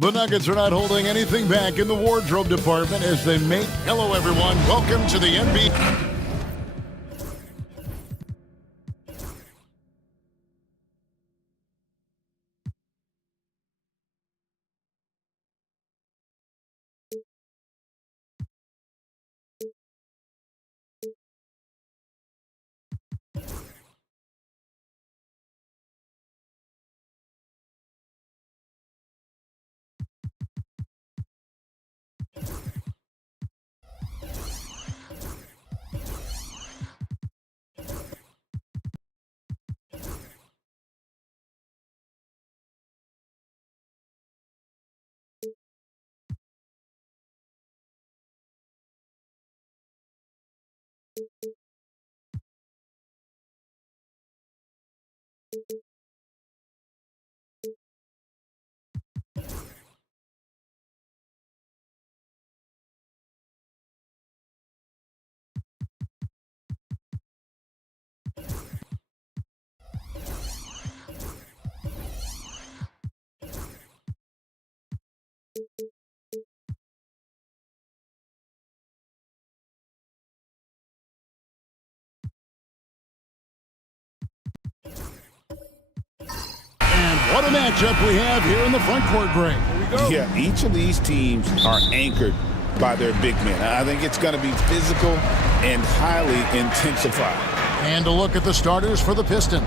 The Nuggets are not holding anything back in the wardrobe department as they make... Hello, everyone. Welcome to the NBA... What a matchup we have here in the front court, Greg. Here we go. Yeah, each of these teams are anchored by their big men. I think it's going to be physical and highly intensified. And a look at the starters for the Pistons.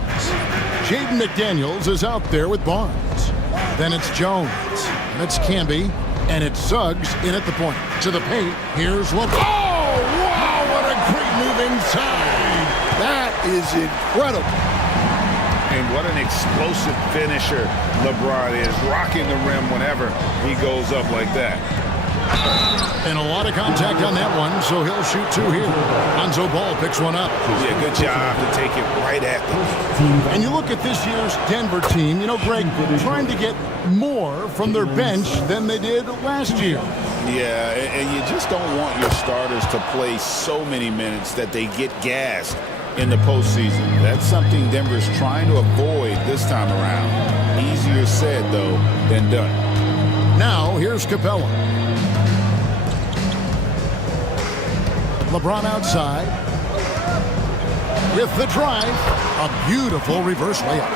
Jaden McDaniels is out there with Barnes. Then it's Jones. And it's Camby. And it's Suggs in at the point. To the paint, here's LeBron. Oh, wow, what a great move inside. That is incredible. And what an explosive finisher LeBron is, rocking the rim whenever he goes up like that. And a lot of contact on that one, so he'll shoot two here. Lonzo Ball picks one up. Yeah, good job to take it right at them. And you look at this year's Denver team, you know, Greg, trying to get more from their bench than they did last year. Yeah, and you just don't want your starters to play so many minutes that they get gassed in the postseason. That's something Denver's trying to avoid this time around. Easier said, though, than done. Now, here's Capella. LeBron outside. With the drive, a beautiful reverse layup.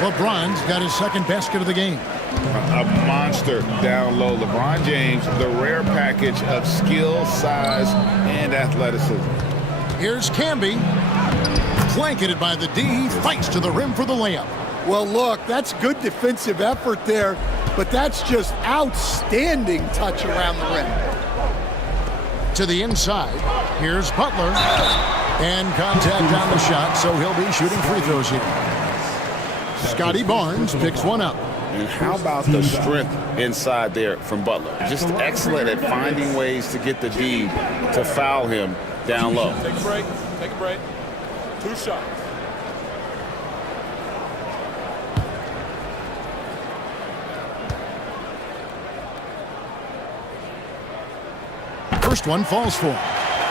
LeBron's got his second basket of the game. A monster down low. LeBron James, the rare package of skill, size, and athleticism. Here's Camby. Blanketed by the D. He fights to the rim for the layup. Well, look, that's good defensive effort there, but that's just outstanding touch around the rim. To the inside. Here's Butler. And contact on the shot, so he'll be shooting free throws here. Scotty Barnes picks one up. And how about the strength inside there from Butler? Just excellent at finding ways to get the D to foul him down low. Take a break. Take a break. 2 shots. First one falls for him.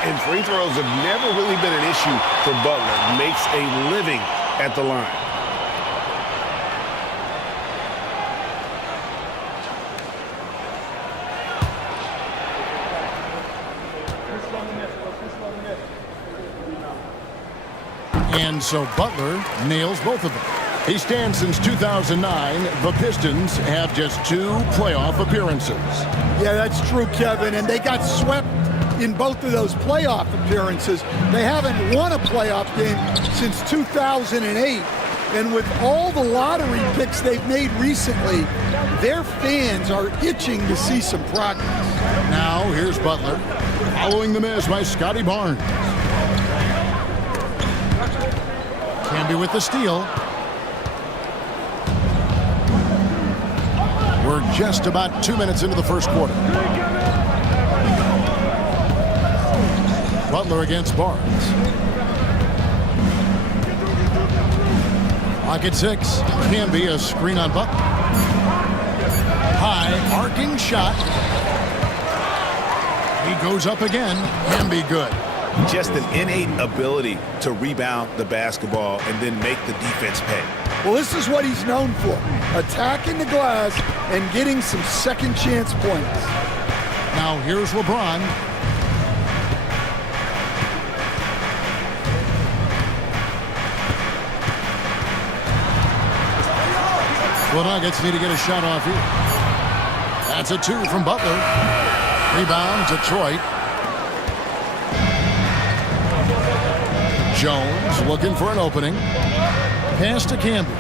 And free throws have never really been an issue for Butler. Makes a living at the line. And so Butler nails both of them. He stands since 2009. The Pistons have just 2 playoff appearances. Yeah, that's true, Kevin, and they got swept in both of those playoff appearances. They haven't won a playoff game since 2008. And with all the lottery picks they've made recently, their fans are itching to see some progress. Now here's Butler, following the miss by Scotty Barnes. Camby with the steal. We're just about 2 minutes into the first quarter. Butler against Barnes. Lock at 6. Can be a screen on Butler. High arcing shot. He goes up again. Can be good. Just an innate ability to rebound the basketball and then make the defense pay. Well, this is what he's known for. Attacking the glass and getting some second chance points. Now here's LeBron. The Nuggets need to get a shot off here. That's a 2 from Butler. Rebound, Detroit. Jones looking for an opening. Pass to Campbell.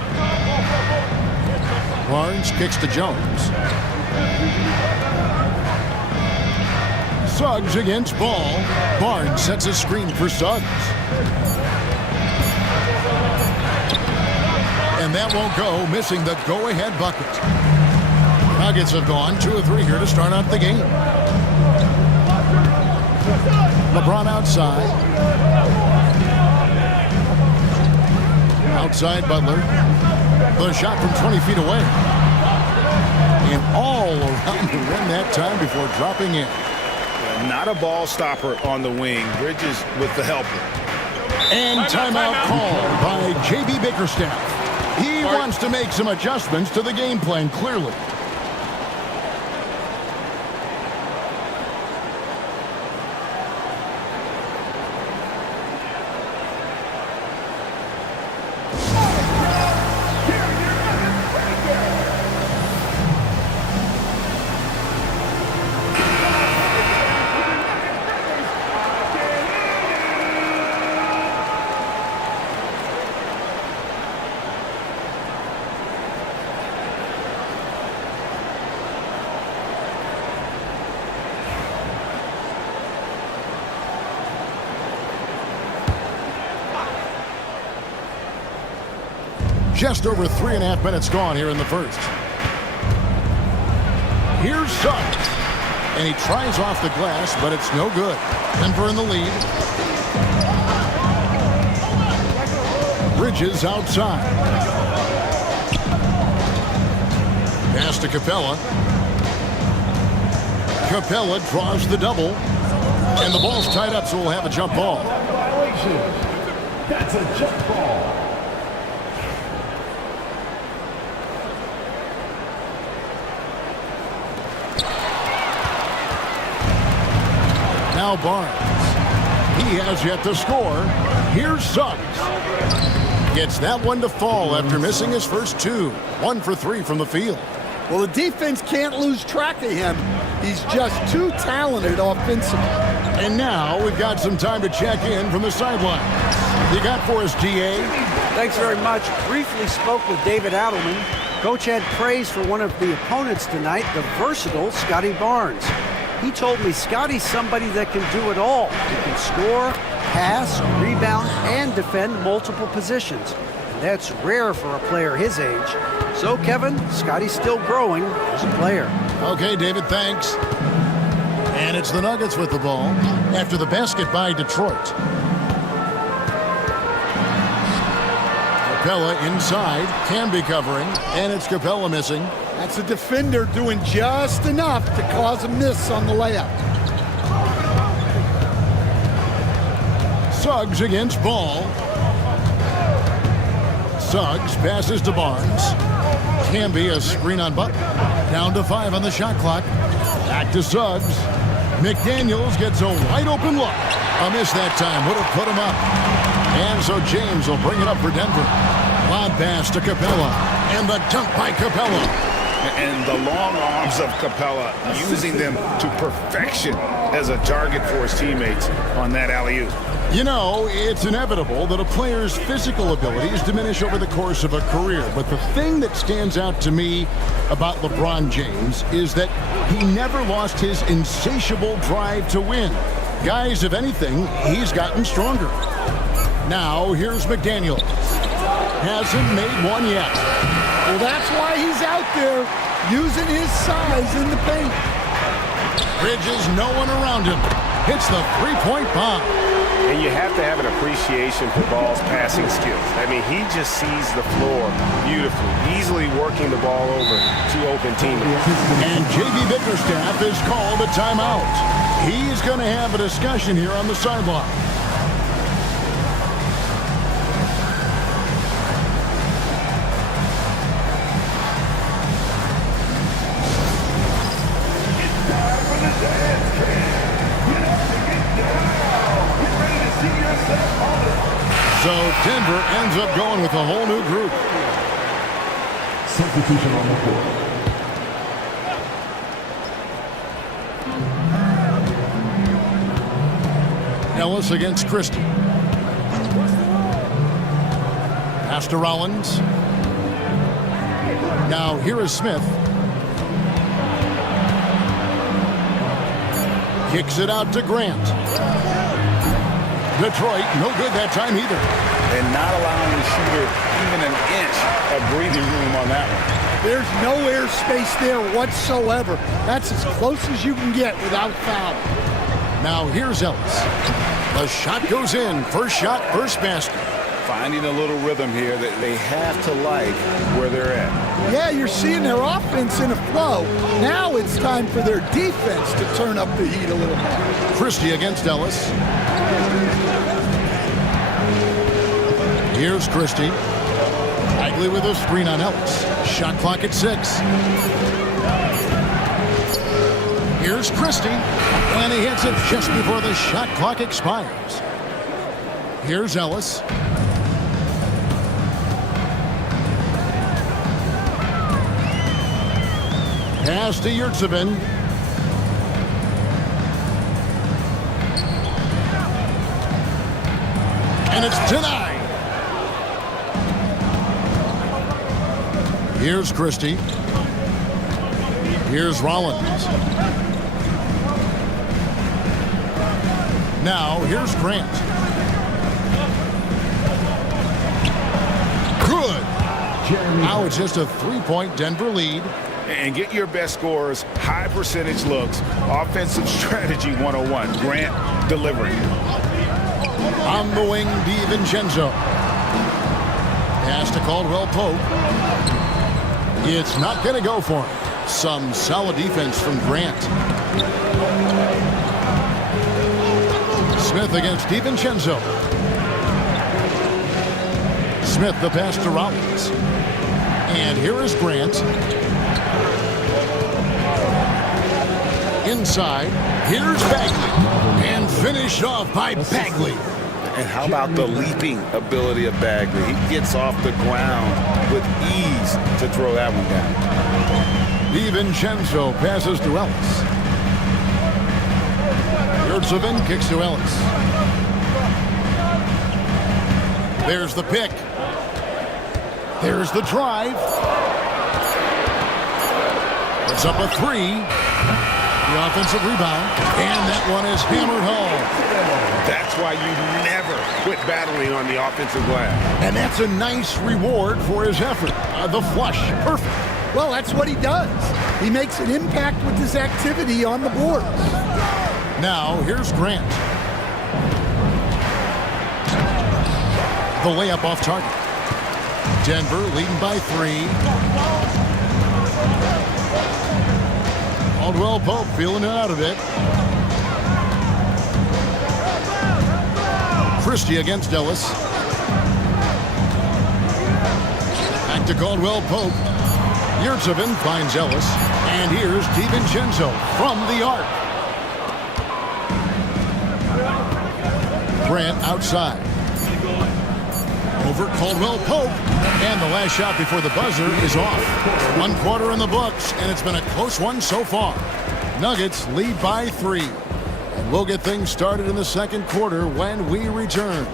Barnes kicks to Jones. Suggs against Ball. Barnes sets a screen for Suggs. And that won't go, missing the go-ahead bucket. Nuggets have gone 2 of 3 here to start out the game. LeBron outside. Outside Butler. The shot from 20 feet away. And all around the rim that time before dropping in. Not a ball stopper on the wing. Bridges with the helper. And timeout called by J.B. Bickerstaff. He wants to make some adjustments to the game plan, clearly. Just over 3.5 minutes gone here in the first. Here's Suggs. And he tries off the glass, but it's no good. Denver in the lead. Bridges outside. Pass to Capella. Capella draws the double. And the ball's tied up, so we'll have a jump ball. That's a jump ball. Now Barnes. He has yet to score. Here's Suggs. Gets that one to fall after missing his first 2. 1 for 3 from the field. Well, the defense can't lose track of him. He's just too talented offensively. And now we've got some time to check in from the sideline. You got for us, DA? Thanks very much. Briefly spoke with David Adelman. Coach had praise for one of the opponents tonight, the versatile Scotty Barnes. He told me Scotty's somebody that can do it all. He can score, pass, rebound, and defend multiple positions. And that's rare for a player his age. So, Kevin, Scotty's still growing as a player. Okay, David, thanks. And it's the Nuggets with the ball after the basket by Detroit. Capella inside, can be covering, and it's Capella missing. That's a defender doing just enough to cause a miss on the layup. Suggs against Ball. Suggs passes to Barnes. Can be a screen on Butler. Down to 5 on the shot clock. Back to Suggs. McDaniels gets a wide open look. A miss that time would have put him up. And so James will bring it up for Denver. Lob pass to Capella. And the dunk by Capella. And the long arms of Capella, using them to perfection as a target for his teammates on that alley-oop. You know, it's inevitable that a player's physical abilities diminish over the course of a career. But the thing that stands out to me about LeBron James is that he never lost his insatiable drive to win. Guys, if anything, he's gotten stronger. Now, here's McDaniels. Hasn't made one yet. Well, that's why he's out there. using his size in the paint. Bridges no one around him. Hits the three-point bomb. And you have to have an appreciation for Ball's passing skills. I mean, he just sees the floor beautifully, easily working the ball over to open teammates. And J.B. Bickerstaff has called a timeout. He's going to have a discussion here on the sideline. So Denver ends up going with a whole new group. Substitution on the court. Ellis against Christie. Pass to Rollins. Now here is Smith. Kicks it out to Grant. Detroit, no good that time either. And not allowing the shooter even an inch of breathing room on that one. There's no air space there whatsoever. That's as close as you can get without foul. Now here's Ellis. The shot goes in. First shot, first basket. Finding a little rhythm here that they have to like where they're at. Yeah, you're seeing their offense in a flow. Now it's time for their defense to turn up the heat a little more. Christie against Ellis. Here's Christie. Bagley with a screen on Ellis. Shot clock at 6. Here's Christie. And he hits it just before the shot clock expires. Here's Ellis. Pass to Yurtsevin. And it's denied. Here's Christie. Here's Rollins. Now here's Grant. Good. Now it's just a 3-point Denver lead. And get your best scores, high percentage looks, offensive strategy 101. Grant delivering. On the wing, DiVincenzo. Pass to Caldwell Pope. It's not going to go for him. Some solid defense from Grant. Smith against DiVincenzo. Smith the pass to Rollins. And here is Grant. Inside, here's Bagley. And finished off by Bagley. And how about the leaping ability of Bagley? He gets off the ground with ease to throw that one down. DiVincenzo passes to Ellis. Yurtsevin kicks to Ellis. There's the pick. There's the drive. It's up a 3. The offensive rebound. And that one is hammered home. That's why you never quit battling on the offensive glass. And that's a nice reward for his effort. The flush. Perfect. Well, that's what he does. He makes an impact with his activity on the boards. Now, here's Grant. The layup off target. Denver leading by 3. Caldwell Pope feeling it out a bit. Christie against Ellis. Back to Caldwell Pope. Yurtsevin finds Ellis. And here's DiVincenzo from the arc. Grant outside. Over Caldwell Pope. And the last shot before the buzzer is off. 1 quarter in the books, and it's been a close one so far. Nuggets lead by 3. And we'll get things started in the second quarter when we return.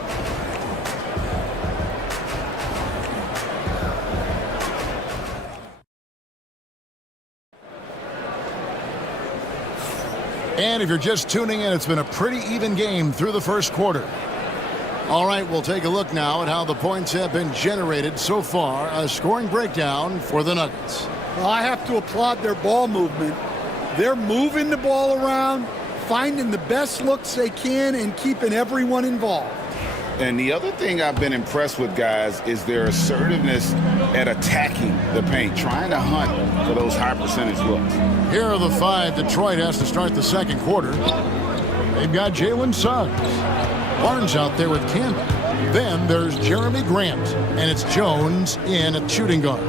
And if you're just tuning in, it's been a pretty even game through the first quarter. All right, we'll take a look now at how the points have been generated so far. A scoring breakdown for the Nuggets. Well, I have to applaud their ball movement. They're moving the ball around, finding the best looks they can, and keeping everyone involved. And the other thing I've been impressed with, guys, is their assertiveness at attacking the paint, trying to hunt for those high percentage looks. Here are the 5 Detroit has to start the second quarter. They've got Jalen Suggs. Barnes out there with Canby. Then there's Jeremy Grant, and it's Jones in at shooting guard.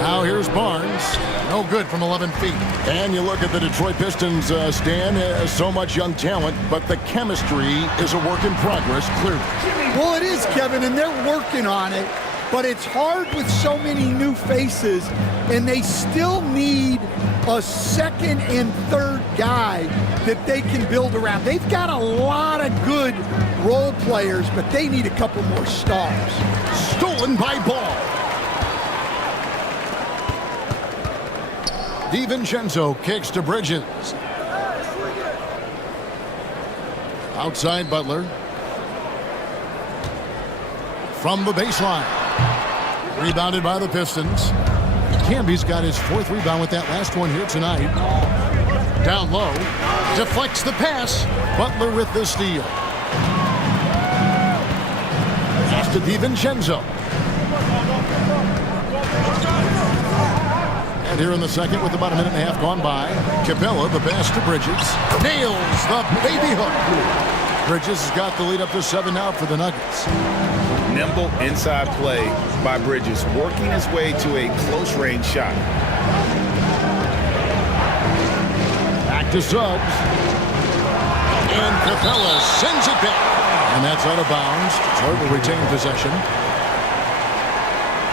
Now here's Barnes. No good from 11 feet. And you look at the Detroit Pistons, Stan, so much young talent, but the chemistry is a work in progress, clearly. Well, it is, Kevin, and they're working on it, but it's hard with so many new faces, and they still need a second and third guy that they can build around. They've got a lot of good role players, but they need a couple more stars. Stolen by Ball. DiVincenzo kicks to Bridges. Outside Butler. From the baseline. Rebounded by the Pistons. Camby's got his 4th rebound with that last one here tonight. Down low. Deflects the pass. Butler with the steal. Pass to DiVincenzo. And here in the second with about a minute and a half gone by, Capella, the pass to Bridges. Nails the baby hook. Bridges has got the lead up to 7 now for the Nuggets. Nimble inside play by Bridges, working his way to a close-range shot. Back to Suggs. And Capella sends it back. And that's out of bounds. Detroit will retain possession.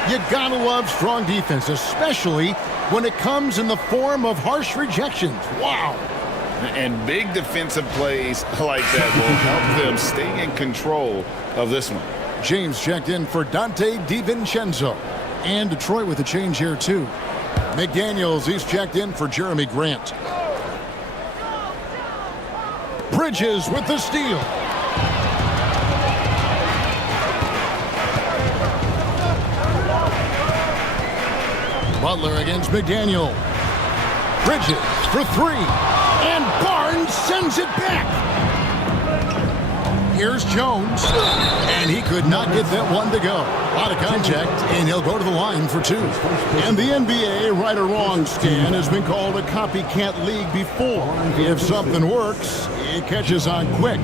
You gotta love strong defense, especially when it comes in the form of harsh rejections. Wow. And big defensive plays like that will help them stay in control of this one. James checked in for Dante DiVincenzo. And Detroit with a change here, too. McDaniels, he's checked in for Jeremy Grant. Bridges with the steal. Butler against McDaniel. Bridges for 3. And Barnes sends it back. Here's Jones. And he could not get that one to go. A lot of contact, and he'll go to the line for 2. And the NBA, right or wrong, Stan, has been called a copycat league before. If something works, it catches on quick.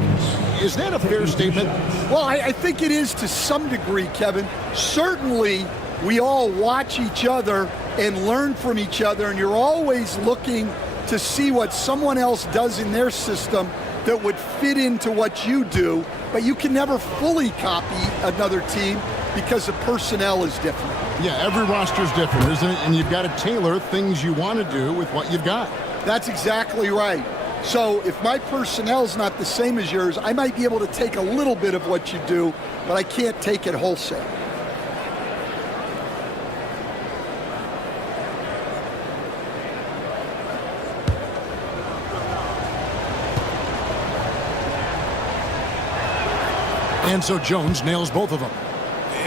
Is that a fair statement? Well, I think it is to some degree, Kevin. Certainly, we all watch each other and learn from each other, and you're always looking to see what someone else does in their system that would fit into what you do, but you can never fully copy another team because the personnel is different. Yeah, every roster's different, isn't it? And you've got to tailor things you want to do with what you've got. That's exactly right. So if my personnel's not the same as yours, I might be able to take a little bit of what you do, but I can't take it wholesale. And so Jones nails both of them.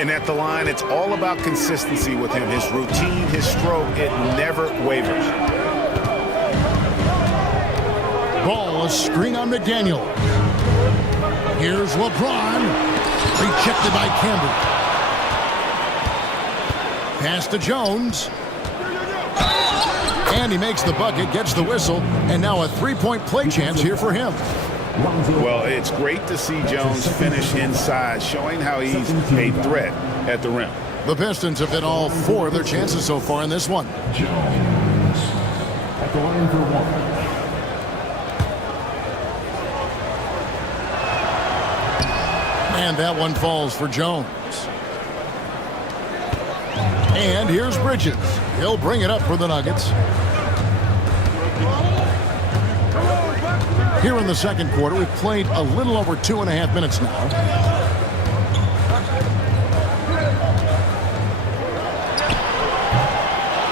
And at the line, it's all about consistency with him. His routine, his stroke, it never wavers. Ball, a screen on McDaniel. Here's LeBron. Rejected by Campbell. Pass to Jones. And he makes the bucket, gets the whistle, and now a three-point play chance here for him. Well, it's great to see Jones finish inside, showing how he's a threat at the rim. The Pistons have hit all 4 of their chances so far in this one. Jones at the line for 1. And that one falls for Jones. And here's Bridges. He'll bring it up for the Nuggets. Here in the second quarter, we've played a little over 2.5 minutes now.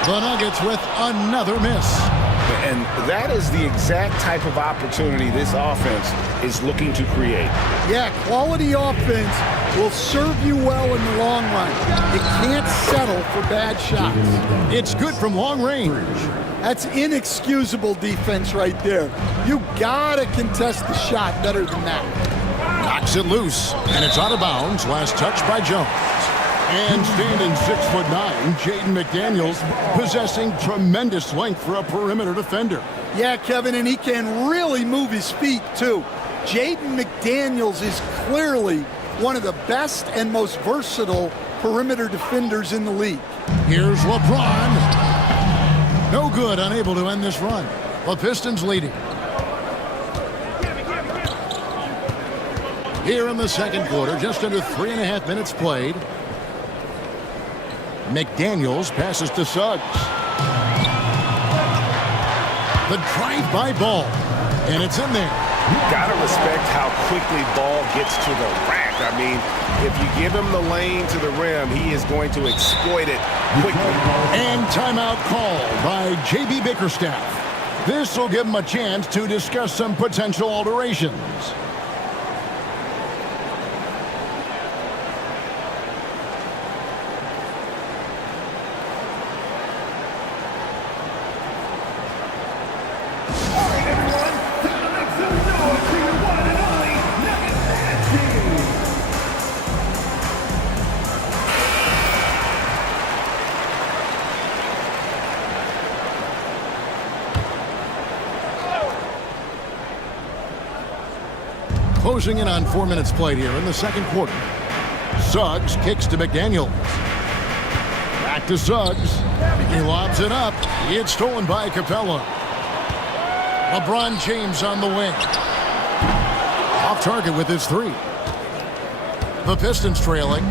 The Nuggets with another miss. And that is the exact type of opportunity this offense is looking to create. Yeah, quality offense will serve you well in the long run. You can't settle for bad shots. It's good from long range. That's inexcusable defense right there. You gotta contest the shot better than that. Knocks it loose, and it's out of bounds. Last touch by Jones. And standing 6'9", Jaden McDaniels possessing tremendous length for a perimeter defender. Yeah, Kevin, and he can really move his feet, too. Jaden McDaniels is clearly one of the best and most versatile perimeter defenders in the league. Here's LeBron. No good, unable to end this run. The Pistons leading. Here in the second quarter, just under 3.5 minutes played. McDaniels passes to Suggs. The drive-by ball, and it's in there. You gotta respect how quickly ball gets to the rack. I mean, if you give him the lane to the rim, he is going to exploit it quickly. And timeout called by J.B. Bickerstaff. This will give him a chance to discuss some potential alterations. Closing in on 4 minutes played here in the second quarter. Suggs kicks to McDaniels. Back to Suggs. He lobs it up. It's stolen by Capella. LeBron James on the wing. Off target with his three. The Pistons trailing.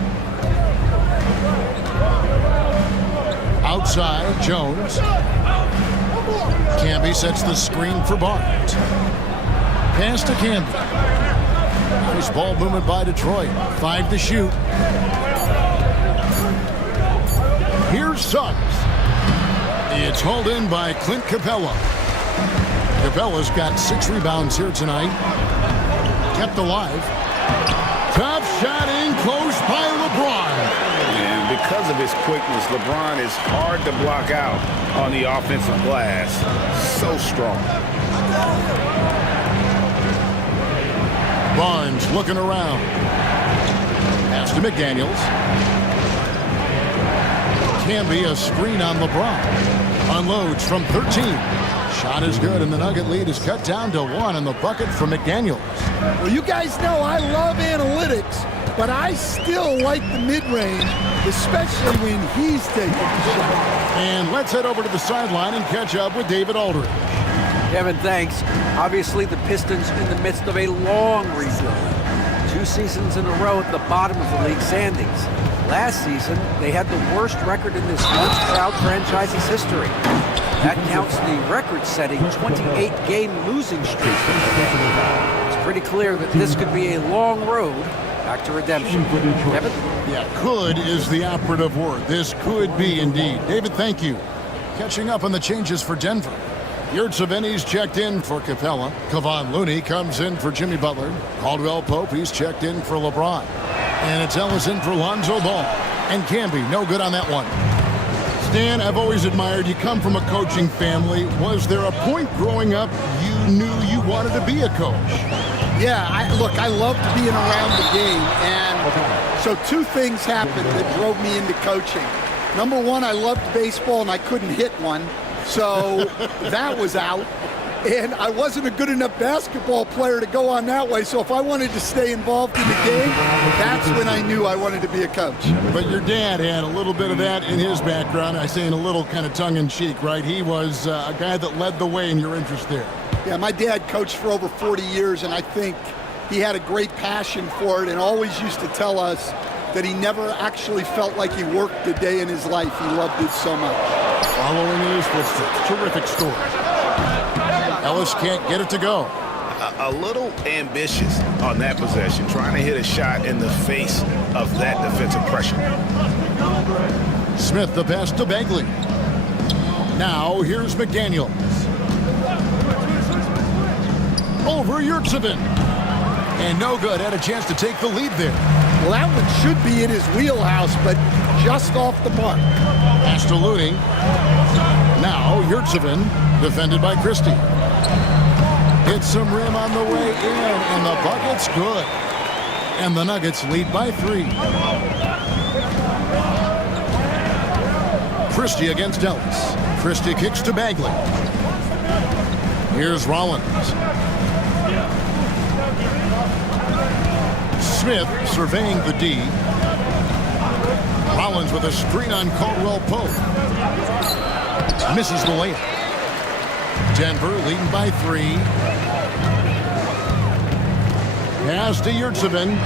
Outside, Jones. Camby sets the screen for Barnes. Pass to Camby. Nice ball movement by Detroit. 5 to shoot. Here's Suggs. It's hauled in by Clint Capella. Capella's got 6 rebounds here tonight. Kept alive. Top shot in close by LeBron. And because of his quickness, LeBron is hard to block out on the offensive glass. So strong. Barnes looking around. Pass to McDaniels. Camby a screen on LeBron. Unloads from 13. Shot is good, and the Nugget lead is cut down to 1 on the bucket for McDaniels. Well, you guys know I love analytics, but I still like the mid-range, especially when he's taking the shot. And let's head over to the sideline and catch up with David Aldridge. Kevin, thanks. Obviously, the Pistons in the midst of a long rebuild. 2 seasons in a row at the bottom of the league standings. Last season, they had the worst record in this once-proud franchise's history. That counts the record-setting 28-game losing streak. It's pretty clear that this could be a long road back to redemption. Kevin? Yeah, could is the operative word. This could be indeed. David, thank you. Catching up on the changes for Denver. Yurtseven's checked in for Capella. Kevon Looney comes in for Jimmy Butler. Caldwell Pope, he's checked in for LeBron. And it's Ellis in for Lonzo Ball. And Camby, no good on that one. Stan, I've always admired you. Come from a coaching family. Was there a point growing up you knew you wanted to be a coach? Yeah, I loved being around the game. And so 2 things happened that drove me into coaching. Number 1, I loved baseball and I couldn't hit one. So that was out. And I wasn't a good enough basketball player to go on that way. So if I wanted to stay involved in the game, that's when I knew I wanted to be a coach. But your dad had a little bit of that in his background. I say in a little kind of tongue-in-cheek, right? He was a guy that led the way in your interest there. Yeah, my dad coached for over 40 years, and I think he had a great passion for it and always used to tell us that he never actually felt like he worked a day in his life. He loved it so much. Following his footsteps. Terrific story. Ellis can't get it to go. A little ambitious on that possession, trying to hit a shot in the face of that defensive pressure. Smith the pass to Bagley. Now here's McDaniels. Over Yurtseven. And no good. Had a chance to take the lead there. Well, that one should be in his wheelhouse, but just off the mark. Pass to Looney. Now Yurtseven, defended by Christie. Hits some rim on the way in, and the bucket's good. And the Nuggets lead by 3. Christie against Ellis. Christie kicks to Bagley. Here's Rollins. Smith surveying the D. Rollins with a screen on Caldwell Pope. Misses the layup. Denver leading by 3. Pass to Yurtseven.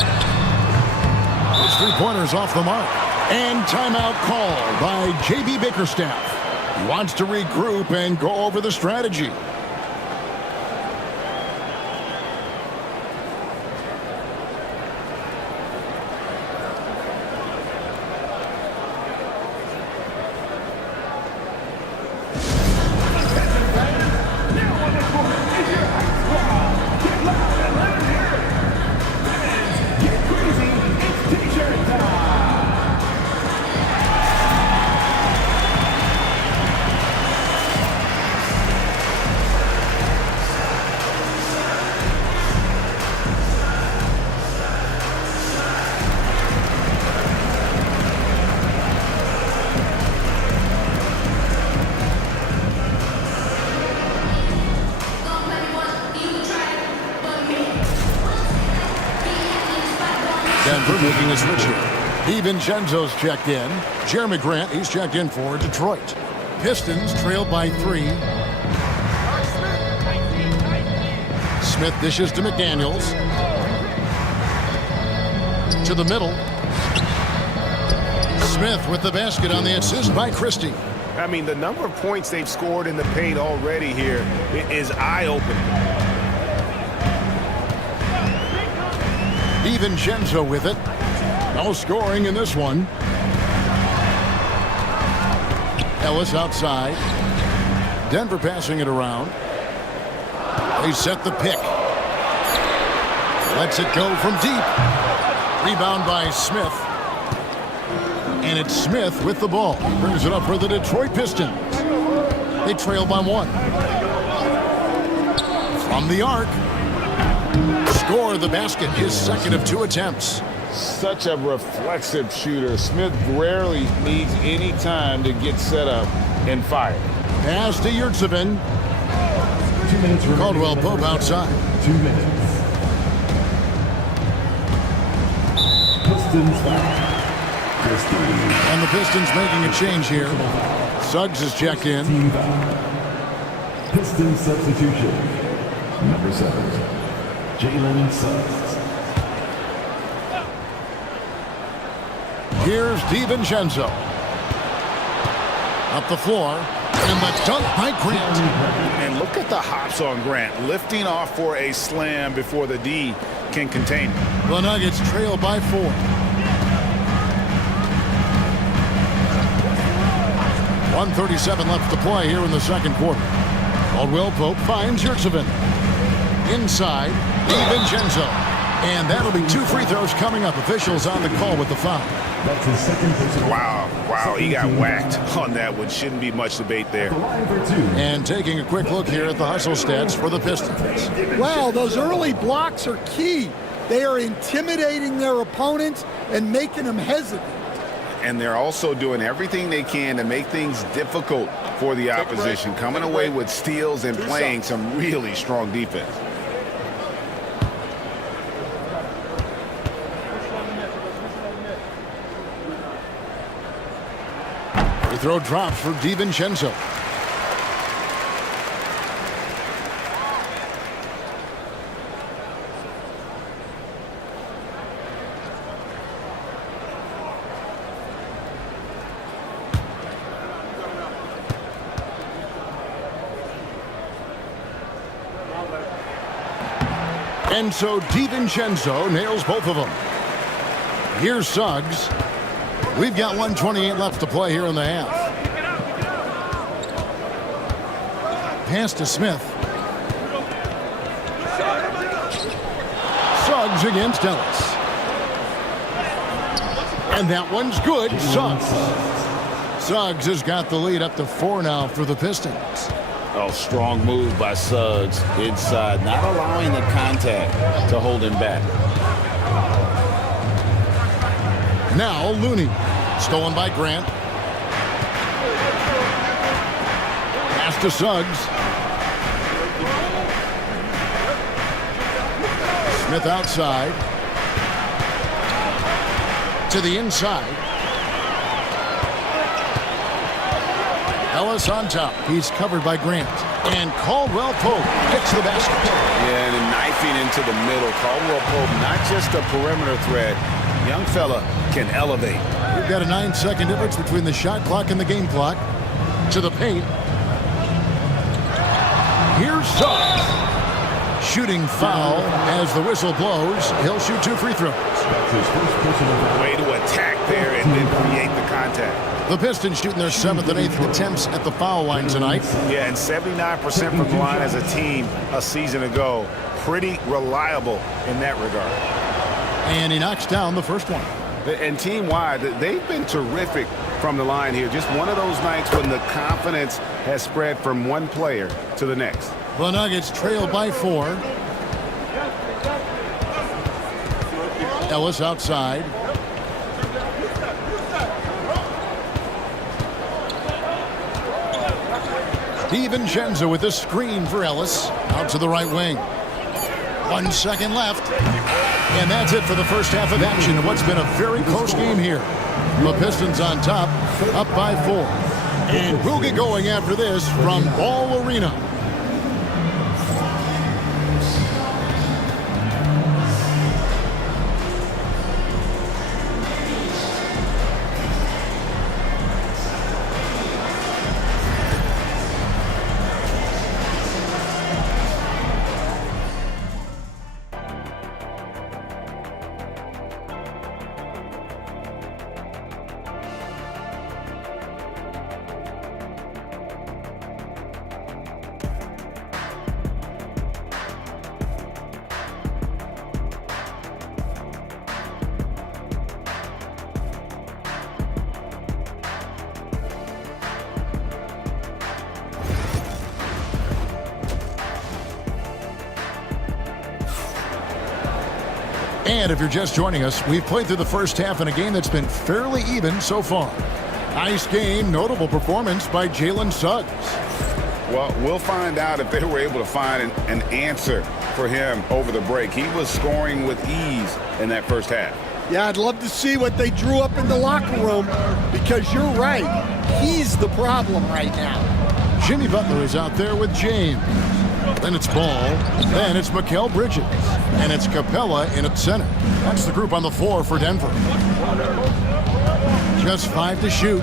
His 3-pointers off the mark. And timeout called by J.B. Bickerstaff. He wants to regroup and go over the strategy. Denver making a switch here. DiVincenzo's checked in. Jeremy Grant, he's checked in for Detroit. Pistons trailed by 3. Smith dishes to McDaniels. To the middle. Smith with the basket on the assist by Christie. I mean, the number of points they've scored in the paint already here is eye-opening. DiVincenzo with it. No scoring in this one. Ellis outside. Denver passing it around. They set the pick. Lets it go from deep. Rebound by Smith. And it's Smith with the ball. He brings it up for the Detroit Pistons. They trail by 1. From the arc. Score the basket, his second of 2 attempts. Such a reflexive shooter. Smith rarely needs any time to get set up and fire. Pass to Yurtseven. 2 minutes remaining. Caldwell Pope outside. 2 minutes. Pistons back. And the Pistons making a change here. Suggs is checked in. Team foul. Pistons substitution. Number 7, Jalen Suggs. Here's DiVincenzo. Up the floor. And the dunk by Grant. And look at the hops on Grant. Lifting off for a slam before the D can contain him. The Nuggets trail by 4. .137 left to play here in the second quarter. Caldwell Pope finds Yurtseven. Inside, DiVincenzo. And that'll be 2 free throws coming up. Officials on the call with the foul. That's his second personal. Wow, he got whacked on that one. Shouldn't be much debate there. And taking a quick look here at the hustle stats for the Pistons. Well, those early blocks are key. They are intimidating their opponents and making them hesitant. And they're also doing everything they can to make things difficult for the opposition, coming away with steals and playing some really strong defense. Free throw drops for DiVincenzo. And so DiVincenzo nails both of them. Here's Suggs. We've got 1:28 left to play here in the half. Pass to Smith. Suggs against Ellis. And that one's good. Suggs has got the lead up to 4 now for the Pistons. Oh, strong move by Suggs inside, not allowing the contact to hold him back. Now Looney, stolen by Grant. Pass to Suggs. Smith outside. To the inside. Ellis on top. He's covered by Grant. And Caldwell Pope gets the basket. Yeah, and knifing into the middle. Caldwell Pope, not just a perimeter threat. Young fella can elevate. We've got a 9-second difference between the shot clock and the game clock. To the paint. Here's Suggs. Shooting foul as the whistle blows. He'll shoot 2 free throws. Way to attack there and then create the contact. The Pistons shooting their 7th and 8th attempts at the foul line tonight. Yeah, and 79% from the line as a team a season ago. Pretty reliable in that regard. And he knocks down the first one. And team-wide, they've been terrific from the line here. Just one of those nights when the confidence has spread from one player to the next. The Nuggets trail by 4. Ellis outside. DiVincenzo with a screen for Ellis. Out to the right wing. 1 second left. And that's it for the first half of action in what's been a very close game here. The Pistons on top, up by 4. And we'll get going after this from Ball Arena. And if you're just joining us, we've played through the first half in a game that's been fairly even so far. Nice game, notable performance by Jalen Suggs. Well, we'll find out if they were able to find an answer for him over the break. He was scoring with ease in that first half. Yeah, I'd love to see what they drew up in the locker room because you're right. He's the problem right now. Jimmy Butler is out there with James. Then it's Ball. Then it's Mikal Bridges. And it's Capella in at center. That's the group on the floor for Denver. Just 5 to shoot.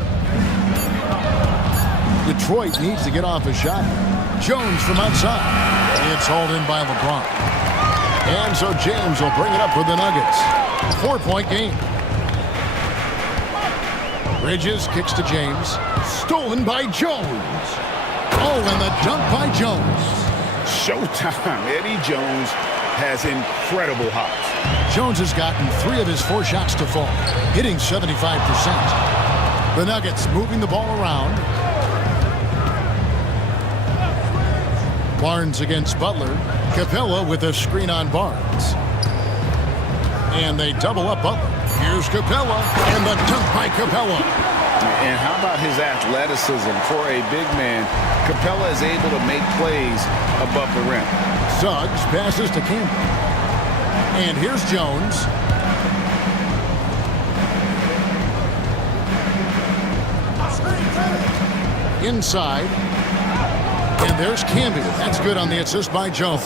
Detroit needs to get off a shot. Jones from outside. It's hauled in by LeBron. And so James will bring it up for the Nuggets. 4-point game. Bridges kicks to James. Stolen by Jones. Oh, and the dunk by Jones. Showtime. Eddie Jones has incredible hops. Jones has gotten 3 of his 4 shots to fall, hitting 75%. The Nuggets moving the ball around. Barnes against Butler. Capella with a screen on Barnes. And they double up Butler. Here's Capella, and the dunk by Capella. And how about his athleticism for a big man? Capella is able to make plays above the rim. Suggs passes to Campbell. And here's Jones. Inside. And there's Camby. That's good on the assist by Jones.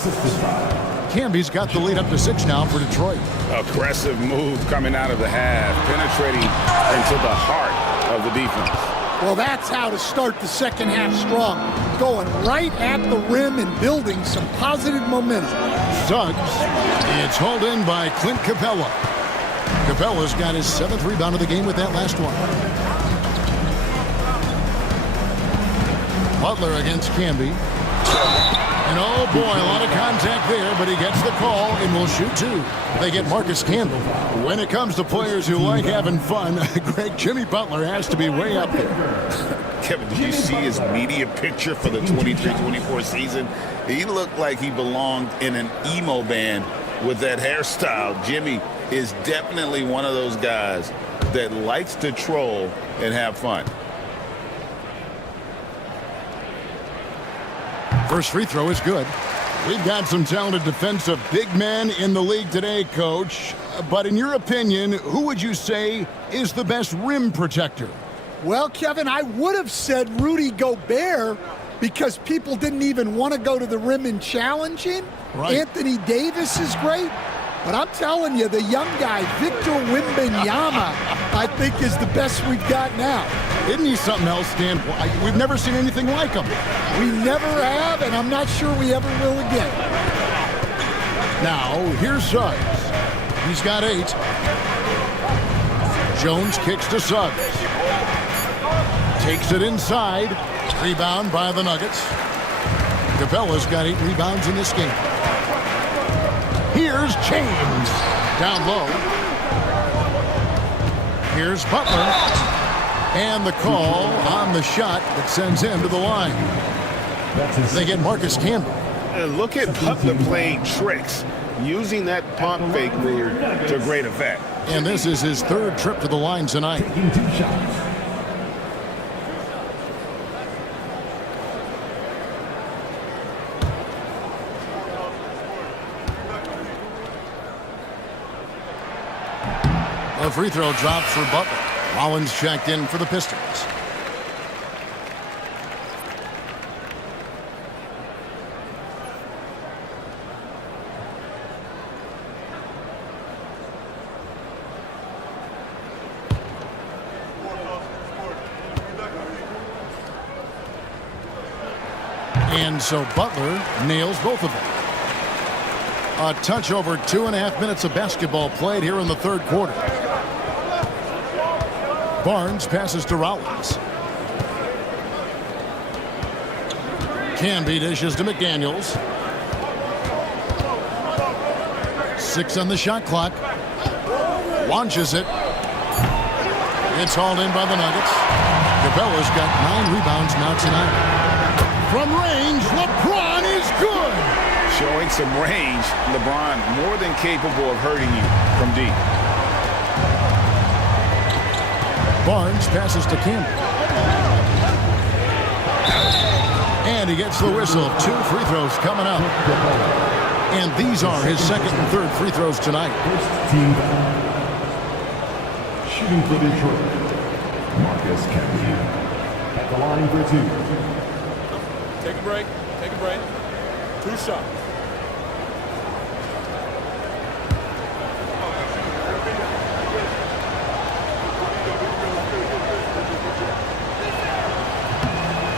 Camby's got the lead up to 6 now for Detroit. Aggressive move coming out of the half, penetrating into the heart of the defense. Well, that's how to start the second half strong. Going right at the rim and building some positive momentum. Suggs. It's hauled in by Clint Capella. Capella's got his 7th rebound of the game with that last one. Butler against Camby. And oh boy, a lot of contact there, but he gets the call and will shoot two. They get Marcus Camby. When it comes to players who like having fun, Greg, Jimmy Butler has to be way up there. Kevin, did you see his media picture for the 23-24 season? He looked like he belonged in an emo band with that hairstyle. Jimmy is definitely one of those guys that likes to troll and have fun. First free throw is good. We've got some talented defensive big men in the league today, Coach. But in your opinion, who would you say is the best rim protector? Well, Kevin, I would have said Rudy Gobert because people didn't even want to go to the rim and challenge him. Right. Anthony Davis is great. But I'm telling you, the young guy, Victor Wembanyama, I think is the best we've got now. Isn't he something else, Stan? We've never seen anything like him. We never have, and I'm not sure we ever will again. Now, here's Suggs. He's got 8. Jones kicks to Suggs. Takes it inside. Rebound by the Nuggets. Capella's got 8 rebounds in this game. Here's James. Down low. Here's Butler. And the call on the shot that sends him to the line. They get Marcus Camby. And look at Butler playing tricks, using that pump fake move to great effect. And this is his 3rd trip to the line tonight. Taking 2 shots. A free throw drops for Butler. Rollins checked in for the Pistons. And so Butler nails both of them. A touch over 2.5 minutes of basketball played here in the 3rd quarter. Barnes passes to Rollins. Camby dishes to McDaniels. 6 on the shot clock. Launches it. It's hauled in by the Nuggets. Capella's got 9 rebounds now tonight. From range, LeBron is good. Showing some range, LeBron more than capable of hurting you from deep. Barnes passes to Camby. And he gets the whistle. 2 free throws coming up. And these are his 2nd and 3rd free throws tonight. First team foul. Shooting for Detroit, Marcus Camby. At the line for 2. Take a break. Take a break. 2 shots.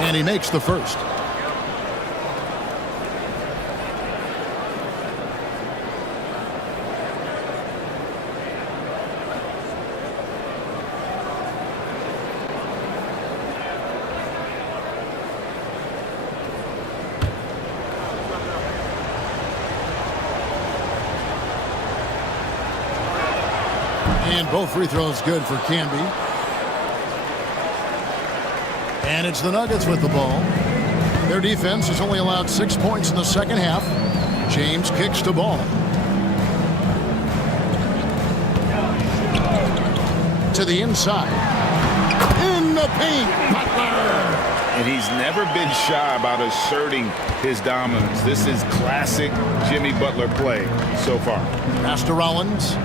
And he makes the first. And both free throws good for Camby. And it's the Nuggets with the ball. Their defense has only allowed 6 points in the 2nd half. James kicks the ball. To the inside. In the paint. Butler. And he's never been shy about asserting his dominance. This is classic Jimmy Butler play so far. Pass to Rollins.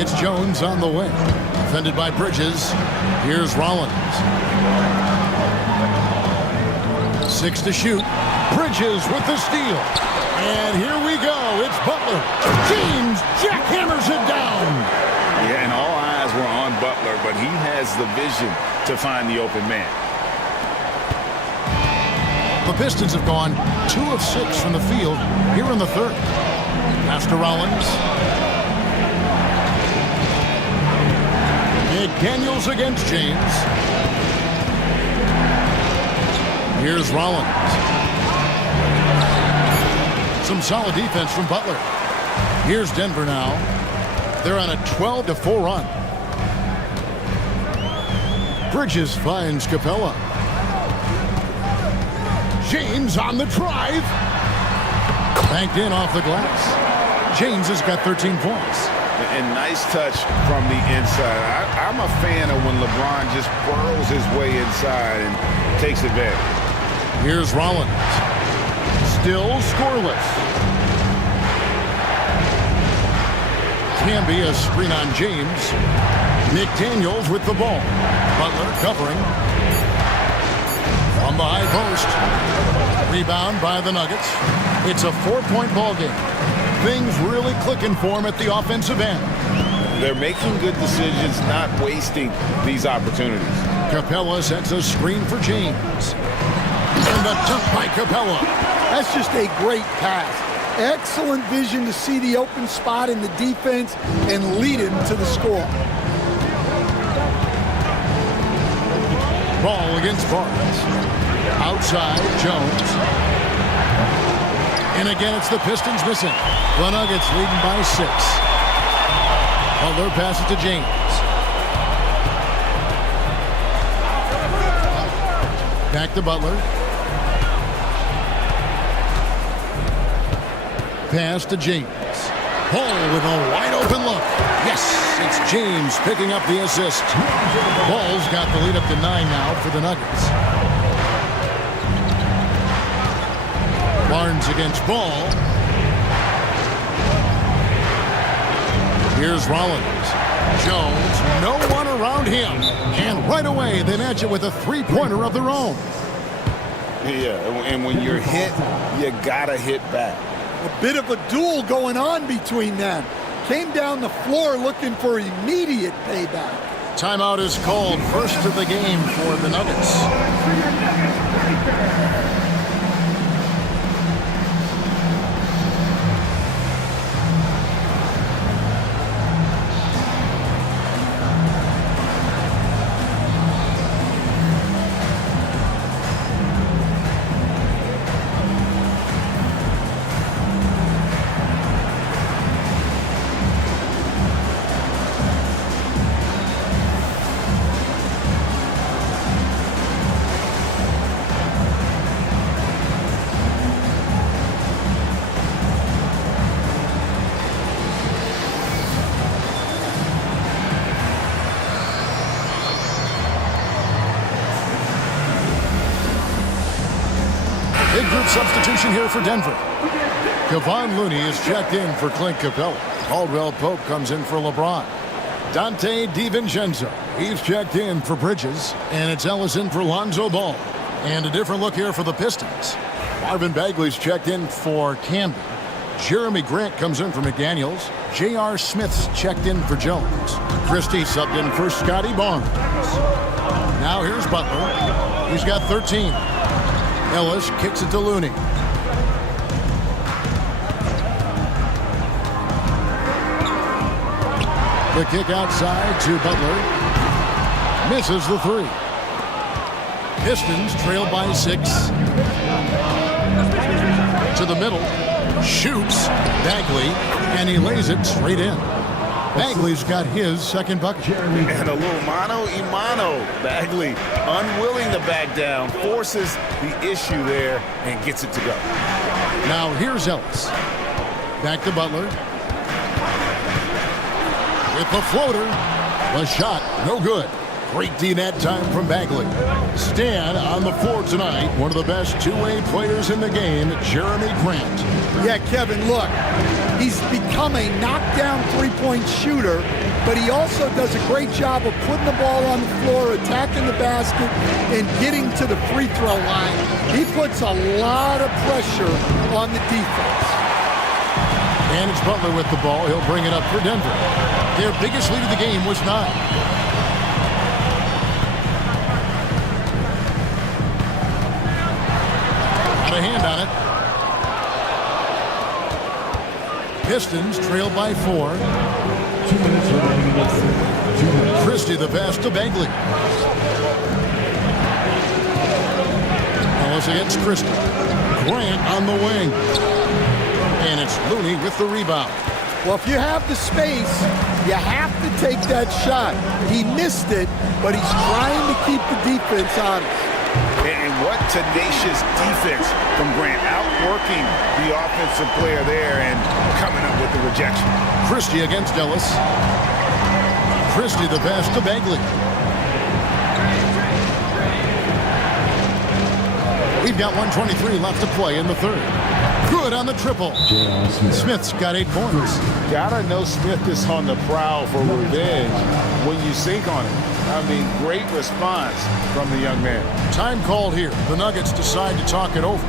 It's Jones on the wing. Defended by Bridges. Here's Rollins. 6 to shoot. Bridges with the steal. And here we go. It's Butler. James jackhammers it down. Yeah, and all eyes were on Butler, but he has the vision to find the open man. The Pistons have gone 2 of 6 from the field here in the 3rd. Pass to Rollins. McDaniels against James. Here's Rollins. Some solid defense from Butler. Here's Denver now. They're on a 12-4 run. Bridges finds Capella. James on the drive. Banked in off the glass. James has got 13 points. And nice touch from the inside. I'm a fan of when LeBron just burrows his way inside and takes advantage. Here's Rollins. Still scoreless. Camby a screen on James. McDaniels with the ball. Butler covering. From the high post. Rebound by the Nuggets. It's a 4-point ball game. Things really clicking for him at the offensive end. They're making good decisions, not wasting these opportunities. Capella sets a screen for James. And the dunk by Capella. That's just a great pass. Excellent vision to see the open spot in the defense and lead him to the score. Ball against Barnes. Outside, Jones. And again, it's the Pistons missing. The Nuggets leading by 6. Butler passes to James. Back to Butler. Pass to James. Paul with a wide open look. Yes, it's James picking up the assist. Ball's got the lead up to 9 now for the Nuggets. Barnes against Ball. Here's Rollins. Jones, no one around him. And right away, they match it with a three-pointer of their own. Yeah, and when you're hit, you gotta hit back. A bit of a duel going on between them. Came down the floor looking for immediate payback. Timeout is called. First of the game for the Nuggets. Big group substitution here for Denver. Kevon Looney is checked in for Clint Capella. Caldwell Pope comes in for LeBron. Dante DiVincenzo, he's checked in for Bridges. And it's Ellison for Lonzo Ball. And a different look here for the Pistons. Marvin Bagley's checked in for Camby. Jeremy Grant comes in for McDaniels. J.R. Smith's checked in for Jones. Christie subbed in for Scotty Barnes. Now here's Butler. He's got 13. Ellis kicks it to Looney. The kick outside to Butler. Misses the three. Pistons trail by 6. To the middle. Shoots. Bagley. And he lays it straight in. Bagley's got his second bucket. And a little mano-a-mano. Bagley, unwilling to back down, forces the issue there and gets it to go. Now here's Ellis. Back to Butler. With the floater. The shot, no good. Great D that time from Bagley. Stan on the floor tonight. One of the best two-way players in the game, Jeremy Grant. Yeah, Kevin, look. He's become a knockdown three-point shooter, but he also does a great job of putting the ball on the floor, attacking the basket, and getting to the free throw line. He puts a lot of pressure on the defense. And it's Butler with the ball. He'll bring it up for Denver. Their biggest lead of the game was 9. A hand on it. Pistons trail by 4. 2 minutes remaining in this. 2 minutes. Christie the pass to Bagley. Ellis against Christie. Grant on the wing. And it's Looney with the rebound. Well, if you have the space, you have to take that shot. He missed it, but he's trying to keep the defense honest. And what tenacious defense from Grant, outworking the offensive player there and coming up with the rejection. Christie against Ellis. Christie the pass to Bagley. We've got 1:23 left to play in the third. Good on the triple. Smith's got 8 points. Gotta know Smith is on the prowl for revenge when you sink on him. I mean, great response from the young man. Time called here. The Nuggets decide to talk it over.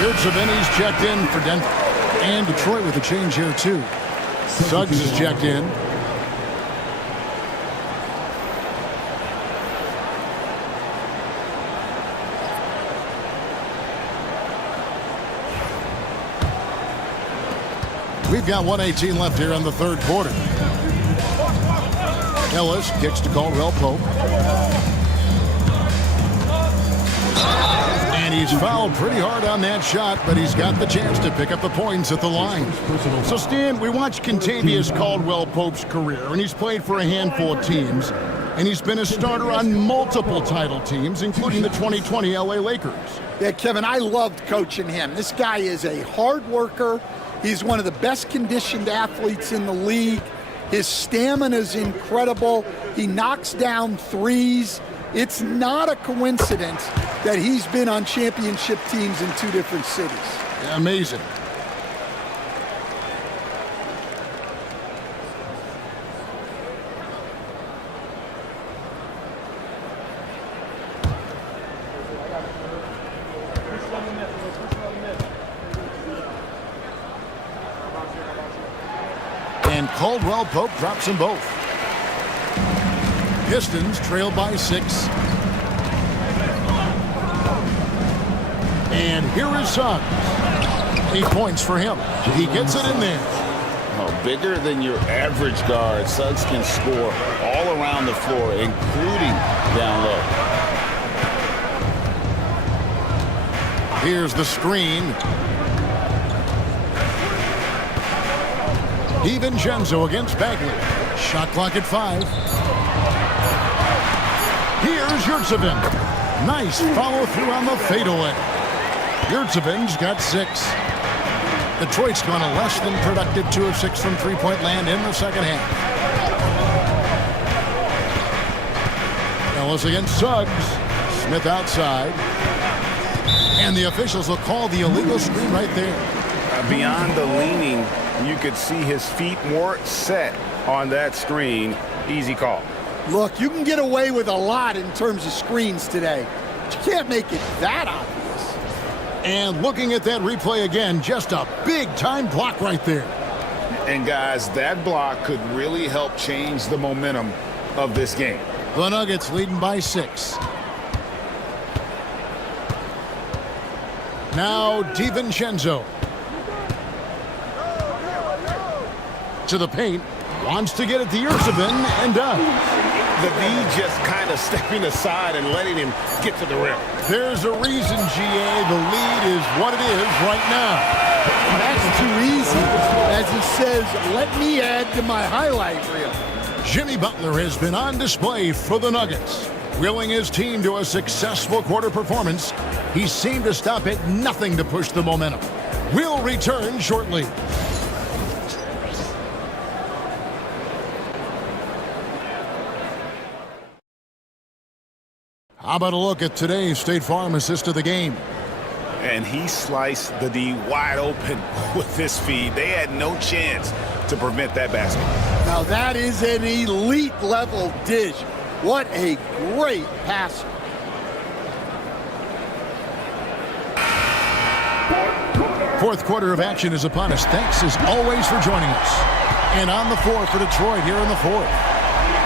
Yurtseven's checked in for Denver. And Detroit with a change here, too. Suggs is checked in. We've got 1:18 left here in the third quarter. Ellis kicks to Caldwell Pope. And he's fouled pretty hard on that shot, but he's got the chance to pick up the points at the line. So, Stan, we watched Kentavious Caldwell Pope's career, and he's played for a handful of teams. And he's been a starter on multiple title teams, including the 2020 LA Lakers. Yeah, Kevin, I loved coaching him. This guy is a hard worker. He's one of the best conditioned athletes in the league. His stamina is incredible. He knocks down threes. It's not a coincidence that he's been on championship teams in 2 different cities. Yeah, amazing. And Caldwell Pope drops them both. Pistons trail by 6. And here is Suggs. 8 points for him. He gets it in there. Oh, bigger than your average guard, Suggs can score all around the floor, including down low. Here's the screen. DiVincenzo against Bagley. Shot clock at 5. Here's Yurtseven. Nice follow through on the fadeaway. Yurtseven's got 6. Detroit's gone a less than productive 2 of 6 from three-point land in the second half. Ellis against Suggs. Smith outside. And the officials will call the illegal screen right there. Beyond the leaning, you could see his feet more set on that screen. Easy call. Look, you can get away with a lot in terms of screens today, but you can't make it that obvious. And looking at that replay again, just a big-time block right there. And, guys, that block could really help change the momentum of this game. The Nuggets leading by 6. Now DiVincenzo. To the paint. Wants to get it to Yurtseven and does. The D just kind of stepping aside and letting him get to the rim. There's a reason, GA. The lead is what it is right now. That's too easy. As he says, let me add to my highlight reel. Jimmy Butler has been on display for the Nuggets. Willing his team to a successful quarter performance, he seemed to stop at nothing to push the momentum. We'll return shortly. How about a look at today's State Farm assist of the game? And he sliced the D wide open with this feed. They had no chance to prevent that basket. Now that is an elite level dish. What a great passer. Fourth quarter of action is upon us. Thanks as always for joining us. And on the floor for Detroit here in the fourth.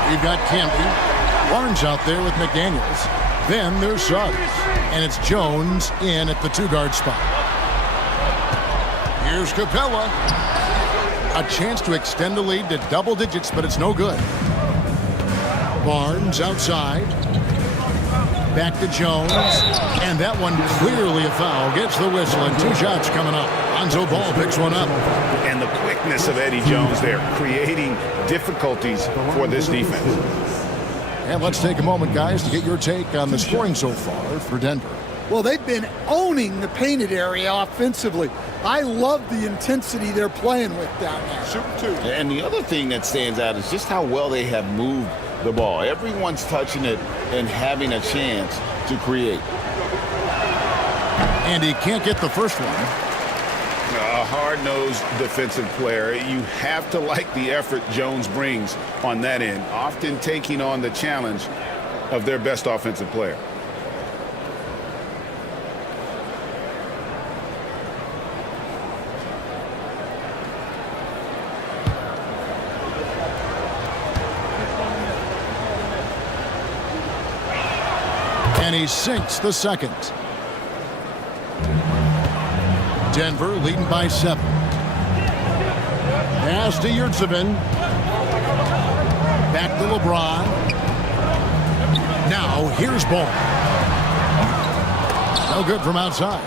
We've got Camby, Barnes out there with McDaniels. Then there's Suggs. And it's Jones in at the two-guard spot. Here's Capella. A chance to extend the lead to double digits, but it's no good. Barnes outside. Back to Jones. And that one clearly a foul. Gets the whistle and 2 shots coming up. Lonzo Ball picks one up. And the quickness of Eddie Jones there, creating difficulties for this defense. And let's take a moment, guys, to get your take on the scoring so far for Denver. Well, they've been owning the painted area offensively. I love the intensity they're playing with down there. Shooting two. And the other thing that stands out is just how well they have moved the ball. Everyone's touching it and having a chance to create. And he can't get the first one. A hard-nosed defensive player. You have to like the effort Jones brings on that end, often taking on the challenge of their best offensive player. And he sinks the second. Denver leading by 7. Pass to Yurtseven. Back to LeBron. Now here's Ball. No good from outside.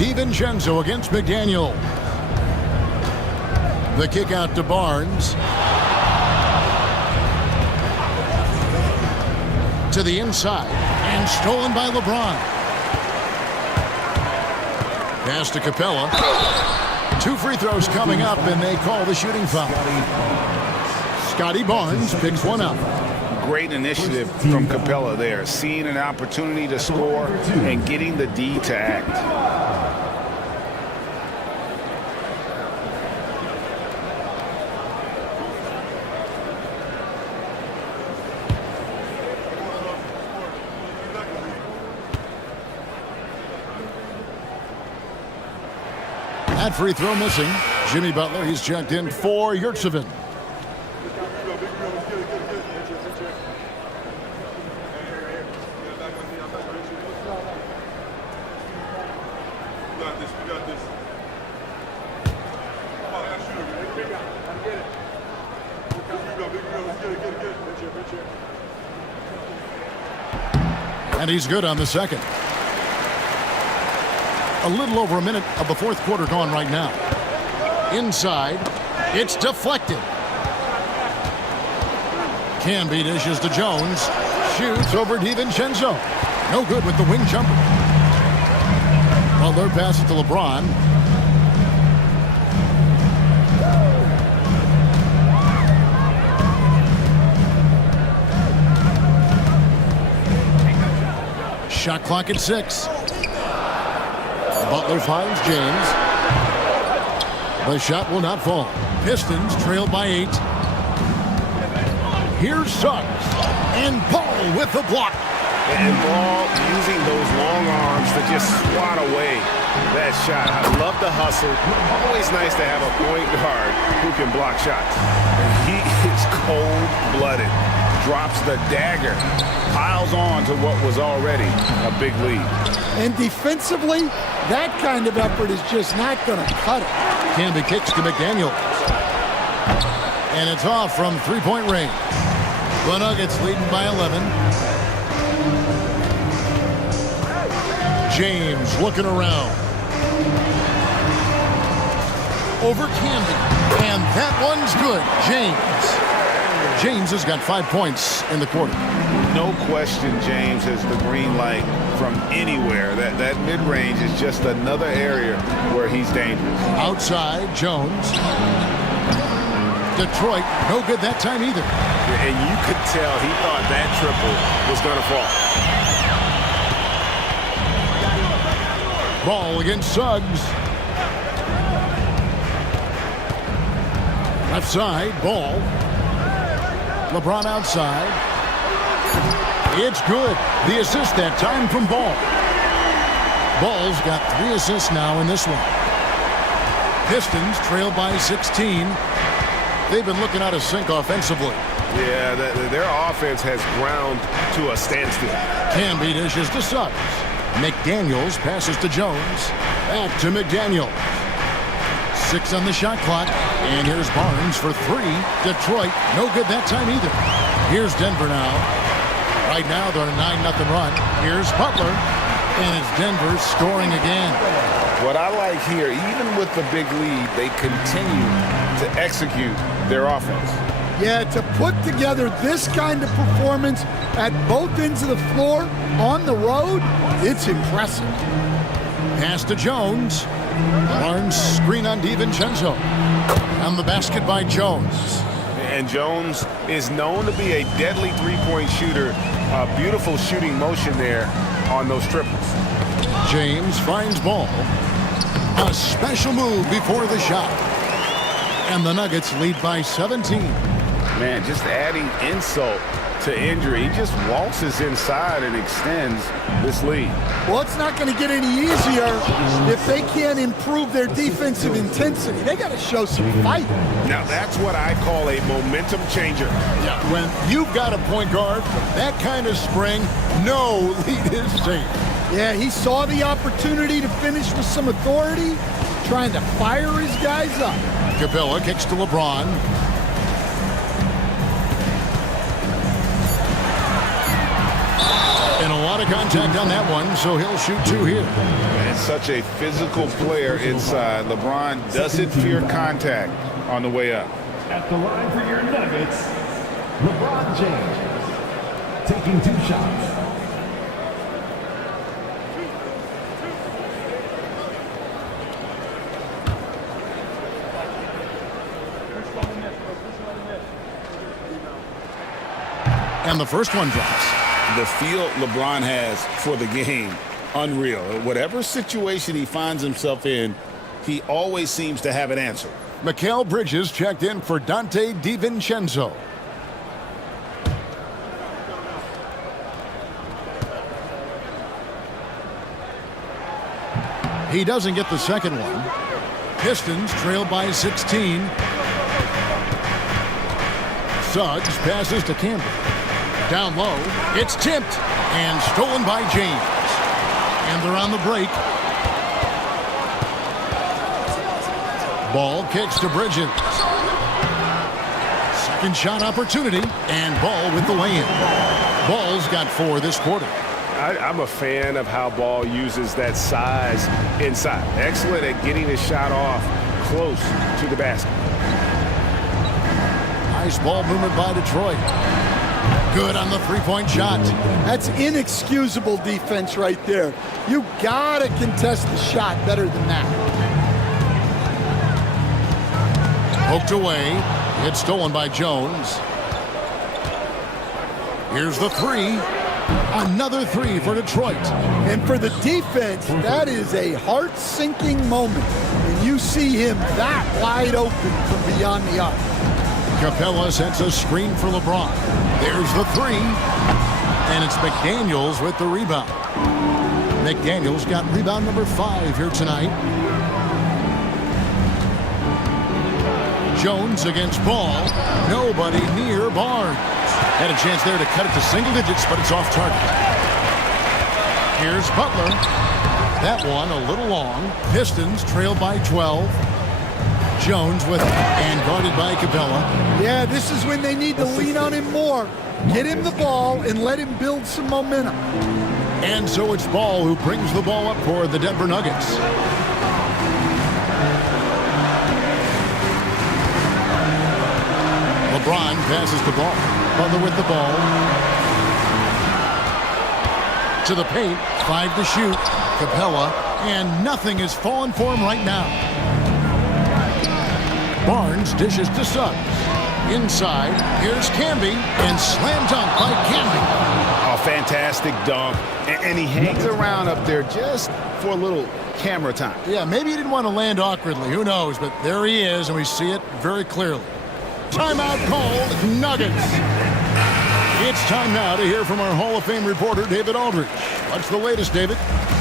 DiVincenzo against McDaniel. The kick out to Barnes. To the inside. And stolen by LeBron. Pass to Capella. 2 free throws coming up, and they call the shooting foul. Scotty Barnes picks one up. Great initiative from Capella there, seeing an opportunity to score and getting the D to act. That free throw missing. Jimmy Butler, he's checked in for Yurtseven. And he's good on the second. A little over a minute of the fourth quarter gone right now. Inside, it's deflected. Camby dishes to Jones. Shoots over DiVincenzo. No good with the wing jumper. Butler passes to LeBron. Shot clock at 6. Butler finds James. The shot will not fall. Pistons trail by 8. Here's Suggs. And Ball with the block. And Ball using those long arms to just swat away that shot. I love the hustle. Always nice to have a point guard who can block shots. He is cold-blooded. drops the dagger, piles on to what was already a big lead. And defensively, that kind of effort is just not going to cut it. Canby kicks to McDaniels. And it's off from three-point range. The Nuggets leading by 11. James looking around. Over Canby. And that one's good. James has got 5 points in the quarter. No question James has the green light from anywhere. That mid-range is just another area where he's dangerous. Outside, Jones. Detroit, no good that time either. And you could tell he thought that triple was going to fall. Ball against Suggs. Left side, Ball. LeBron outside. It's good. The assist that time from Ball. Ball's got 3 assists now in this one. Pistons trail by 16. They've been looking out of sync offensively. Yeah, their offense has ground to a standstill. Canby dishes to Suggs. McDaniels passes to Jones. Back to McDaniels. 6 on the shot clock. And here's Barnes for 3. Detroit, no good that time either. Here's Denver now. Right now they're on a 9-0 run. Here's Butler. And it's Denver scoring again. What I like here, even with the big lead, they continue to execute their offense. Yeah, to put together this kind of performance at both ends of the floor on the road, it's impressive. Pass to Jones. Barnes screen on DiVincenzo. On the basket by Jones. And Jones is known to be a deadly three-point shooter. A beautiful shooting motion there on those triples. James finds Ball. A special move before the shot. And the Nuggets lead by 17. Man, just adding insult to injury. He just waltzes inside and extends this lead. Well, it's not going to get any easier if they can't improve their defensive intensity. They got to show some fight. Now, that's what I call a momentum changer. Yeah, when you've got a point guard from that kind of spring, no lead is safe. Yeah, he saw the opportunity to finish with some authority, trying to fire his guys up. Capella kicks to LeBron. And a lot of contact on that one, so he'll shoot 2 here. And such a physical player inside. LeBron doesn't fear contact on the way up. At the line for your Nuggets, LeBron James taking 2 shots. And the first one drops. The feel LeBron has for the game, unreal. Whatever situation he finds himself in, he always seems to have an answer. Mikal Bridges checked in for Dante DiVincenzo. He doesn't get the second one. Pistons trail by 16. Suggs passes to Campbell. Down low, it's tipped and stolen by James. And they're on the break. Ball kicks to Bridges. Second shot opportunity, and Ball with the lay-in. Ball's got 4 this quarter. I'm a fan of how Ball uses that size inside. Excellent at getting his shot off close to the basket. Nice ball movement by Detroit. Good on the three-point shot. That's inexcusable defense right there. You gotta contest the shot better than that. Poked away. It's stolen by Jones. Here's the 3. Another 3 for Detroit. And for the defense, that is a heart-sinking moment when you see him that wide open from beyond the arc. Capella sets a screen for LeBron. There's the 3. And it's McDaniels with the rebound. McDaniels got rebound number 5 here tonight. Jones against Ball. Nobody near Barnes. Had a chance there to cut it to single digits, but it's off target. Here's Butler. That one a little long. Pistons trail by 12. Jones with it and guarded by Capella. Yeah, this is when they need to lean on him more. Get him the ball and let him build some momentum. And so it's Ball who brings the ball up for the Denver Nuggets. LeBron passes the ball. Butler with the ball. To the paint. 5 to shoot. Capella. And nothing is falling for him right now. Barnes dishes to Suggs. Inside. Here's Camby. And slam dunk by Camby. A fantastic dunk. And he hangs around up there just for a little camera time. Yeah, maybe he didn't want to land awkwardly. Who knows? But there he is, and we see it very clearly. Timeout called, Nuggets. It's time now to hear from our Hall of Fame reporter, David Aldridge. What's the latest, David?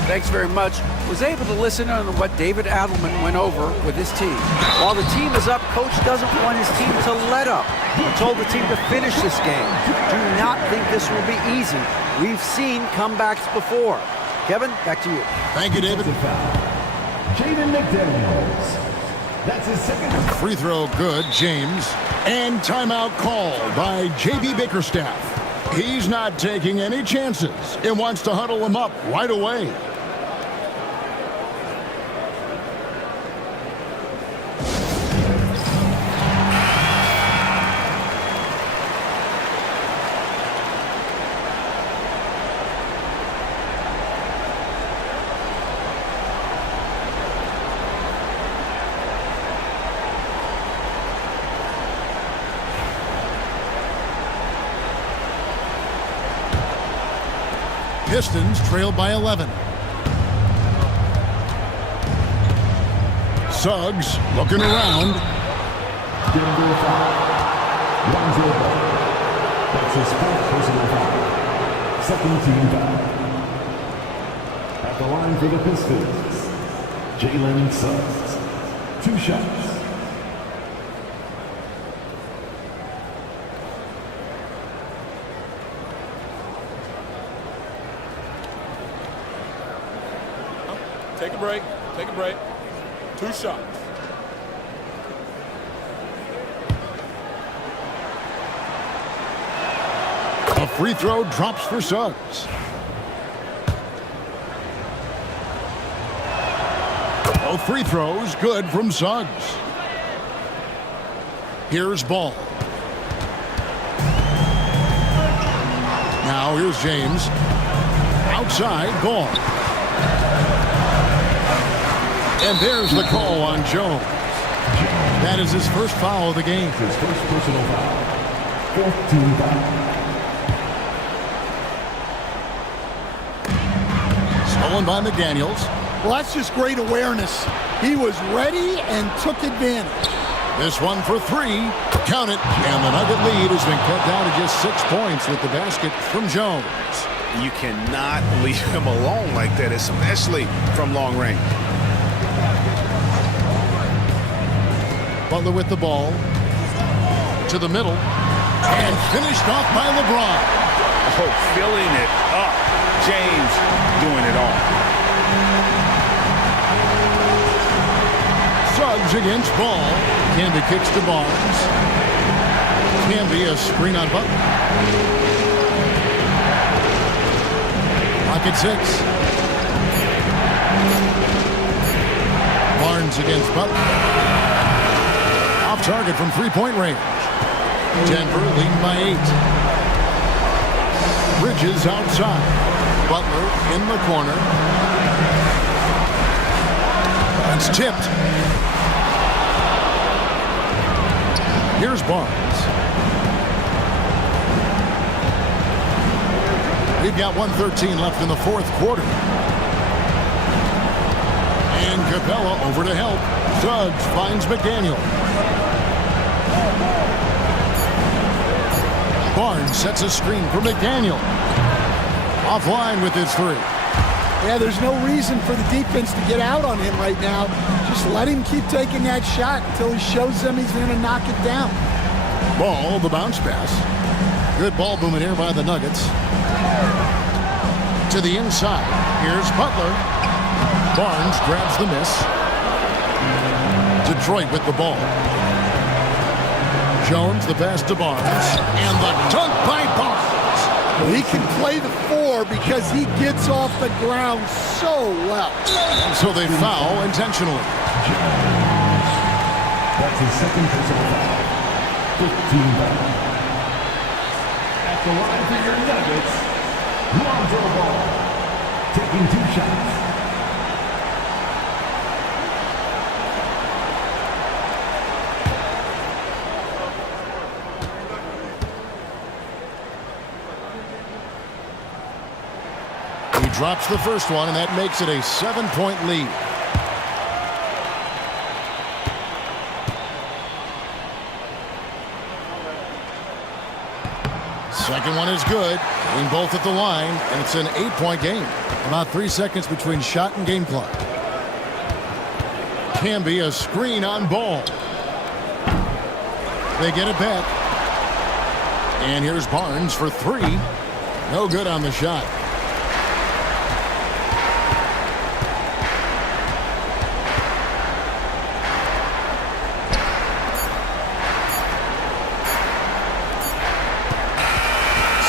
Thanks very much. Was able to listen on what David Adelman went over with his team. While the team is up, coach doesn't want his team to let up. He told the team to finish this game. Do not think this will be easy. We've seen comebacks before. Kevin, back to you. Thank you, David. Jaden McDaniels. That's his second. Free throw good, James. And timeout called by J.B. Bickerstaff. He's not taking any chances and wants to huddle him up right away. Pistons trail by 11. Suggs looking around. Denver foul. Lonzo Ball. That's his fourth personal foul. Second team foul. At the line for the Pistons, Jalen Suggs. 2 shots. Take a break. Take a break. 2 shots. A free throw drops for Suggs. Both free throws good from Suggs. Here's Ball. Now here's James. Outside, Ball. And there's the call on Jones. That is his first foul of the game. His first personal foul. Fourth team foul. Stolen by McDaniels. Well, that's just great awareness. He was ready and took advantage. This one for 3. Count it. And the Nugget lead has been cut down to just 6 points with the basket from Jones. You cannot leave him alone like that, especially from long range. Butler with the ball. To the middle. And finished off by LeBron. Oh, filling it up. James doing it all. Suggs against Ball. Camby kicks to Barnes. Camby a screen on Butler. Pocket 6. Barnes against Butler. Off target from 3-point range. Denver leading by 8. Bridges outside. Butler in the corner. It's tipped. Here's Barnes. We've got 1:13 left in the 4th quarter. And Capella over to help. Suggs finds McDaniel. Barnes sets a screen for McDaniel. Offline with his 3. Yeah, there's no reason for the defense to get out on him right now. Just let him keep taking that shot until he shows them he's going to knock it down. Ball, the bounce pass. Good ball movement here by the Nuggets. To the inside. Here's Butler. Barnes grabs the miss. Detroit with the ball. Jones, the pass to Barnes. And the dunk by Barnes. He can play the 4 because he gets off the ground so well. So they foul intentionally. That's his second personal foul. 15 foul. At the line for your Nuggets, Lonzo Ball, taking 2 shots. He drops the first one, and that makes it a 7-point lead. Second one is good. Getting both at the line, and it's an 8-point game. About 3 seconds between shot and game clock. Camby, a screen on Ball. They get it back. And here's Barnes for 3. No good on the shot.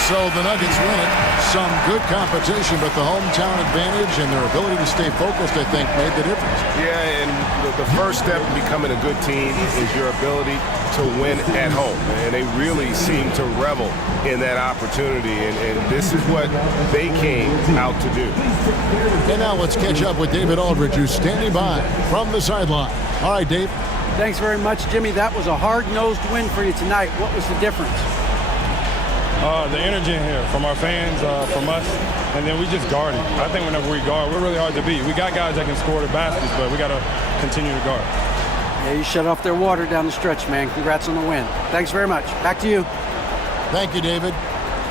So the Nuggets win it. Some good competition, but the hometown advantage and their ability to stay focused, I think, made the difference. Yeah, and the first step in becoming a good team is your ability to win at home. And they really seem to revel in that opportunity, and this is what they came out to do. And now let's catch up with David Aldridge, who's standing by from the sideline. All right, Dave. Thanks very much, Jimmy. That was a hard-nosed win for you tonight. What was the difference? The energy in here from our fans, from us, and then we just guard it. I think whenever we guard, we're really hard to beat. We got guys that can score the baskets, but we got to continue to guard. Yeah, you shut off their water down the stretch, man. Congrats on the win. Thanks very much. Back to you. Thank you, David.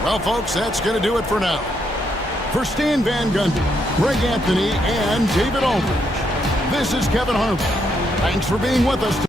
Well, folks, that's going to do it for now. For Stan Van Gundy, Greg Anthony, and David Aldridge, this is Kevin Harlan. Thanks for being with us.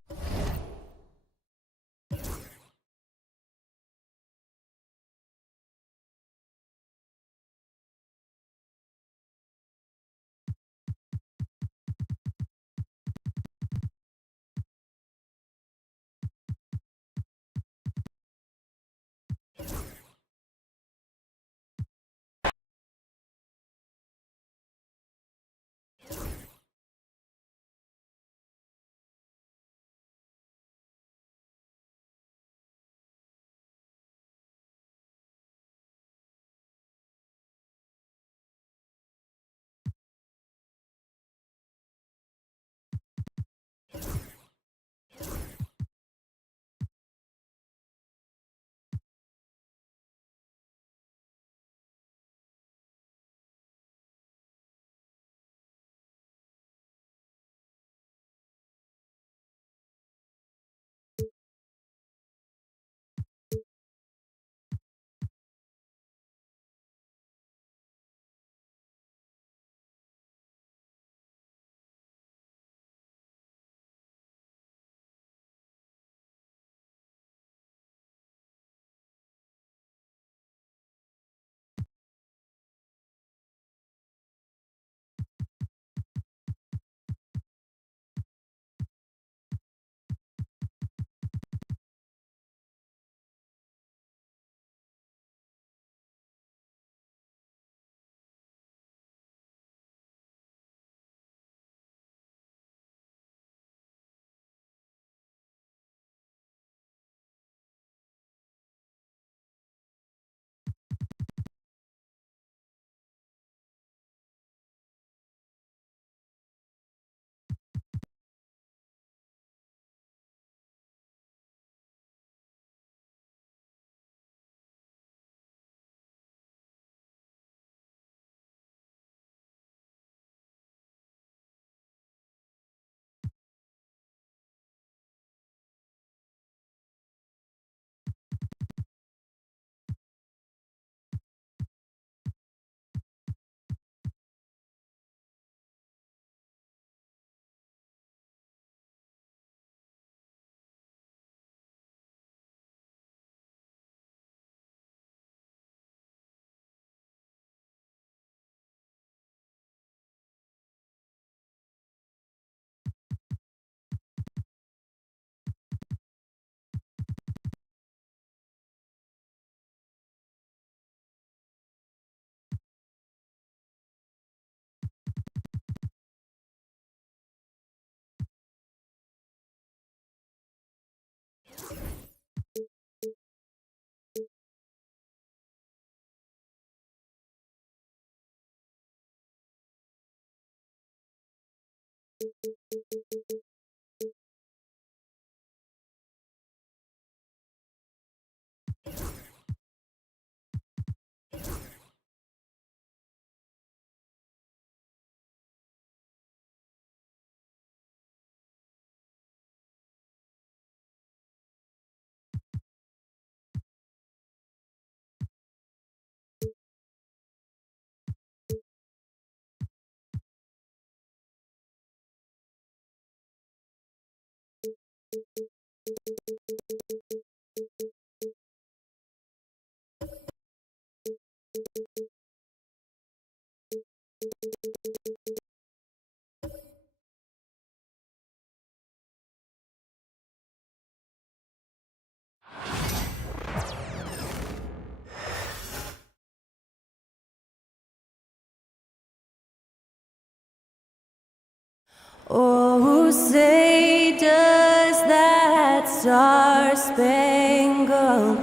Oh, say does that star-spangled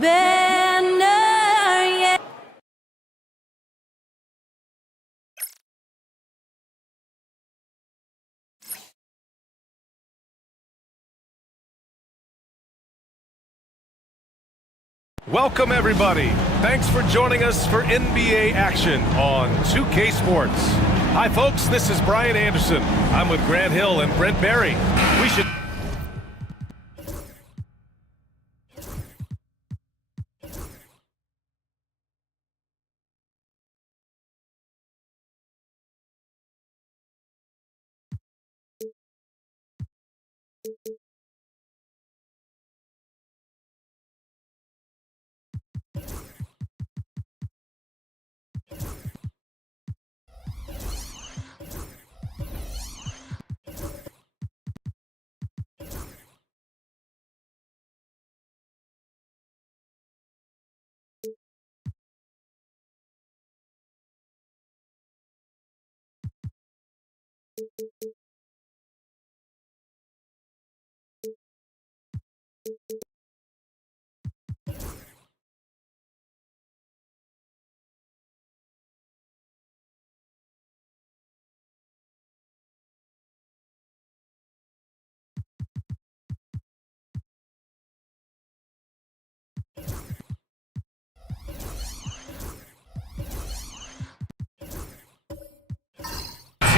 banner yet? Welcome, everybody. Thanks for joining us for NBA action on 2K Sports. Hi, folks. This is Brian Anderson. I'm with Grant Hill and Brent Barry. We should...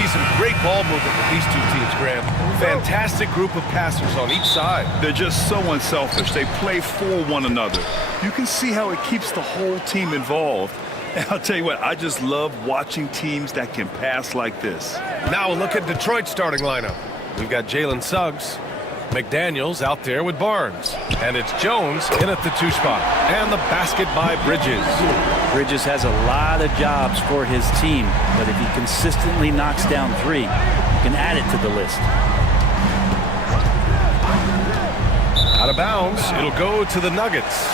some great ball movement with these two teams, Graham. Fantastic group of passers on each side. They're just so unselfish. They play for one another. You can see how it keeps the whole team involved. And I'll tell you what, I just love watching teams that can pass like this. Now a look at Detroit's starting lineup. We've got Jalen Suggs, McDaniels out there with Barnes, and it's Jones in at the 2 spot. And the basket by Bridges. Bridges has a lot of jobs for his team, but if he consistently knocks down 3, you can add it to the list. Out of bounds, it'll go to the Nuggets.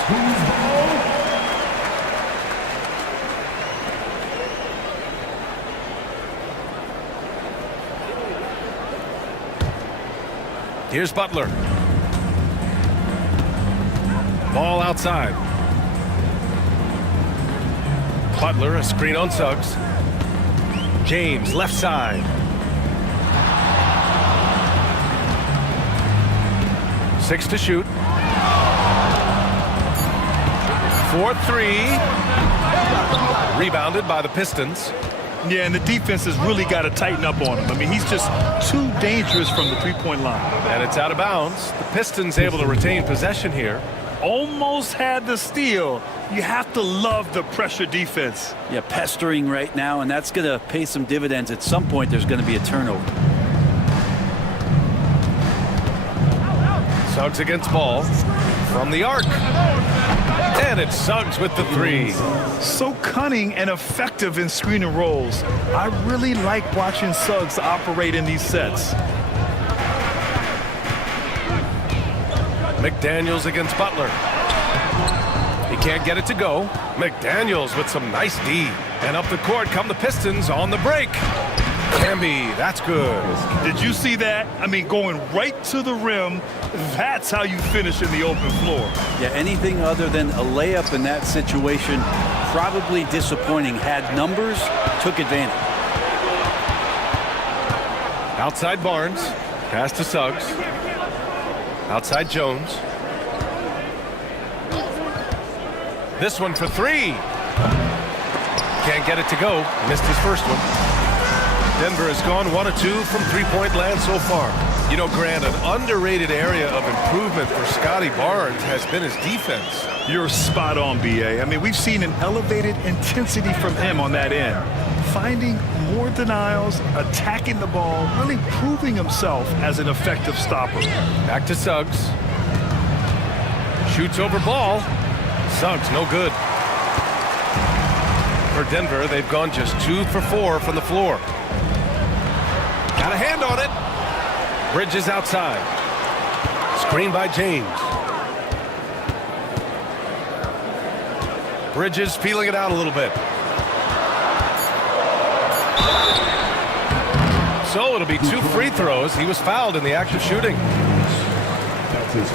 Here's Butler. Ball outside. Butler, a screen on Suggs. James, left side. Six to shoot. 4-3. Rebounded by the Pistons. Yeah, and the defense has really got to tighten up on him. I mean, he's just too dangerous from the three-point line. And it's out of bounds. The Pistons able to retain possession here. Almost had the steal. You have to love the pressure defense. Yeah, pestering right now, and that's going to pay some dividends. At some point, there's going to be a turnover. Suggs against Ball from the arc. And it's Suggs with the 3. So cunning and effective in screen and rolls. I really like watching Suggs operate in these sets. McDaniels against Butler. He can't get it to go. McDaniels with some nice D. And up the court come the Pistons on the break. Camby, that's good. Did you see that? I mean, going right to the rim, that's how you finish in the open floor. Yeah, anything other than a layup in that situation, probably disappointing. Had numbers, took advantage. Outside Barnes. Pass to Suggs. Outside Jones. This one for three. Can't get it to go. Missed his first one. Denver has gone 1 of 2 from three-point land so far. You know, Grant, an underrated area of improvement for Scotty Barnes has been his defense. You're spot on, B.A. I mean, we've seen an elevated intensity from him on that end. Finding more denials, attacking the ball, really proving himself as an effective stopper. Back to Suggs. Shoots over ball. Suggs, no good. For Denver, they've gone just 2 for 4 from the floor. Got a hand on it. Bridges outside. Screen by James. Bridges feeling it out a little bit. So it'll be 2 free throws. He was fouled in the act of shooting.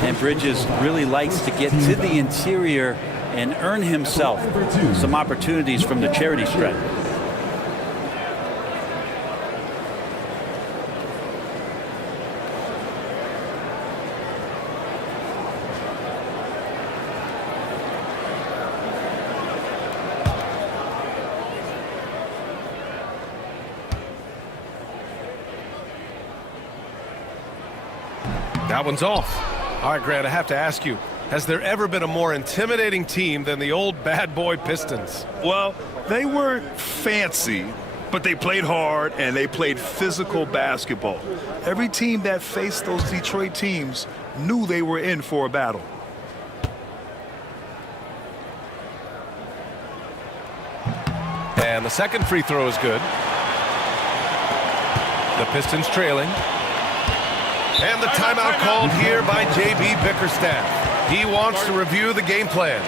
And Bridges really likes to get to the interior and earn himself some opportunities from the charity stripe. That one's off. All right, Grant, I have to ask you, has there ever been a more intimidating team than the old bad boy Pistons? Well, they weren't fancy, but they played hard and they played physical basketball. Every team that faced those Detroit teams knew they were in for a battle. And the second free throw is good. The Pistons trailing. And the timeout called here by J.B. Bickerstaff. He wants to review the game plan.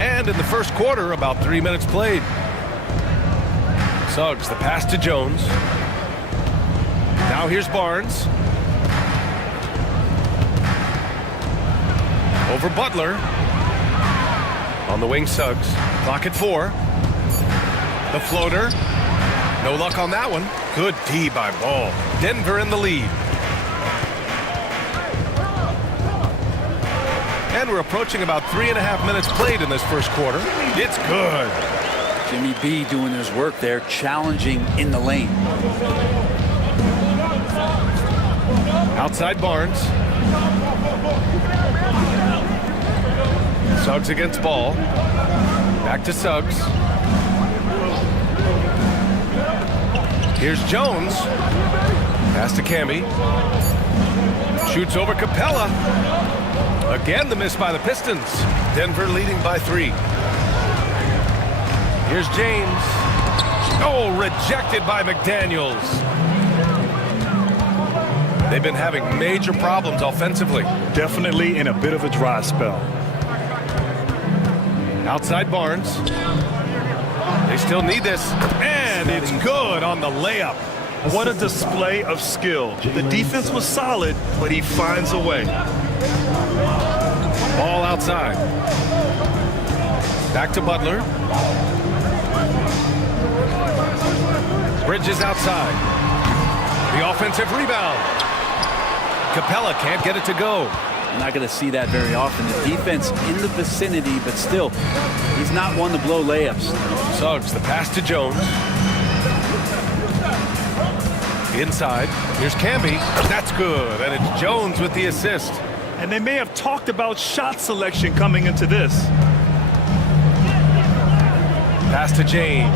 And in the first quarter, about 3 minutes played. Suggs, the pass to Jones. Now here's Barnes. Over Butler. On the wing, Suggs. Clock at 4. The floater. No luck on that one. Good D by Ball. Denver in the lead. And we're approaching about 3.5 minutes played in this first quarter. It's good. Jimmy B doing his work there, challenging in the lane. Outside Barnes. Suggs against Ball. Back to Suggs. Here's Jones. Pass to Camby. Shoots over Capella. Again, the miss by the Pistons. Denver leading by 3. Here's James. Oh, rejected by McDaniels. They've been having major problems offensively. Definitely in a bit of a dry spell. Outside Barnes. They still need this. And it's good on the layup. What a display of skill. The defense was solid, but he finds a way. Ball outside. Back to Butler. Bridges outside. The offensive rebound. Capella can't get it to go. You're not going to see that very often. The defense in the vicinity, but still, he's not one to blow layups. Suggs, the pass to Jones. Inside. Here's Camby. That's good. And it's Jones with the assist. And they may have talked about shot selection coming into this. Pass to James.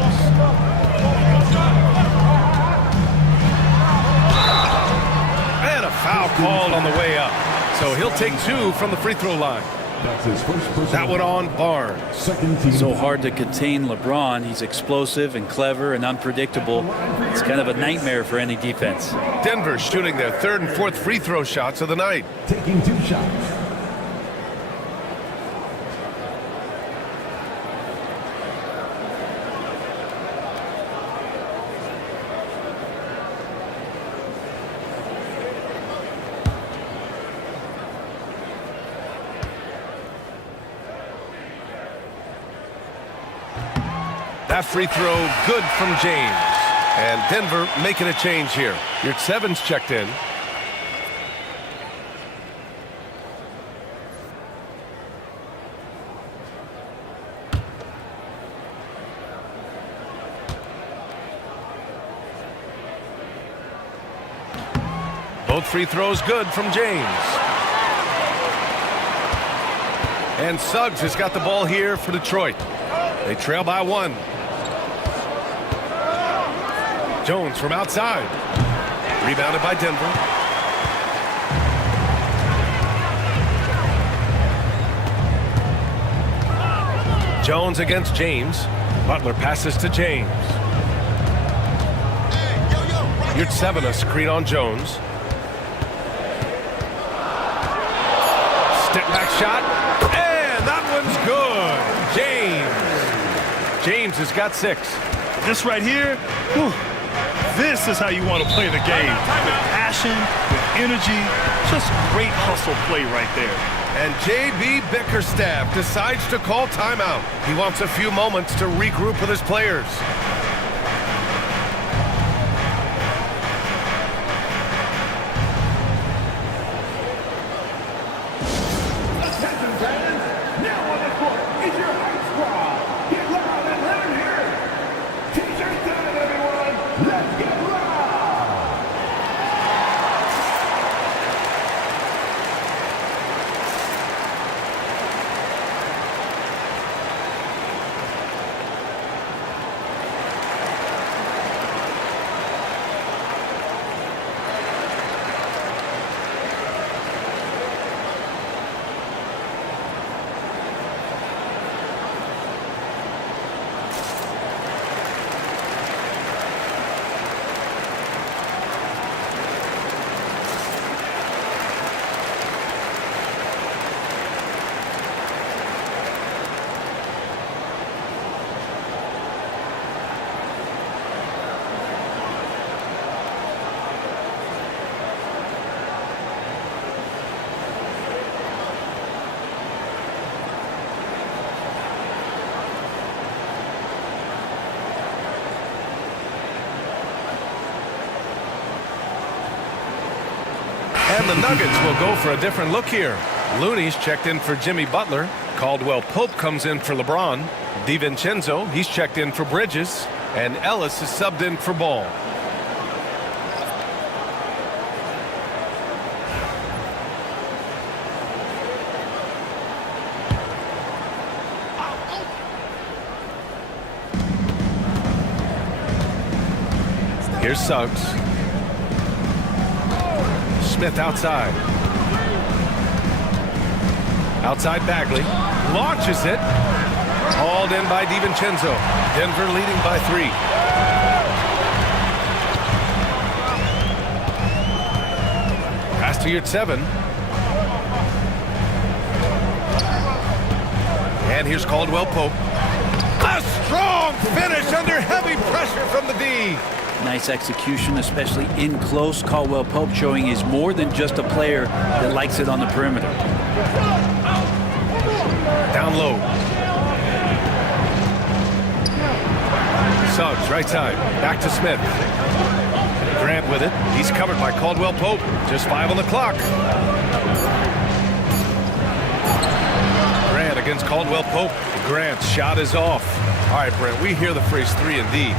And a foul called on the way up. So he'll take 2 from the free throw line. That's his first personal. That one on Barnes. Second team. So hard to contain LeBron. He's explosive and clever and unpredictable. It's kind of a nightmare for any defense. Denver shooting their 3rd and 4th free throw shots of the night. Taking 2 shots. That free throw good from James. And Denver making a change here. Yurtseven's checked in. Both free throws good from James. And Suggs has got the ball here for Detroit. They trail by 1. Jones from outside. Rebounded by Denver. Jones against James. Butler passes to James. Yurtseven, a screen on Jones. Step back shot. And that one's good. James has got 6. This right here, whew, this is how you want to play the game. With passion, with energy, just great hustle play right there. And J.B. Bickerstaff decides to call timeout. He wants a few moments to regroup with his players. And the Nuggets will go for a different look here. Looney's checked in for Jimmy Butler. Caldwell Pope comes in for LeBron. DiVincenzo, he's checked in for Bridges. And Ellis is subbed in for Ball. Here's Suggs. Smith outside. Outside Bagley. Launches it. Hauled in by DiVincenzo. Denver leading by 3. to your 7. And here's Caldwell Pope. A strong finish under heavy pressure from the D. Nice execution, especially in close. Caldwell Pope showing he's more than just a player that likes it on the perimeter. Down low. Suggs, right side. Back to Smith. Grant with it. He's covered by Caldwell Pope. Just 5 on the clock. Grant against Caldwell Pope. Grant's shot is off. All right, Brent, we hear the phrase 3 and D.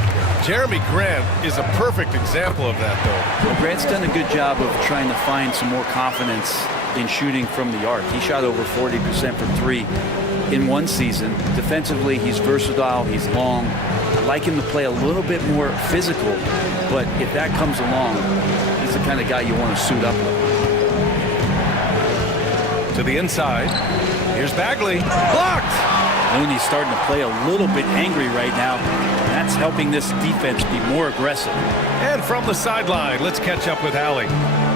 Jeremy Grant is a perfect example of that, though. Well, Grant's done a good job of trying to find some more confidence in shooting from the arc. He shot over 40% from 3 in one season. Defensively, he's versatile, he's long. I like him to play a little bit more physical, but if that comes along, he's the kind of guy you want to suit up with. To the inside. Here's Bagley. Blocked! Looney's starting to play a little bit angry right now. That's helping this defense be more aggressive. And from the sideline, let's catch up with Allie.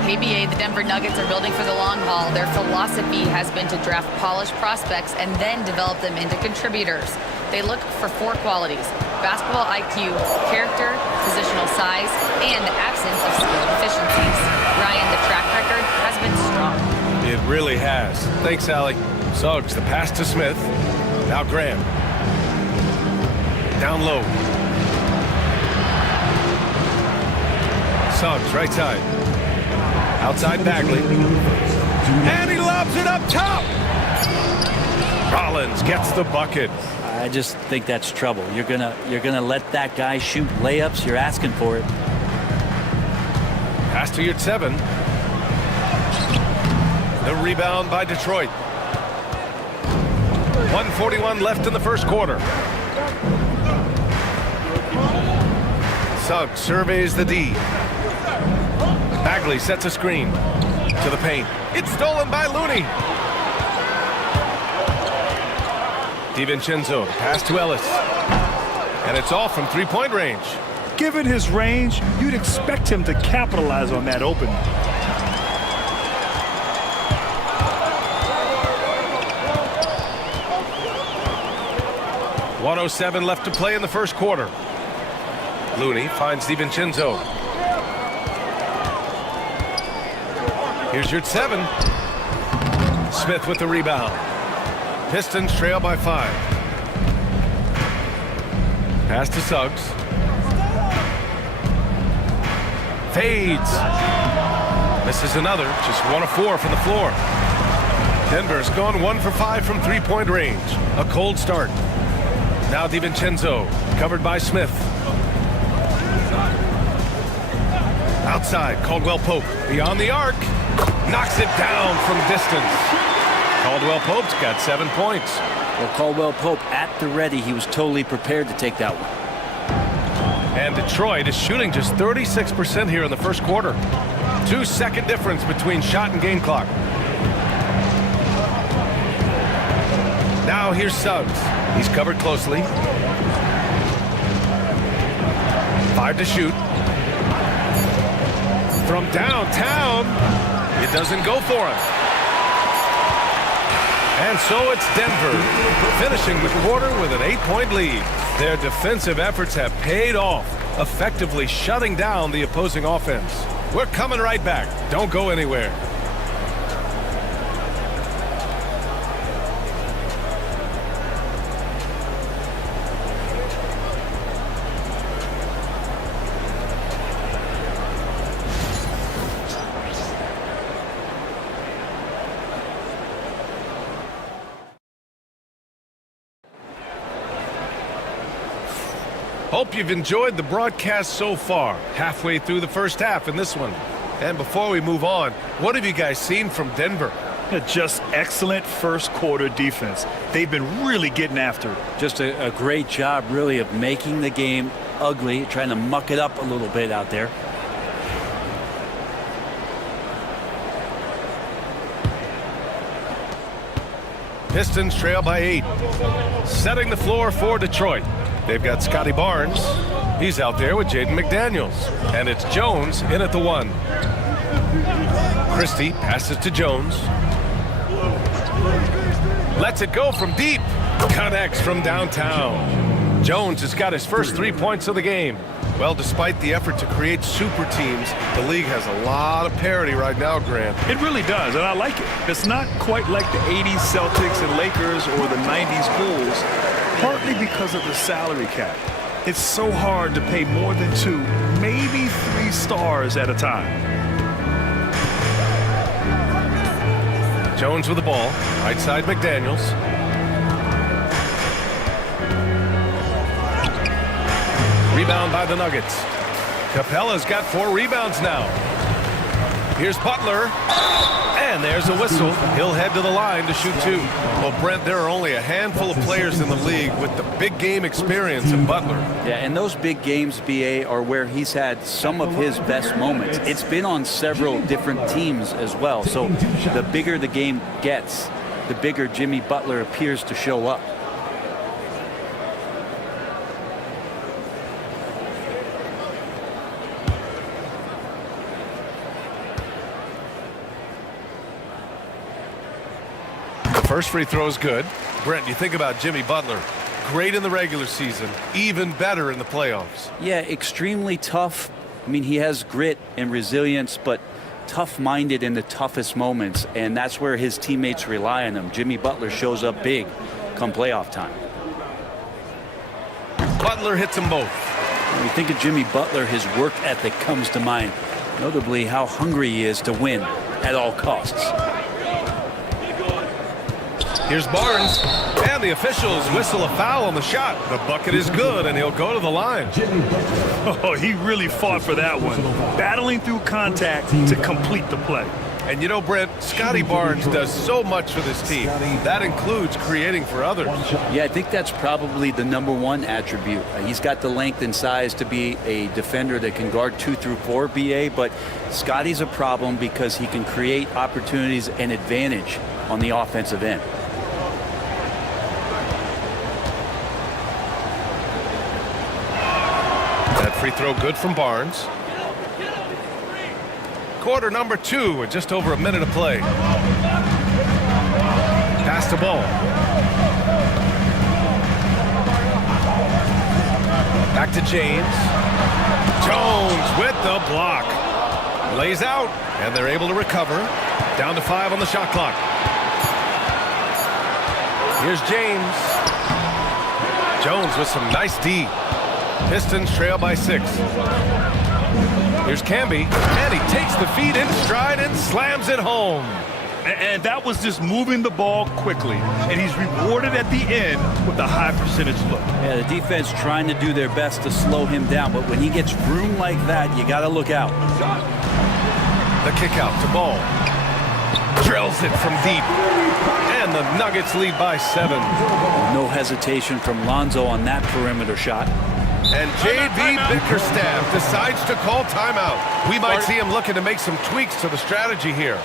KBA, the Denver Nuggets are building for the long haul. Their philosophy has been to draft polished prospects and then develop them into contributors. They look for 4 qualities: basketball IQ, character, positional size, and the absence of skill deficiencies. Ryan, the track record has been strong. It really has. Thanks, Allie. Suggs, the pass to Smith. Now Graham. Down low. Suggs, right side. Outside Bagley. And he lobs it up top. Rollins gets the bucket. I just think that's trouble. You're gonna let that guy shoot layups. You're asking for it. Pass to your 7. The rebound by Detroit. 1:41 left in the first quarter. Suggs surveys the D. Bagley sets a screen to the paint. It's stolen by Looney. DiVincenzo, pass to Ellis. And it's off from 3-point range. Given his range, you'd expect him to capitalize on that opening. .107 left to play in the first quarter. Looney finds DiVincenzo. Here's your 7. Smith with the rebound. Pistons trail by 5. Pass to Suggs. Fades. Misses another. Just 1 of 4 from the floor. Denver's gone 1 for 5 from 3-point range. A cold start. Now DiVincenzo, covered by Smith. Outside, Caldwell Pope, beyond the arc. Knocks it down from distance. Caldwell Pope's got 7 points. Well, Caldwell Pope at the ready. He was totally prepared to take that one. And Detroit is shooting just 36% here in the first quarter. 2-second difference between shot and game clock. Now here's Suggs. He's covered closely. 5 to shoot. From downtown, it doesn't go for him. And so it's Denver, finishing the quarter with an 8-point lead. Their defensive efforts have paid off, effectively shutting down the opposing offense. We're coming right back. Don't go anywhere. Hope you've enjoyed the broadcast so far. Halfway through the first half in this one. And before we move on, what have you guys seen from Denver? Just excellent first quarter defense. They've been really getting after it. Just a great job, really, of making the game ugly, trying to muck it up a little bit out there. Pistons trail by 8. Setting the floor for Detroit. They've got Scotty Barnes. He's out there with Jaden McDaniels. And it's Jones in at the 1. Christie passes to Jones. Lets it go from deep. Connects from downtown. Jones has got his first 3 points of the game. Well, despite the effort to create super teams, the league has a lot of parity right now, Grant. It really does, and I like it. It's not quite like the 80s Celtics and Lakers or the 90s Bulls, partly because of the salary cap. It's so hard to pay more than 2, maybe 3 stars at a time. Jones with the ball. Right side, McDaniels. Rebound by the Nuggets. Capella's got 4 rebounds now. Here's Butler. And there's a whistle. He'll head to the line to shoot 2. Well, Brent, there are only a handful of players in the league with the big game experience in Butler. Yeah, and those big games, BA, are where he's had some of his best moments. It's been on several different teams as well. So the bigger the game gets, the bigger Jimmy Butler appears to show up. First free throw is good. Brent, you think about Jimmy Butler. Great in the regular season, even better in the playoffs. Yeah, extremely tough. I mean, he has grit and resilience, but tough-minded in the toughest moments, and that's where his teammates rely on him. Jimmy Butler shows up big come playoff time. Butler hits them both. When you think of Jimmy Butler, his work ethic comes to mind, notably how hungry he is to win at all costs. Here's Barnes, and the officials whistle a foul on the shot. The bucket is good, and he'll go to the line. Oh, he really fought for that one, battling through contact to complete the play. And you know, Brent, Scotty Barnes does so much for this team. That includes creating for others. Yeah, I think that's probably the #1 attribute. He's got the length and size to be a defender that can guard 2 through 4, BA, but Scotty's a problem because he can create opportunities and advantage on the offensive end. That free throw good from Barnes. Quarter number 2 with just over a minute of play. Pass the ball. Back to James. Jones with the block. Lays out, and they're able to recover. Down to 5 on the shot clock. Here's James. Jones with some nice D. Pistons trail by 6. Here's Camby, and he takes the feed in stride and slams it home. And that was just moving the ball quickly, and he's rewarded at the end with a high percentage look. Yeah, the defense trying to do their best to slow him down, but when he gets room like that, you got to look out. The kick out to Ball. Drills it from deep. And the Nuggets lead by 7. No hesitation from Lonzo on that perimeter shot. And J.B. Bickerstaff decides to call timeout. We might see him looking to make some tweaks to the strategy here.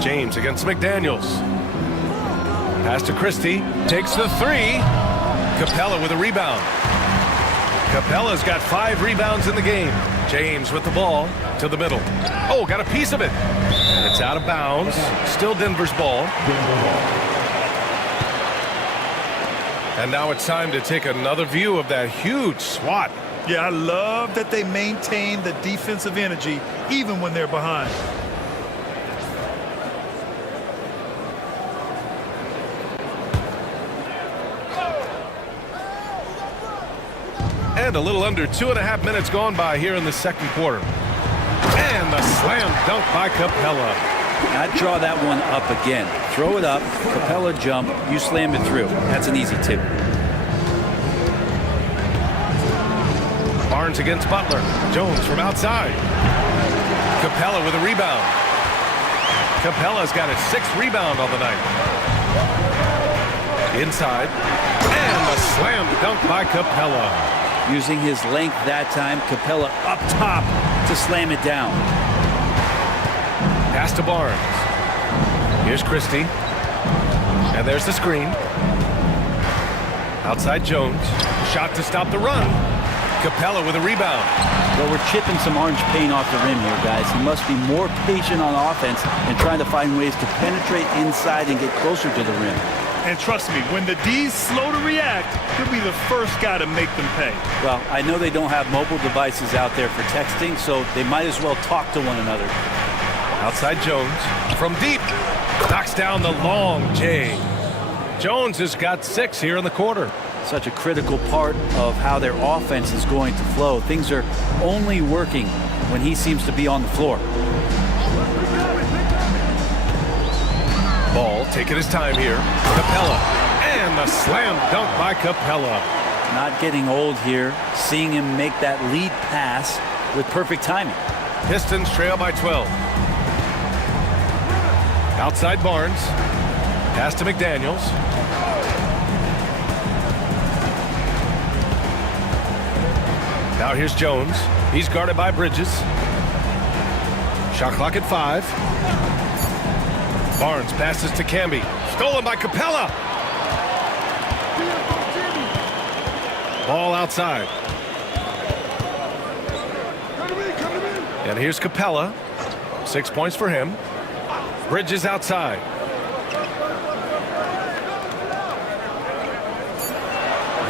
James against McDaniels. Pass to Christie. Takes the three. Capella with a rebound. Capella's got 5 rebounds in the game. James with the ball to the middle. Oh, got a piece of it. And it's out of bounds. Still Denver's ball. And now it's time to take another view of that huge swat. Yeah, I love that they maintain the defensive energy even when they're behind. And a little under 2.5 minutes gone by here in the second quarter. And the slam dunk by Capella. I'd draw that one up again. Throw it up, Capella jump, you slam it through. That's an easy tip. Barnes against Butler. Jones from outside. Capella with a rebound. Capella's got his 6th rebound on the night. Inside. And the slam dunk by Capella. Using his length that time, Capella up top to slam it down. Pass to Barnes. Here's Christie. And there's the screen. Outside Jones. Shot to stop the run. Capella with a rebound. Well, we're chipping some orange paint off the rim here, guys. He must be more patient on offense and trying to find ways to penetrate inside and get closer to the rim. And trust me, when the D's slow to react, he'll be the first guy to make them pay. Well, I know they don't have mobile devices out there for texting, so they might as well talk to one another. Outside Jones. From deep. Knocks down the long J. Jones has got 6 here in the quarter. Such a critical part of how their offense is going to flow. Things are only working when he seems to be on the floor. Ball taking his time here. Capella. And the slam dunk by Capella. Not getting old here. Seeing him make that lead pass with perfect timing. Pistons trail by 12. Outside Barnes. Pass to McDaniels. Now here's Jones. He's guarded by Bridges. Shot clock at 5. Barnes passes to Camby. Stolen by Capella. Ball outside. And here's Capella. 6 points for him. Bridges outside.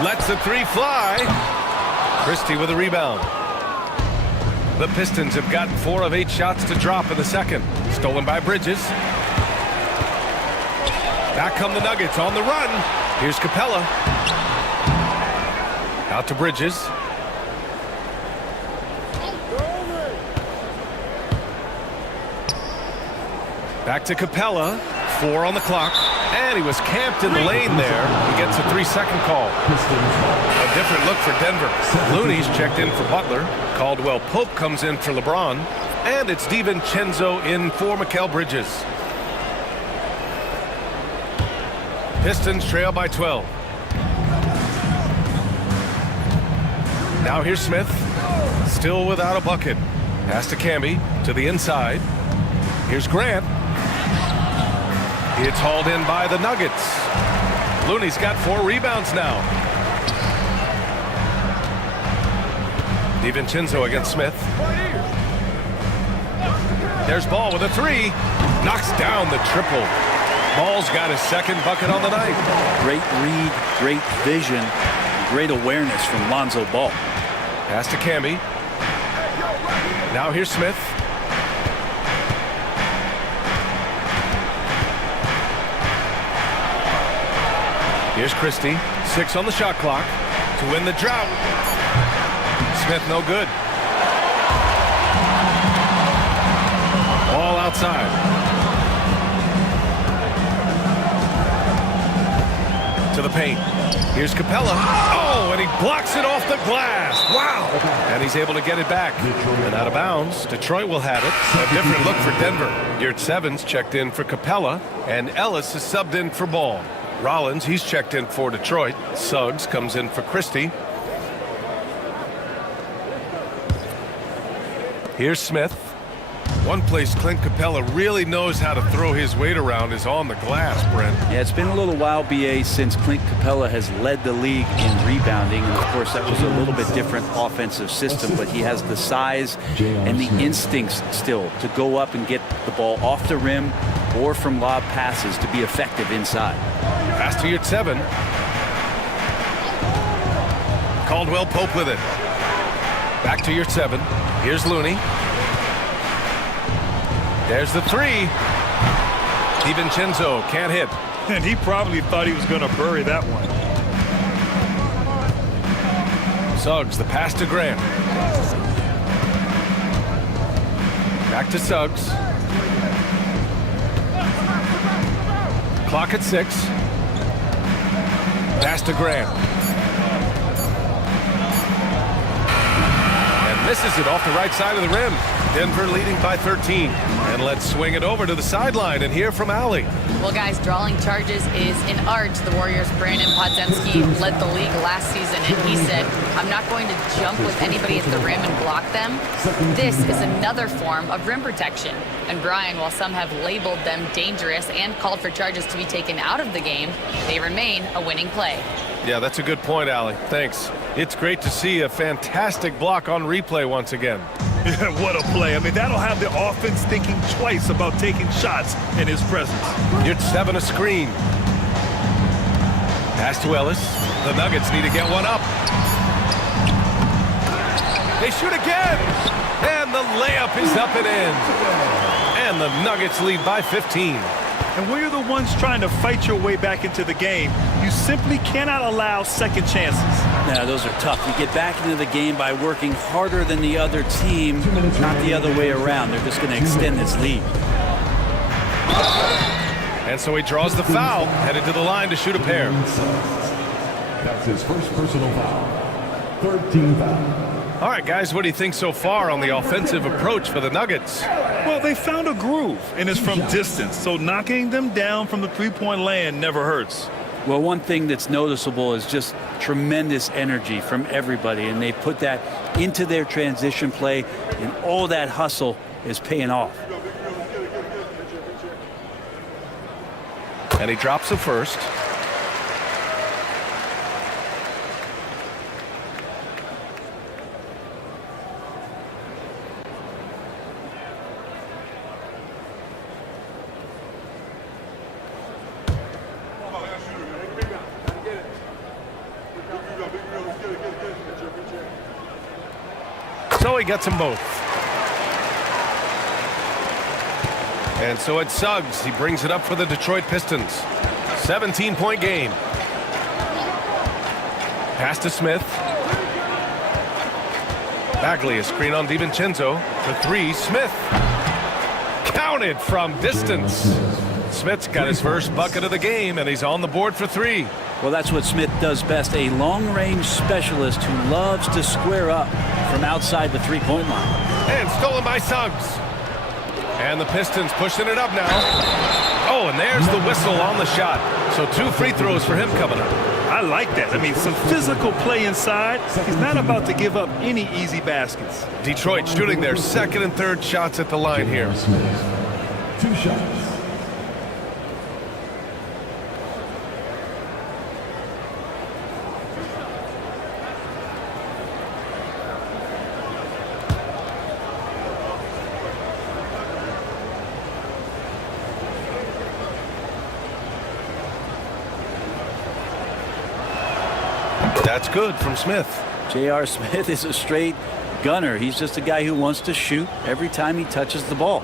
Lets the 3 fly. Christie with a rebound. The Pistons have gotten 4 of 8 shots to drop in the second. Stolen by Bridges. Back come the Nuggets on the run. Here's Capella. Out to Bridges. Back to Capella. 4 on the clock. And he was camped in the lane there. He gets a 3-second call. A different look for Denver. Looney's checked in for Butler. Caldwell Pope comes in for LeBron. And it's DiVincenzo in for Mikal Bridges. Pistons trail by 12. Now here's Smith. Still without a bucket. Pass to Camby. To the inside. Here's Grant. It's hauled in by the Nuggets. Looney's got 4 rebounds now. DiVincenzo against Smith. There's Ball with a 3. Knocks down the triple. Ball's got his 2nd bucket on the night. Great read, great vision, great awareness from Lonzo Ball. Pass to Camby. Now here's Smith. Here's Christie. 6 on the shot clock to win the drought. Smith no good. Ball outside. To the paint. Here's Capella. Oh, and he blocks it off the glass. Wow. And he's able to get it back. And out of bounds. Detroit will have it. A different look for Denver. Yurt Sevens checked in for Capella. And Ellis is subbed in for Ball. Rollins, he's checked in for Detroit. Suggs comes in for Christie. Here's Smith. One place Clint Capella really knows how to throw his weight around is on the glass, Brent. Yeah, it's been a little while, BA, since Clint Capella has led the league in rebounding. And, of course, that was a little bit different offensive system, but he has the size and the instincts still to go up and get the ball off the rim or from lob passes to be effective inside. Pass to Yurtseven. Caldwell Pope with it. Back to Yurtseven. Here's Looney. There's the three. DiVincenzo can't hit. And he probably thought he was going to bury that one. Suggs, the pass to Grant. Back to Suggs. Clock at 6. Pass to Grant. And misses it off the right side of the rim. Denver leading by 13. And let's swing it over to the sideline and hear from Allie. Well, guys, drawing charges is an art. The Warriors' Brandon Podziemski led the league last season, and he said, I'm not going to jump with anybody at the rim and block them. This is another form of rim protection. And Brian, while some have labeled them dangerous and called for charges to be taken out of the game, they remain a winning play. Yeah, that's a good point, Allie. Thanks. It's great to see a fantastic block on replay once again. What a play. I mean, that'll have the offense thinking twice about taking shots in his presence. Yurtseven a screen. Pass to Ellis. The Nuggets need to get one up. They shoot again. And the layup is up and in. And the Nuggets lead by 15. And when you're the ones trying to fight your way back into the game, you simply cannot allow second chances. Yeah, those are tough. You get back into the game by working harder than the other team, not the other way around. They're just going to extend this lead. And so he draws the foul, headed to the line to shoot a pair. That's his first personal foul. Third team foul. All right, guys, what do you think so far on the offensive approach for the Nuggets? Well, they found a groove, and it's from distance, so knocking them down from the three-point land never hurts. Well, one thing that's noticeable is just tremendous energy from everybody, and they put that into their transition play, and all that hustle is paying off. And he drops the first. So he gets them both. And so it's Suggs. He brings it up for the Detroit Pistons. 17-point game. Pass to Smith. Bagley, a screen on DiVincenzo. The three, Smith. Counted from distance. Smith's got his first bucket of the game, and he's on the board for three. Well, that's what Smith does best, a long-range specialist who loves to square up from outside the three-point line. And stolen by Suggs. And the Pistons pushing it up now. Oh, and there's the whistle on the shot. So 2 free throws for him coming up. I like that. I mean, some physical play inside. He's not about to give up any easy baskets. Detroit shooting their second and third shots at the line here. 2 shots. That's good from Smith. J.R. Smith is a straight gunner. He's just a guy who wants to shoot every time he touches the ball.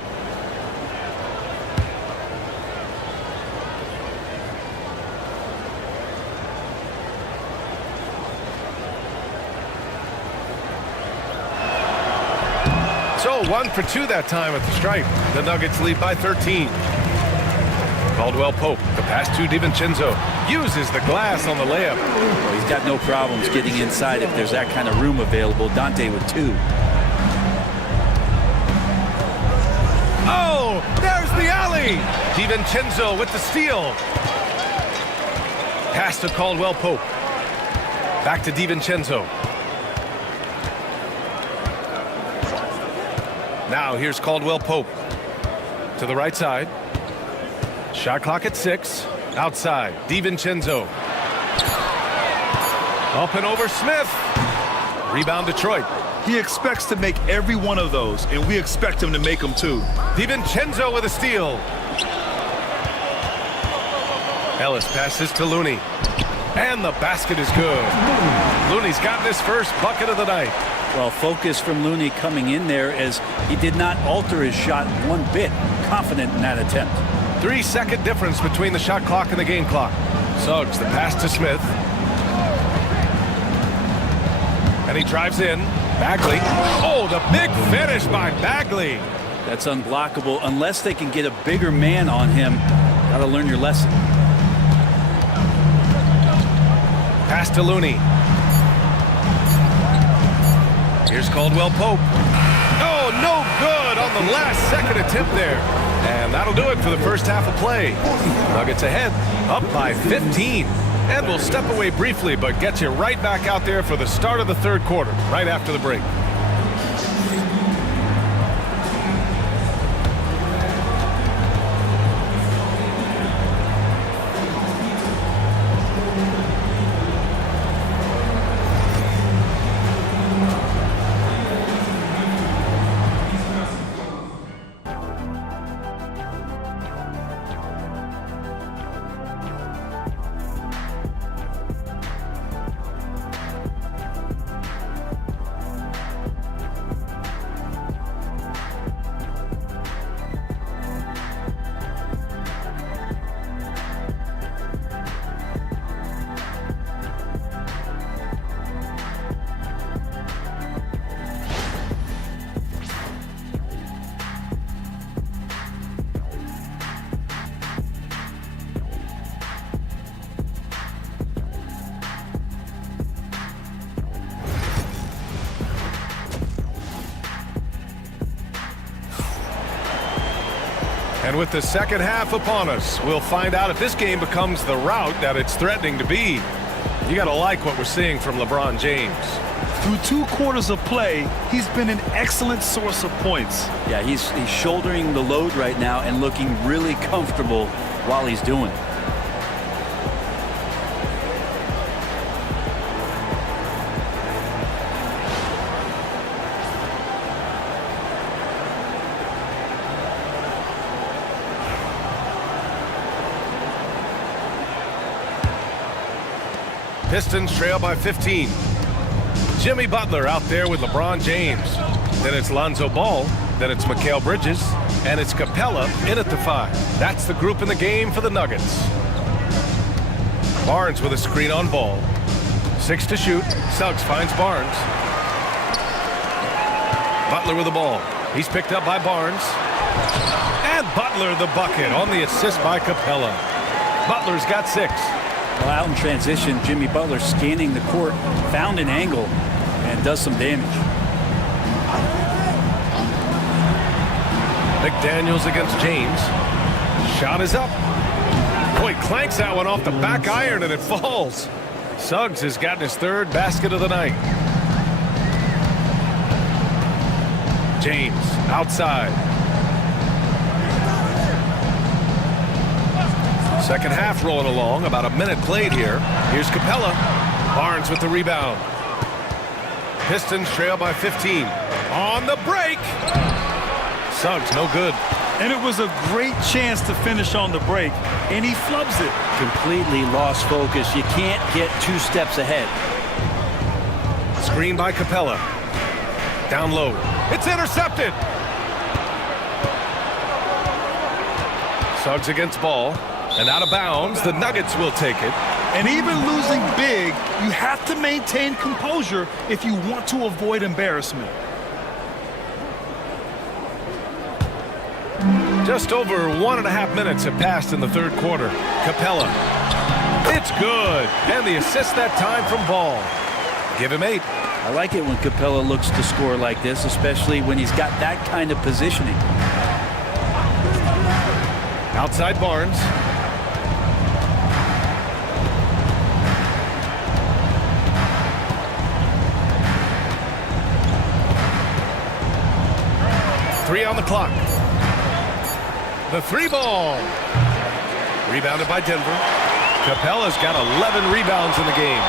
So 1 for 2 that time at the stripe. The Nuggets lead by 13. Caldwell Pope, the pass to DiVincenzo, uses the glass on the layup. Well, he's got no problems getting inside if there's that kind of room available. Dante with 2. Oh, there's the alley. DiVincenzo with the steal. Pass to Caldwell Pope. Back to DiVincenzo. Now here's Caldwell Pope to the right side. Shot clock at 6. Outside, DiVincenzo. Up and over Smith. Rebound Detroit. He expects to make every one of those, and we expect him to make them too. DiVincenzo with a steal. Ellis passes to Looney. And the basket is good. Looney's gotten his first bucket of the night. Well, focus from Looney coming in there as he did not alter his shot one bit. Confident in that attempt. 3-second difference between the shot clock and the game clock. Suggs the pass to Smith. And he drives in. Bagley. Oh, the big finish by Bagley. That's unblockable unless they can get a bigger man on him. Got to learn your lesson. Pass to Looney. Here's Caldwell Pope. Oh, no good on the last second attempt there. And that'll do it for the first half of play. Nuggets ahead, up by 15. And we'll step away briefly, but get you right back out there for the start of the third quarter, right after the break. And with the second half upon us, we'll find out if this game becomes the rout that it's threatening to be. You got to like what we're seeing from LeBron James. Through 2 quarters of play, he's been an excellent source of points. Yeah, he's shouldering the load right now and looking really comfortable while he's doing it. Pistons trail by 15. Jimmy Butler out there with LeBron James. Then it's Lonzo Ball. Then it's Mikal Bridges. And it's Capella in at the 5. That's the group in the game for the Nuggets. Barnes with a screen on Ball. 6 to shoot. Suggs finds Barnes. Butler with the ball. He's picked up by Barnes. And Butler the bucket on the assist by Capella. Butler's got 6. Well, out in transition, Jimmy Butler scanning the court, found an angle, and does some damage. McDaniels against James. Shot is up. Boy, clanks that one off the back iron and it falls. Suggs has gotten his 3rd basket of the night. James outside. Second half rolling along, about a minute played here. Here's Capella. Barnes with the rebound. Pistons trail by 15. On the break. Suggs no good. And it was a great chance to finish on the break, and he flubs it. Completely lost focus. You can't get 2 steps ahead. Screen by Capella. Down low. It's intercepted. Suggs against Ball. And out of bounds, the Nuggets will take it. And even losing big, you have to maintain composure if you want to avoid embarrassment. Just over 1.5 minutes have passed in the third quarter. Capella. It's good. And the assist that time from Ball. Give him 8. I like it when Capella looks to score like this, especially when he's got that kind of positioning. Outside Barnes. 3 on the clock. The 3 ball. Rebounded by Denver. Capella's got 11 rebounds in the game.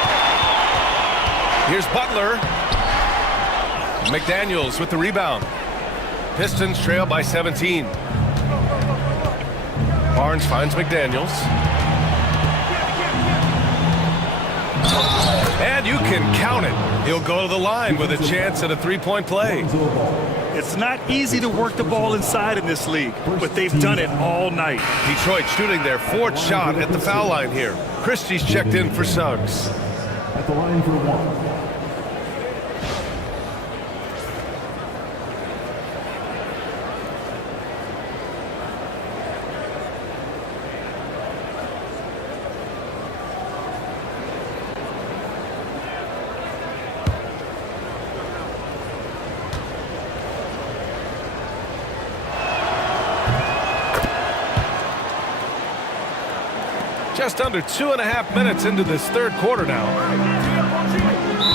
Here's Butler. McDaniels with the rebound. Pistons trail by 17. Barnes finds McDaniels. And you can count it. He'll go to the line with a chance at a three-point play. It's not easy to work the ball inside in this league, but they've done it all night. Detroit shooting their 4th shot at the foul line here. Christie's checked in for Suggs. At the line for one. Just under 2.5 minutes into this 3rd quarter now.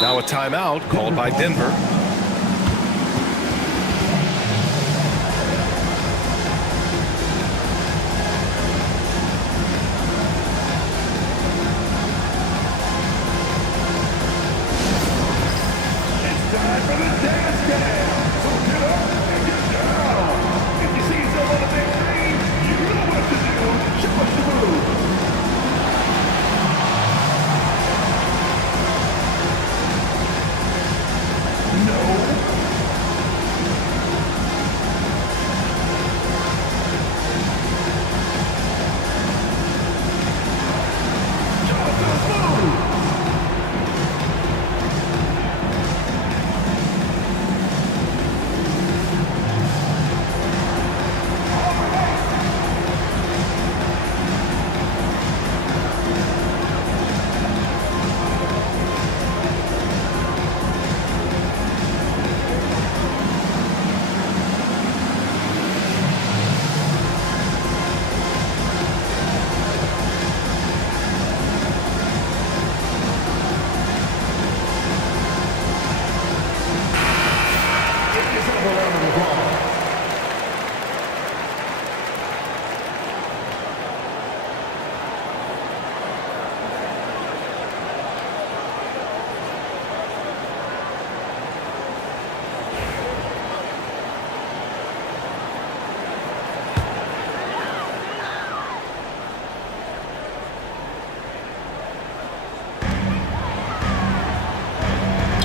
Now a timeout called by Denver. It's time for the dance down. So get up and get down. If you see yourself on the big screen, you know what to do. Show us the move.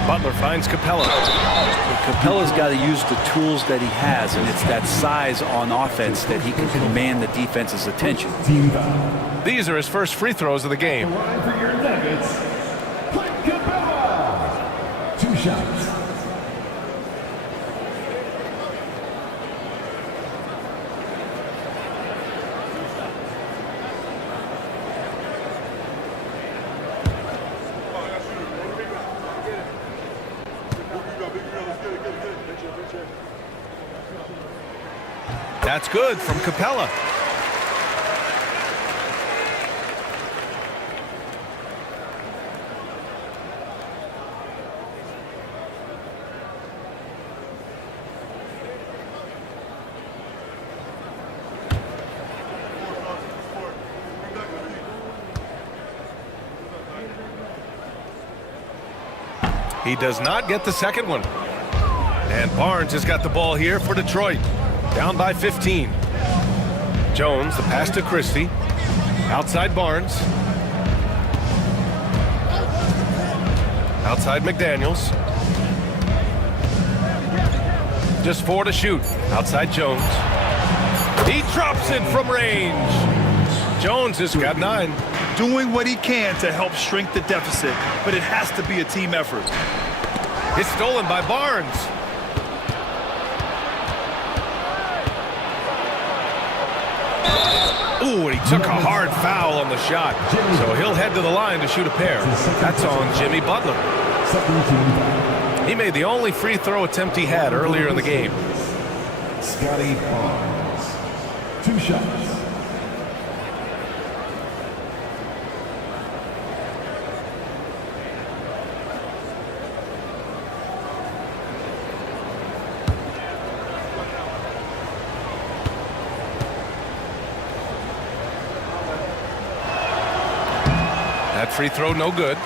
Butler finds Capella. Capella's got to use the tools that he has, and it's that size on offense that he can command the defense's attention. These are his first free throws of the game. Line for your Nuggets, Clint Capella. 2 shots. That's good from Capella. He does not get the second one. And Barnes has got the ball here for Detroit. Down by 15. Jones, the pass to Christie. Outside Barnes. Outside McDaniels. Just 4 to shoot. Outside Jones. He drops it from range. Jones has got 9. Doing what he can to help shrink the deficit, but it has to be a team effort. It's stolen by Barnes. Ooh, and he took a hard foul on the shot. So he'll head to the line to shoot a pair. That's on Jimmy Butler. He made the only free throw attempt he had earlier in the game. Scotty Barnes. 2 shots. free throw, no good.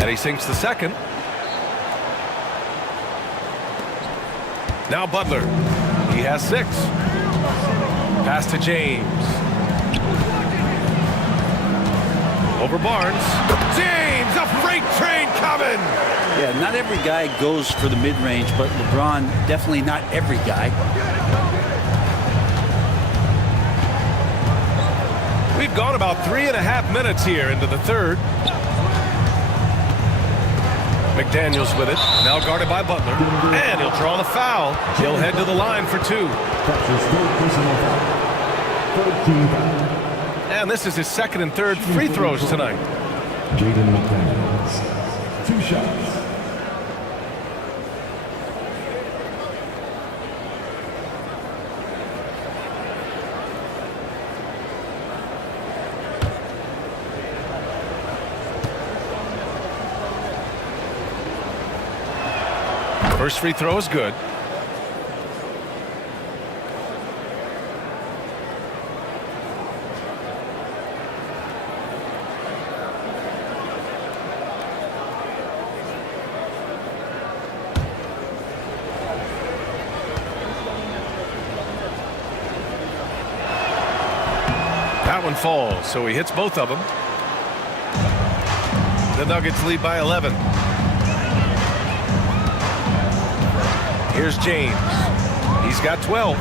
And he sinks the second. Now Butler. He has 6. Pass to James. Over Barnes. James, a freight train coming. Yeah, not every guy goes for the mid-range, but LeBron, definitely not every guy. We've gone about 3.5 minutes here into the third. McDaniels with it. Now guarded by Butler. And he'll draw the foul. He'll head to the line for 2. And this is his second and third free throws tonight. Jaden McDaniels. 2 shots. First free throw is good. That one falls, so he hits both of them. The Nuggets lead by 11. Here's James. He's got 12.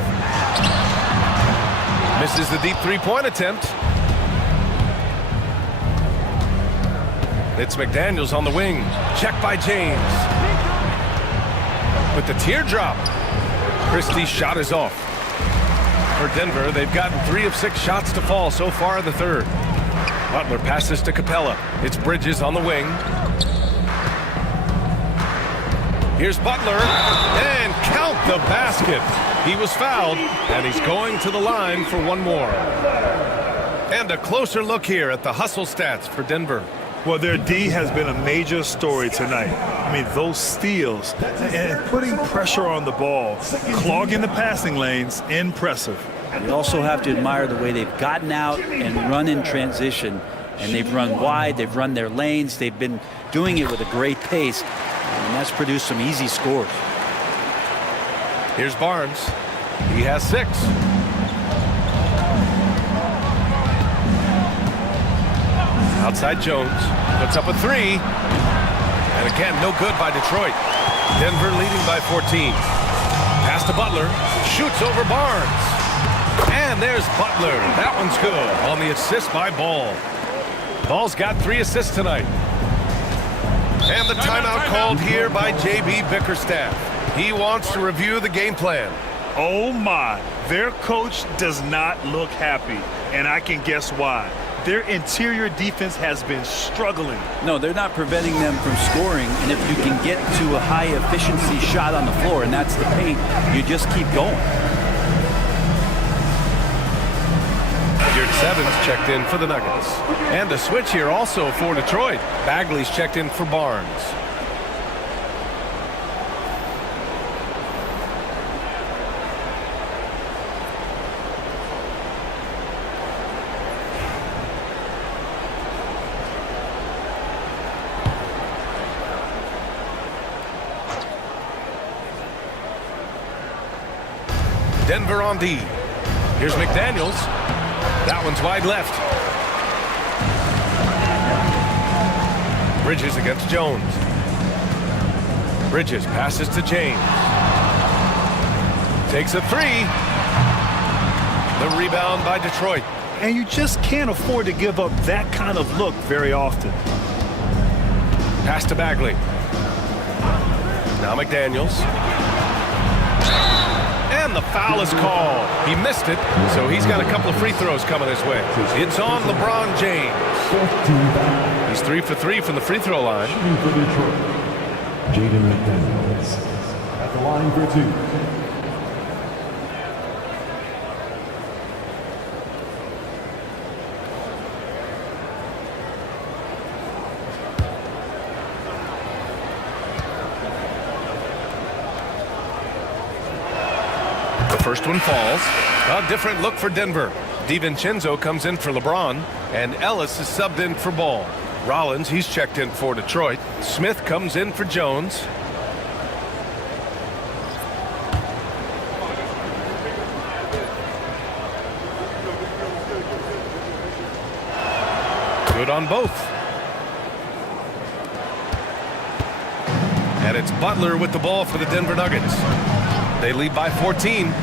Misses the deep three-point attempt. It's McDaniels on the wing. Check by James. With the teardrop. Christie's shot is off. For Denver, they've gotten 3 of 6 shots to fall so far in the third. Butler passes to Capella. It's Bridges on the wing. Here's Butler, and count the basket. He was fouled, and he's going to the line for one more. And a closer look here at the hustle stats for Denver. Well, their D has been a major story tonight. I mean, those steals and putting pressure on the ball, clogging the passing lanes, impressive. You also have to admire the way they've gotten out and run in transition. And they've run wide, they've run their lanes, they've been doing it with a great pace. And that's produced some easy scores. Here's Barnes. He has 6. Outside Jones. Puts up a 3. And again, no good by Detroit. Denver leading by 14. Pass to Butler. Shoots over Barnes. And there's Butler. That one's good on the assist by Ball. Ball's got 3 assists tonight. And the timeout called here by J.B. Bickerstaff. He wants to review the game plan. Oh my, their coach does not look happy, and I can guess why. Their interior defense has been struggling. No, they're not preventing them from scoring, and if you can get to a high efficiency shot on the floor, and that's the paint, you just keep going. Seven's checked in for the Nuggets. And a switch here also for Detroit. Bagley's checked in for Barnes. Denver on D. Here's McDaniels. That one's wide left. Bridges against Jones. Bridges passes to James. Takes a 3. The rebound by Detroit. And you just can't afford to give up that kind of look very often. Pass to Bagley. Now McDaniels. And the foul is called. He missed it, so he's got a couple of free throws coming his way. It's on LeBron James. He's 3 for 3 from the free throw line. Jaden McDaniels at the line for 2. First one falls. A different look for Denver. DiVincenzo comes in for LeBron, and Ellis is subbed in for Ball. Rollins, he's checked in for Detroit. Smith comes in for Jones. Good on both. And it's Butler with the ball for the Denver Nuggets. They lead by 14.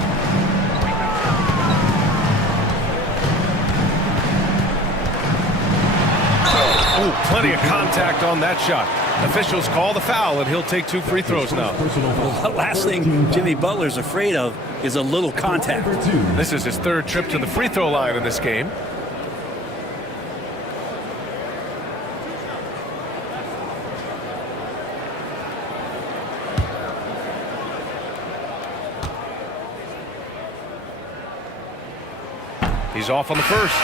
Oh, plenty of contact on that shot. Officials call the foul, and he'll take 2 free throws now. The last thing Jimmy Butler's afraid of is a little contact. This is his 3rd trip to the free throw line in this game. He's off on the first.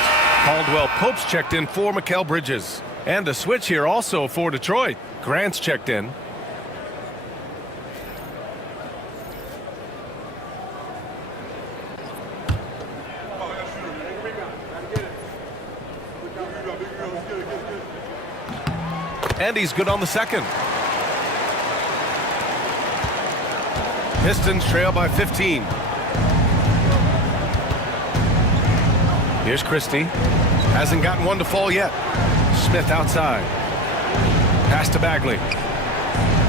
Caldwell Pope's checked in for Mikal Bridges. And a switch here also for Detroit. Grant's checked in. And he's good on the second. Pistons trail by 15. Here's Christie. Hasn't gotten one to fall yet. Smith outside. Pass to Bagley.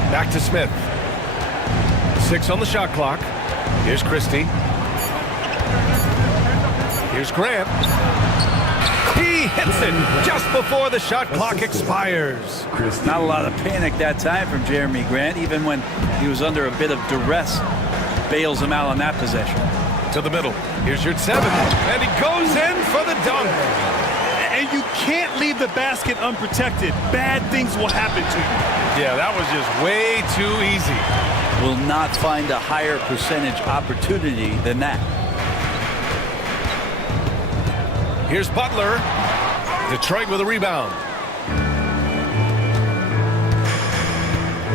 Back to Smith. 6 on the shot clock. Here's Christie. Here's Grant. He hits it just before the shot clock expires. Not a lot of panic that time from Jeremy Grant, even when he was under a bit of duress. Bails him out on that possession. To the middle. Here's your 7. And he goes in for the dunk. And you can't leave the basket unprotected. Bad things will happen to you. Yeah, that was just way too easy. Will not find a higher percentage opportunity than that. Here's Butler. Detroit with a rebound.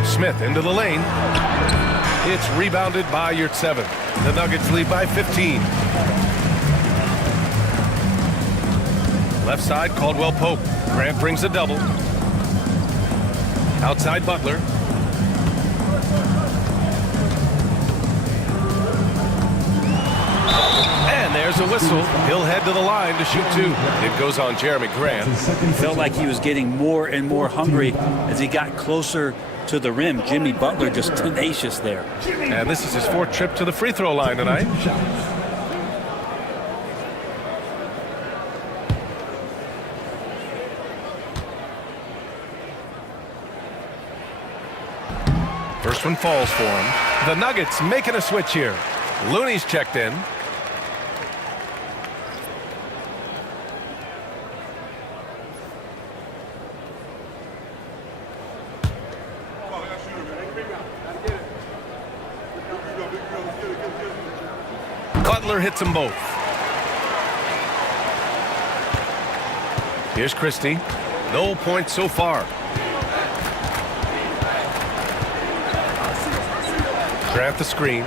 Smith into the lane. It's rebounded by Yurtseven. The Nuggets lead by 15. Left side, Caldwell Pope. Grant brings a double. Outside Butler. And there's a whistle. He'll head to the line to shoot 2. It goes on Jeremy Grant. Felt like he was getting more and more hungry as he got closer to the rim. Jimmy Butler just tenacious there. And this is his 4th trip to the free throw line tonight. First one falls for him. The Nuggets making a switch here. Looney's checked in. Butler hits them both. Here's Christie. No points so far. Grant the screen.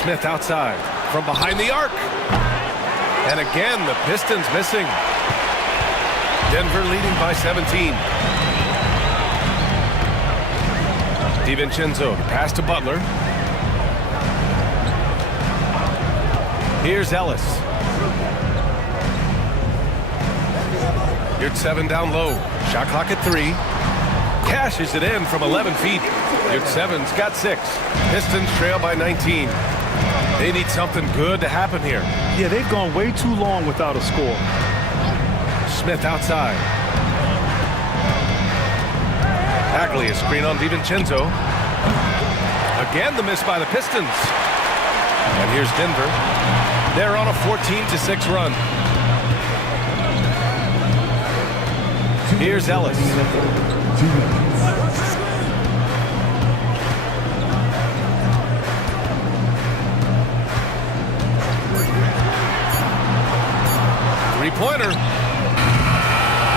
Smith outside from behind the arc. And again, the Pistons missing. Denver leading by 17. DiVincenzo, pass to Butler. Here's Ellis. Yurtseven down low. Shot clock at 3. Cashes it in from 11 feet. Yurtseven's got 6. Pistons trail by 19. They need something good to happen here. Yeah, they've gone way too long without a score. Smith outside. Bagley, a screen on DiVincenzo. Again, the miss by the Pistons. And here's Denver. They're on a 14-6 run. Here's Ellis. Three-pointer.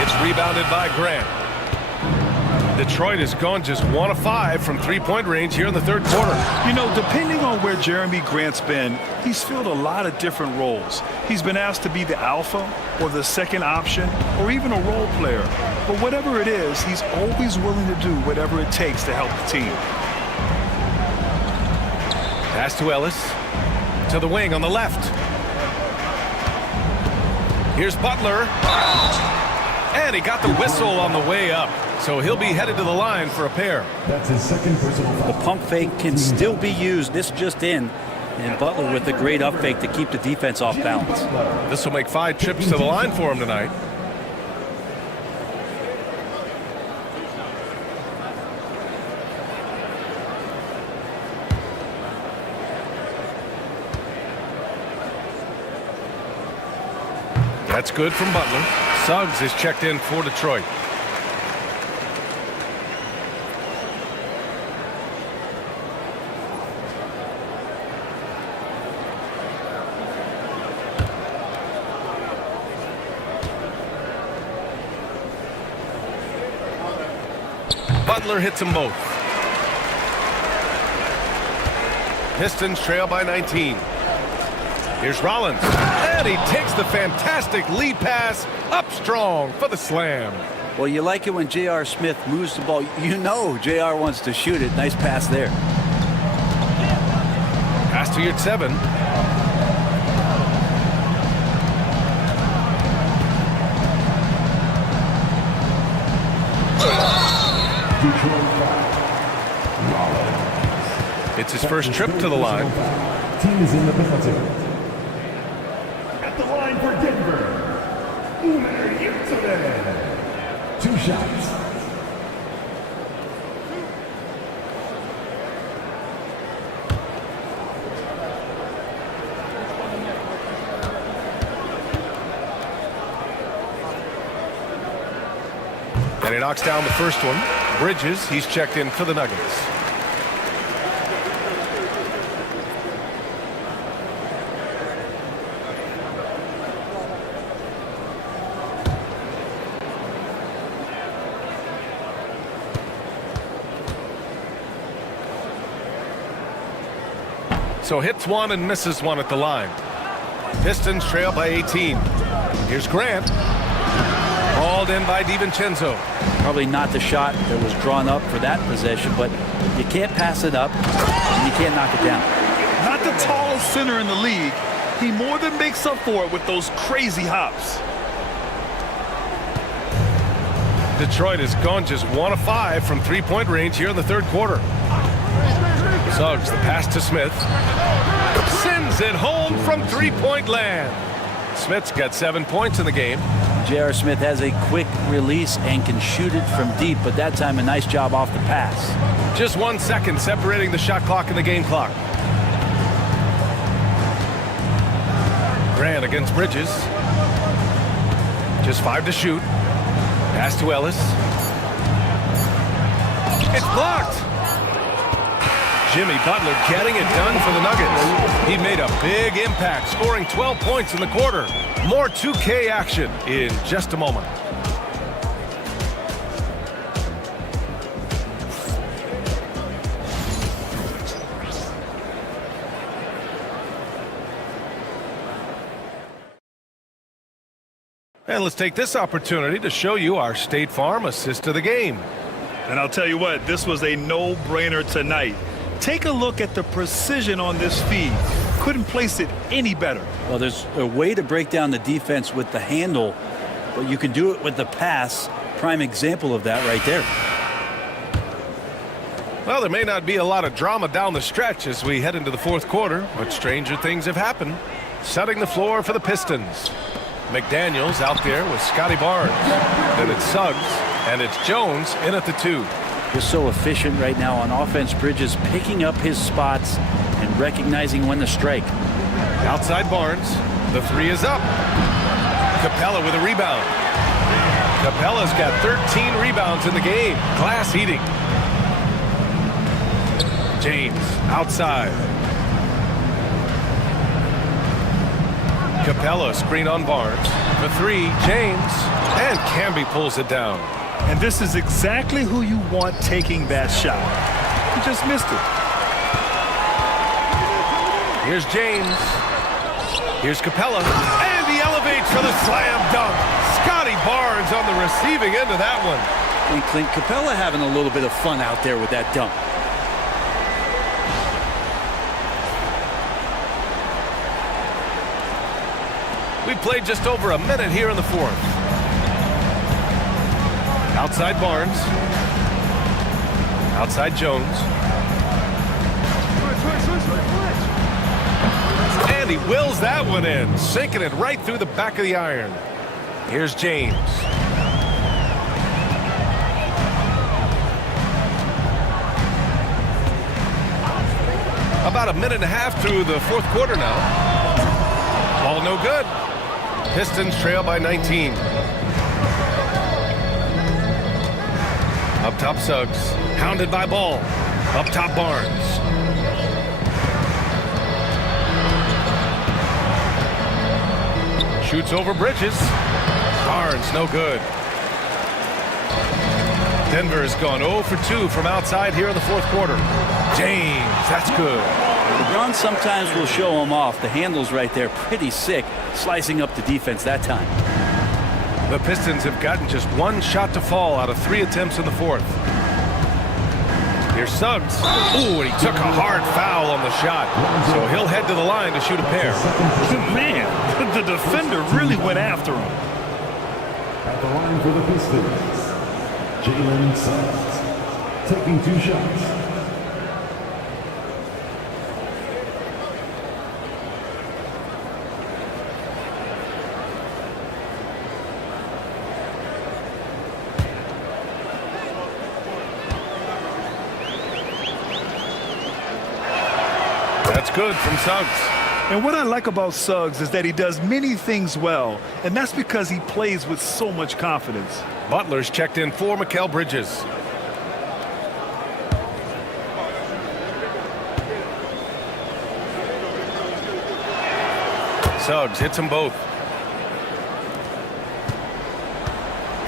It's rebounded by Grant. Detroit has gone just 1 of 5 from three-point range here in the third quarter. You know, depending on where Jeremy Grant's been, he's filled a lot of different roles. He's been asked to be the alpha or the second option or even a role player. But whatever it is, he's always willing to do whatever it takes to help the team. Pass to Ellis. To the wing on the left. Here's Butler. And he got the whistle on the way up. So he'll be headed to the line for a pair. That's his second personal foul. The pump fake can still be used. This just in. And Butler with a great up fake to keep the defense off balance. This will make 5 trips to the line for him tonight. That's good from Butler. Suggs is checked in for Detroit. Butler hits them both. Pistons trail by 19. Here's Rollins, and he takes the fantastic lead pass up strong for the slam. Well, you like it when J.R. Smith moves the ball. You know J.R. wants to shoot it. Nice pass there. Pass to Yurtseven. It's his first trip to the line. Team is in the penalty. At the line for Denver, Omer Yurtseven. 2 shots. And he knocks down the first one. Bridges, he's checked in for the Nuggets. So hits one and misses one at the line. Pistons trail by 18. Here's Grant. Hauled in by DiVincenzo. Probably not the shot that was drawn up for that possession, but you can't pass it up and you can't knock it down. Not the tallest center in the league. He more than makes up for it with those crazy hops. Detroit has gone just 1 of 5 from three-point range here in the third quarter. Suggs, the pass to Smith. Sends it home from three-point land. Smith's got 7 points in the game. J.R. Smith has a quick release and can shoot it from deep, but that time a nice job off the pass. Just 1 second separating the shot clock and the game clock. Grant against Bridges. Just 5 to shoot. Pass to Ellis. It's blocked. Jimmy Butler getting it done for the Nuggets. He made a big impact, scoring 12 points in the quarter. More 2K action in just a moment. And let's take this opportunity to show you our State Farm assist of the game. And I'll tell you what, this was a no-brainer tonight. Take a look at the precision on this feed. Couldn't place it any better. Well, there's a way to break down the defense with the handle, but you can do it with the pass. Prime example of that right there. Well, there may not be a lot of drama down the stretch as we head into the fourth quarter, but stranger things have happened. Setting the floor for the Pistons. McDaniels out there with Scotty Barnes. Then it's Suggs, and it's Jones in at the 2. Just so efficient right now on offense. Bridges picking up his spots and recognizing when to strike. Outside Barnes. The 3 is up. Capella with a rebound. Capella's got 13 rebounds in the game. Glass eating. James outside. Capella screen on Barnes. The 3, James. And Camby pulls it down. And this is exactly who you want taking that shot. He just missed it. Here's James. Here's Capella. And he elevates for the slam dunk. Scotty Barnes on the receiving end of that one. And Clint Capella having a little bit of fun out there with that dunk. We played just over a minute here in the fourth. Outside Barnes. Outside Jones. And he wills that one in, sinking it right through the back of the iron. Here's James. About a minute and a half through the fourth quarter now. Ball no good. Pistons trail by 19. Up top Suggs. Hounded by Ball. Up top Barnes. Shoots over Bridges. Barnes no good. Denver has gone 0 for 2 from outside here in the fourth quarter. James, that's good. LeBron sometimes will show him off. The handle's right there, pretty sick, slicing up the defense that time. The Pistons have gotten just one shot to fall out of 3 attempts in the fourth. Here's Suggs. Ooh, and he took a hard foul on the shot. So he'll head to the line to shoot a pair. Man, the defender really went after him. At the line for the Pistons, Jalen Suggs, taking 2 shots. That's good from Suggs. And what I like about Suggs is that he does many things well, and that's because he plays with so much confidence. Butler's checked in for Mikal Bridges. Suggs hits them both.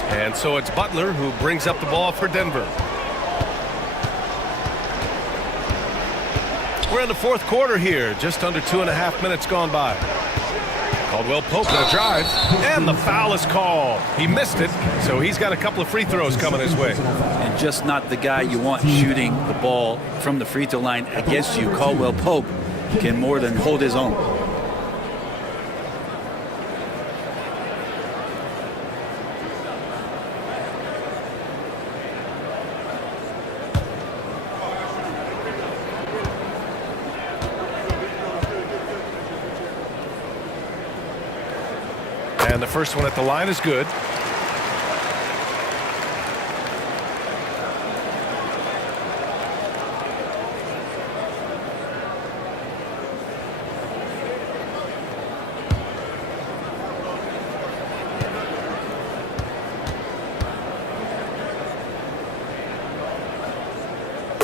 And so it's Butler who brings up the ball for Denver. We're in the fourth quarter here, just under 2.5 minutes gone by. Caldwell Pope with a drive, and the foul is called. He missed it, so he's got a couple of free throws coming his way. And just not the guy you want shooting the ball from the free throw line against you. Caldwell Pope can more than hold his own. And the first one at the line is good.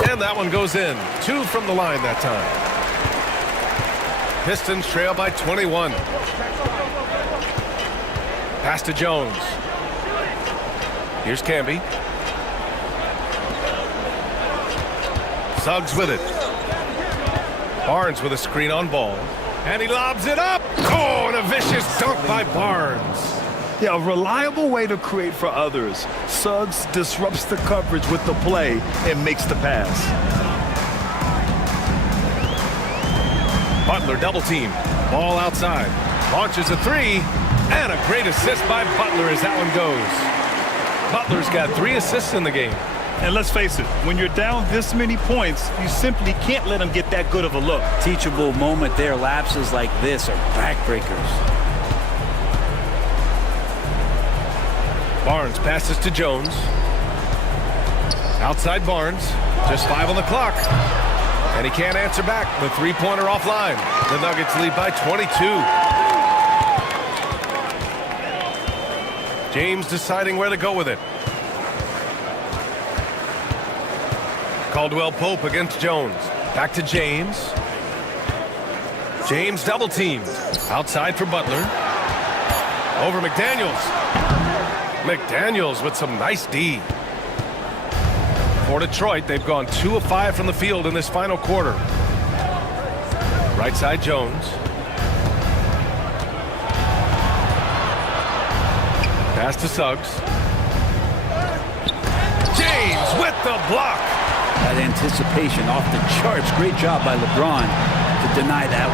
And that one goes in. 2 from the line that time. Pistons trail by 21. Pass to Jones. Here's Camby. Suggs with it. Barnes with a screen on Ball. And he lobs it up. Oh, and a vicious dunk by Barnes. Yeah, a reliable way to create for others. Suggs disrupts the coverage with the play and makes the pass. Butler double team. Ball outside. Launches a 3. And a great assist by Butler as that one goes. Butler's got 3 assists in the game. And let's face it, when you're down this many points, you simply can't let them get that good of a look. Teachable moment there. Lapses like this are backbreakers. Barnes passes to Jones. Outside Barnes. Just 5 on the clock. And he can't answer back. The 3-pointer offline. The Nuggets lead by 22. James deciding where to go with it. Caldwell Pope against Jones. Back to James. James double teamed. Outside for Butler. Over McDaniels. McDaniels with some nice D. For Detroit, they've gone 2 of 5 from the field in this final quarter. Right side Jones. Pass to Suggs. James with the block. That anticipation off the charts. Great job by LeBron to deny that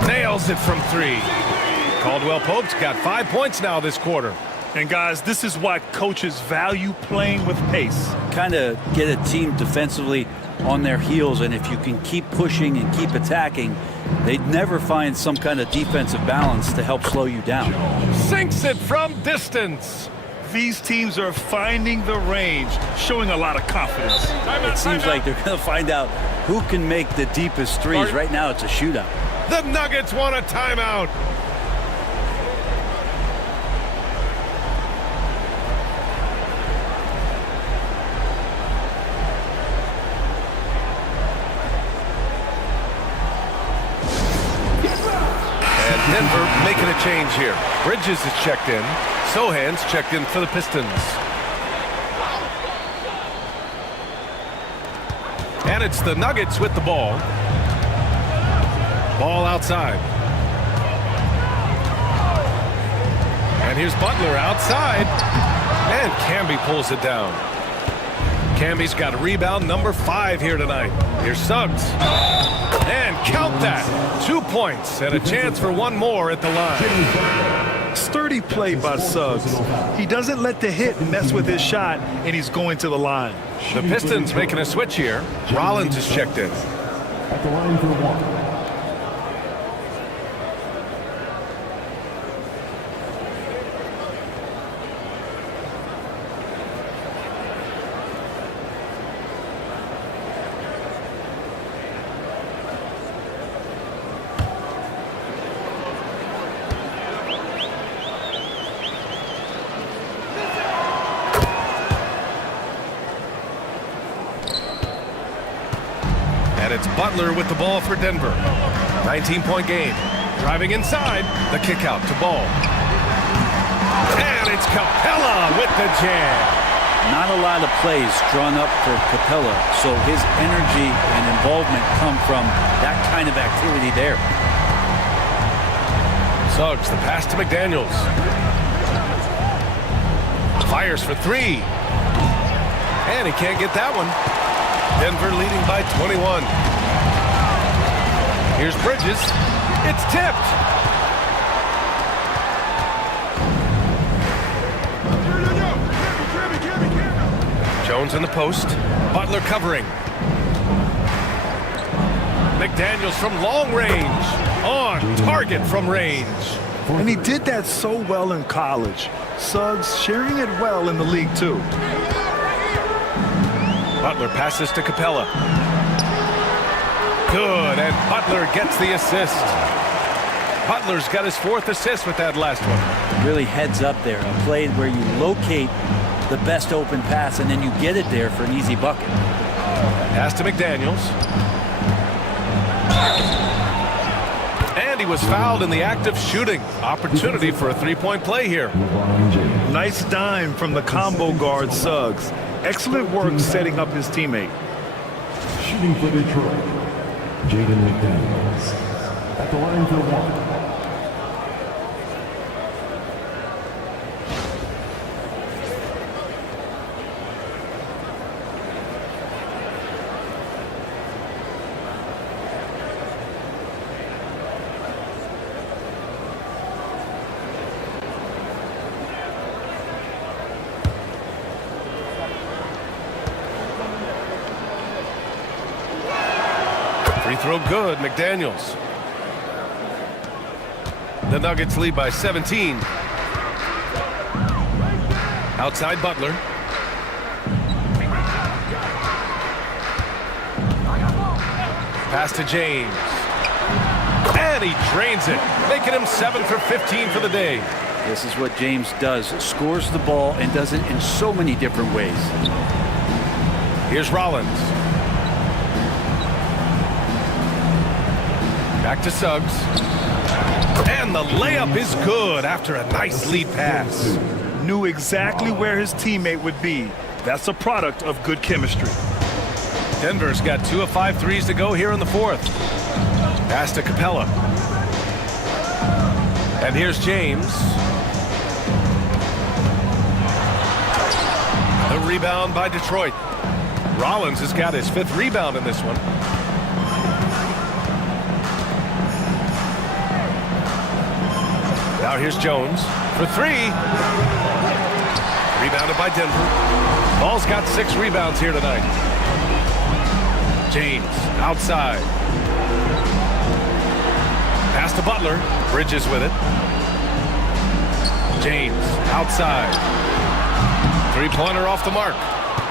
one. Nails it from 3. Caldwell Pope's got 5 points now this quarter. And guys, this is why coaches value playing with pace. Kind of get a team defensively on their heels, and if you can keep pushing and keep attacking, they'd never find some kind of defensive balance to help slow you down. Sinks it from distance. These teams are finding the range, showing a lot of confidence. It seems like they're going to find out who can make the deepest threes. Right now, it's a shootout. The Nuggets want a timeout. Denver making a change here. Bridges is checked in. Sohan's checked in for the Pistons. And it's the Nuggets with the ball. Ball outside. And here's Butler outside. And Camby pulls it down. Camby's got a rebound number 5 here tonight. Here's Suggs. And count that. 2 points and a chance for one more at the line. Sturdy play by Suggs. He doesn't let the hit mess with his shot, and he's going to the line. The Pistons making a switch here. Rollins is checked in. At the line for 1. And it's Butler with the ball for Denver. 19-point game. Driving inside. The kick out to Ball. And it's Capella with the jam. Not a lot of plays drawn up for Capella, so his energy and involvement come from that kind of activity there. Suggs, the pass to McDaniels. Fires for 3. And he can't get that one. Denver leading by 21. Here's Bridges. It's tipped. Jones in the post. Butler covering. McDaniels from long range. On target from range. And he did that so well in college. Suggs sharing it well in the league, too. Butler passes to Capella. Good, and Butler gets the assist. Butler's got his 4th assist with that last one. Really heads up there, a play where you locate the best open pass and then you get it there for an easy bucket. Pass to McDaniels. And he was fouled in the act of shooting. Opportunity for a 3-point play here. Nice dime from the combo guard Suggs. Excellent work setting up his teammate. Shooting for Detroit, Jaden McDaniels. At the line for 1. Free throw good, McDaniels. The Nuggets lead by 17. Outside Butler. Pass to James. And he drains it, making him 7 for 15 for the day. This is what James does. Scores the ball and does it in so many different ways. Here's Rollins. Back to Suggs. And the layup is good after a nice lead pass. knew exactly where his teammate would be. That's a product of good chemistry. Denver's got 2 of 5 threes to go here in the fourth. Pass to Capella. And here's James. The rebound by Detroit. Rollins has got his 5th rebound in this one. Now here's Jones for 3. Rebounded by Denver. Ball's got 6 rebounds here tonight. James outside. Pass to Butler. Bridges with it. James outside. 3-pointer off the mark.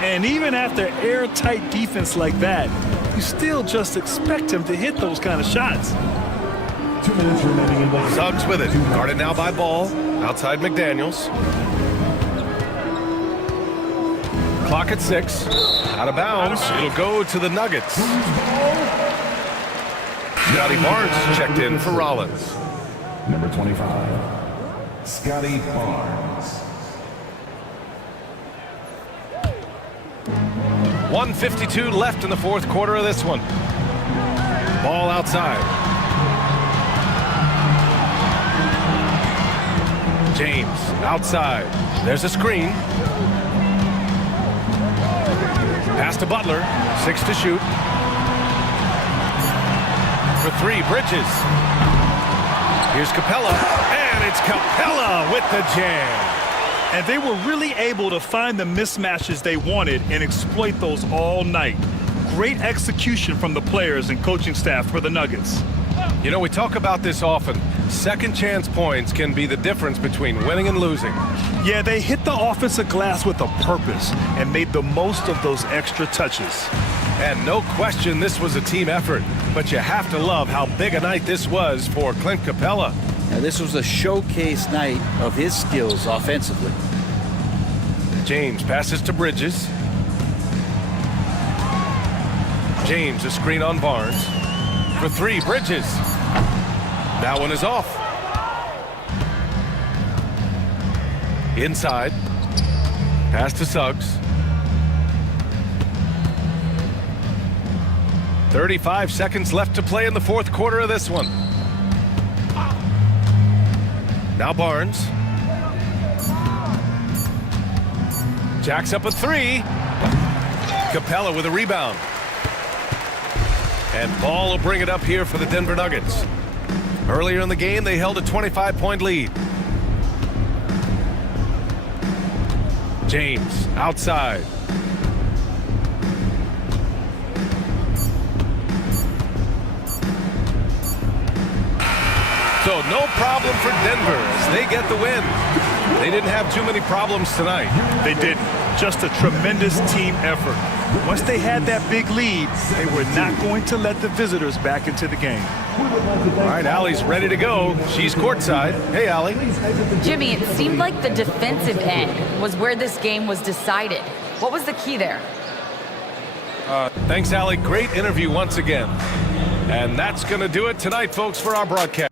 And even after airtight defense like that, you still just expect him to hit those kind of shots. 2 minutes remaining in the Suggs with it. Guarded now by Ball. Outside McDaniels. Clock at 6. Out of bounds. It'll go to the Nuggets. Scotty Barnes checked in for Rollins. Number 25, Scotty Barnes. 1:52 left in the fourth quarter of this one. Ball outside. James outside. There's a screen. Pass to Butler. 6 to shoot. For 3, Bridges. Here's Capella. And it's Capella with the jam. And they were really able to find the mismatches they wanted and exploit those all night. Great execution from the players and coaching staff for the Nuggets. You know, we talk about this often. Second chance points can be the difference between winning and losing. Yeah, they hit the offensive glass with a purpose and made the most of those extra touches. And no question this was a team effort, but you have to love how big a night this was for Clint Capella. Now, this was a showcase night of his skills offensively. James passes to Bridges. James, a screen on Barnes. For 3, Bridges. That one is off. Inside. Pass to Suggs. 35 seconds left to play in the fourth quarter of this one. Now Barnes. Jacks up a 3. Capella with a rebound. And Ball will bring it up here for the Denver Nuggets. Earlier in the game, they held a 25-point lead. James outside. So no problem for Denver as they get the win. They didn't have too many problems tonight. They didn't. Just a tremendous team effort. Once they had that big lead, they were not going to let the visitors back into the game. All right, Allie's ready to go. She's courtside. Hey, Allie. Jimmy, it seemed like the defensive end was where this game was decided. What was the key there? Thanks, Allie. Great interview once again. And that's going to do it tonight, folks, for our broadcast.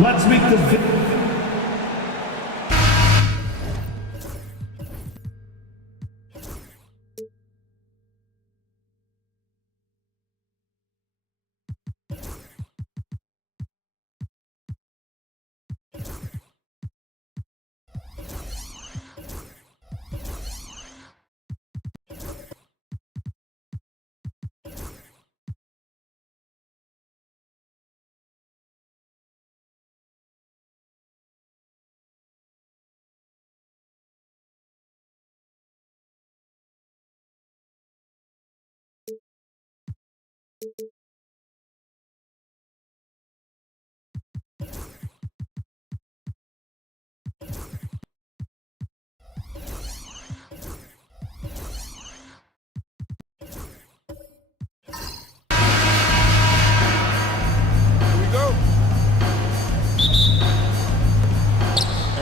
Let's make the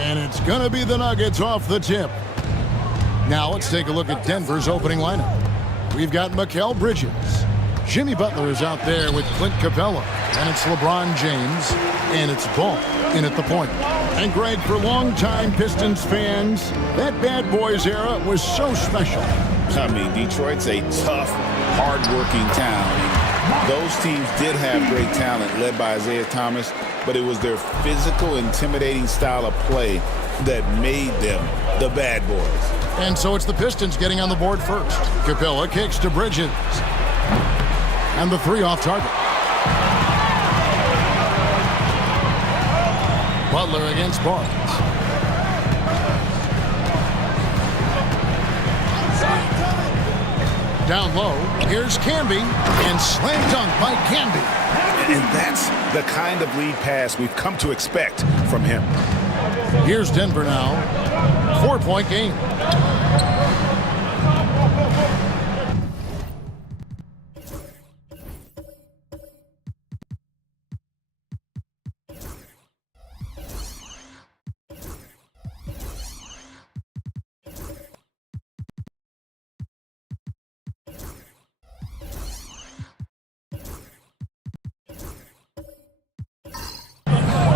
And it's going to be the Nuggets off the tip. Now let's take a look at Denver's opening lineup. We've got Mikal Bridges. Jimmy Butler is out there with Clint Capella. And it's LeBron James. And it's Ball in at the point. And Greg, for longtime Pistons fans, that Bad Boys era was so special. I mean, Detroit's a tough, hard-working town. Those teams did have great talent led by Isaiah Thomas, but it was their physical, intimidating style of play that made them the Bad Boys. And so it's the Pistons getting on the board first. Capella kicks to Bridges. And the three off target. Butler against Barnes. Down low, here's Camby, and slam dunk by Camby. And that's the kind of lead pass we've come to expect from him. Here's Denver now. 4-point game.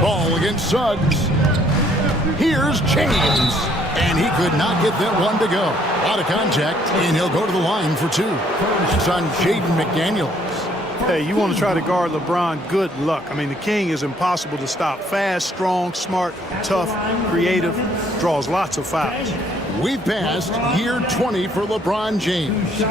Ball against Suggs. Here's James. And he could not get that one to go. Out of contact, and he'll go to the line for two. It's on Jaden McDaniels. Hey, you want to try to guard LeBron, good luck. I mean, the King is impossible to stop. Fast, strong, smart, tough, creative, draws lots of fouls. We've passed year 20 for LeBron James.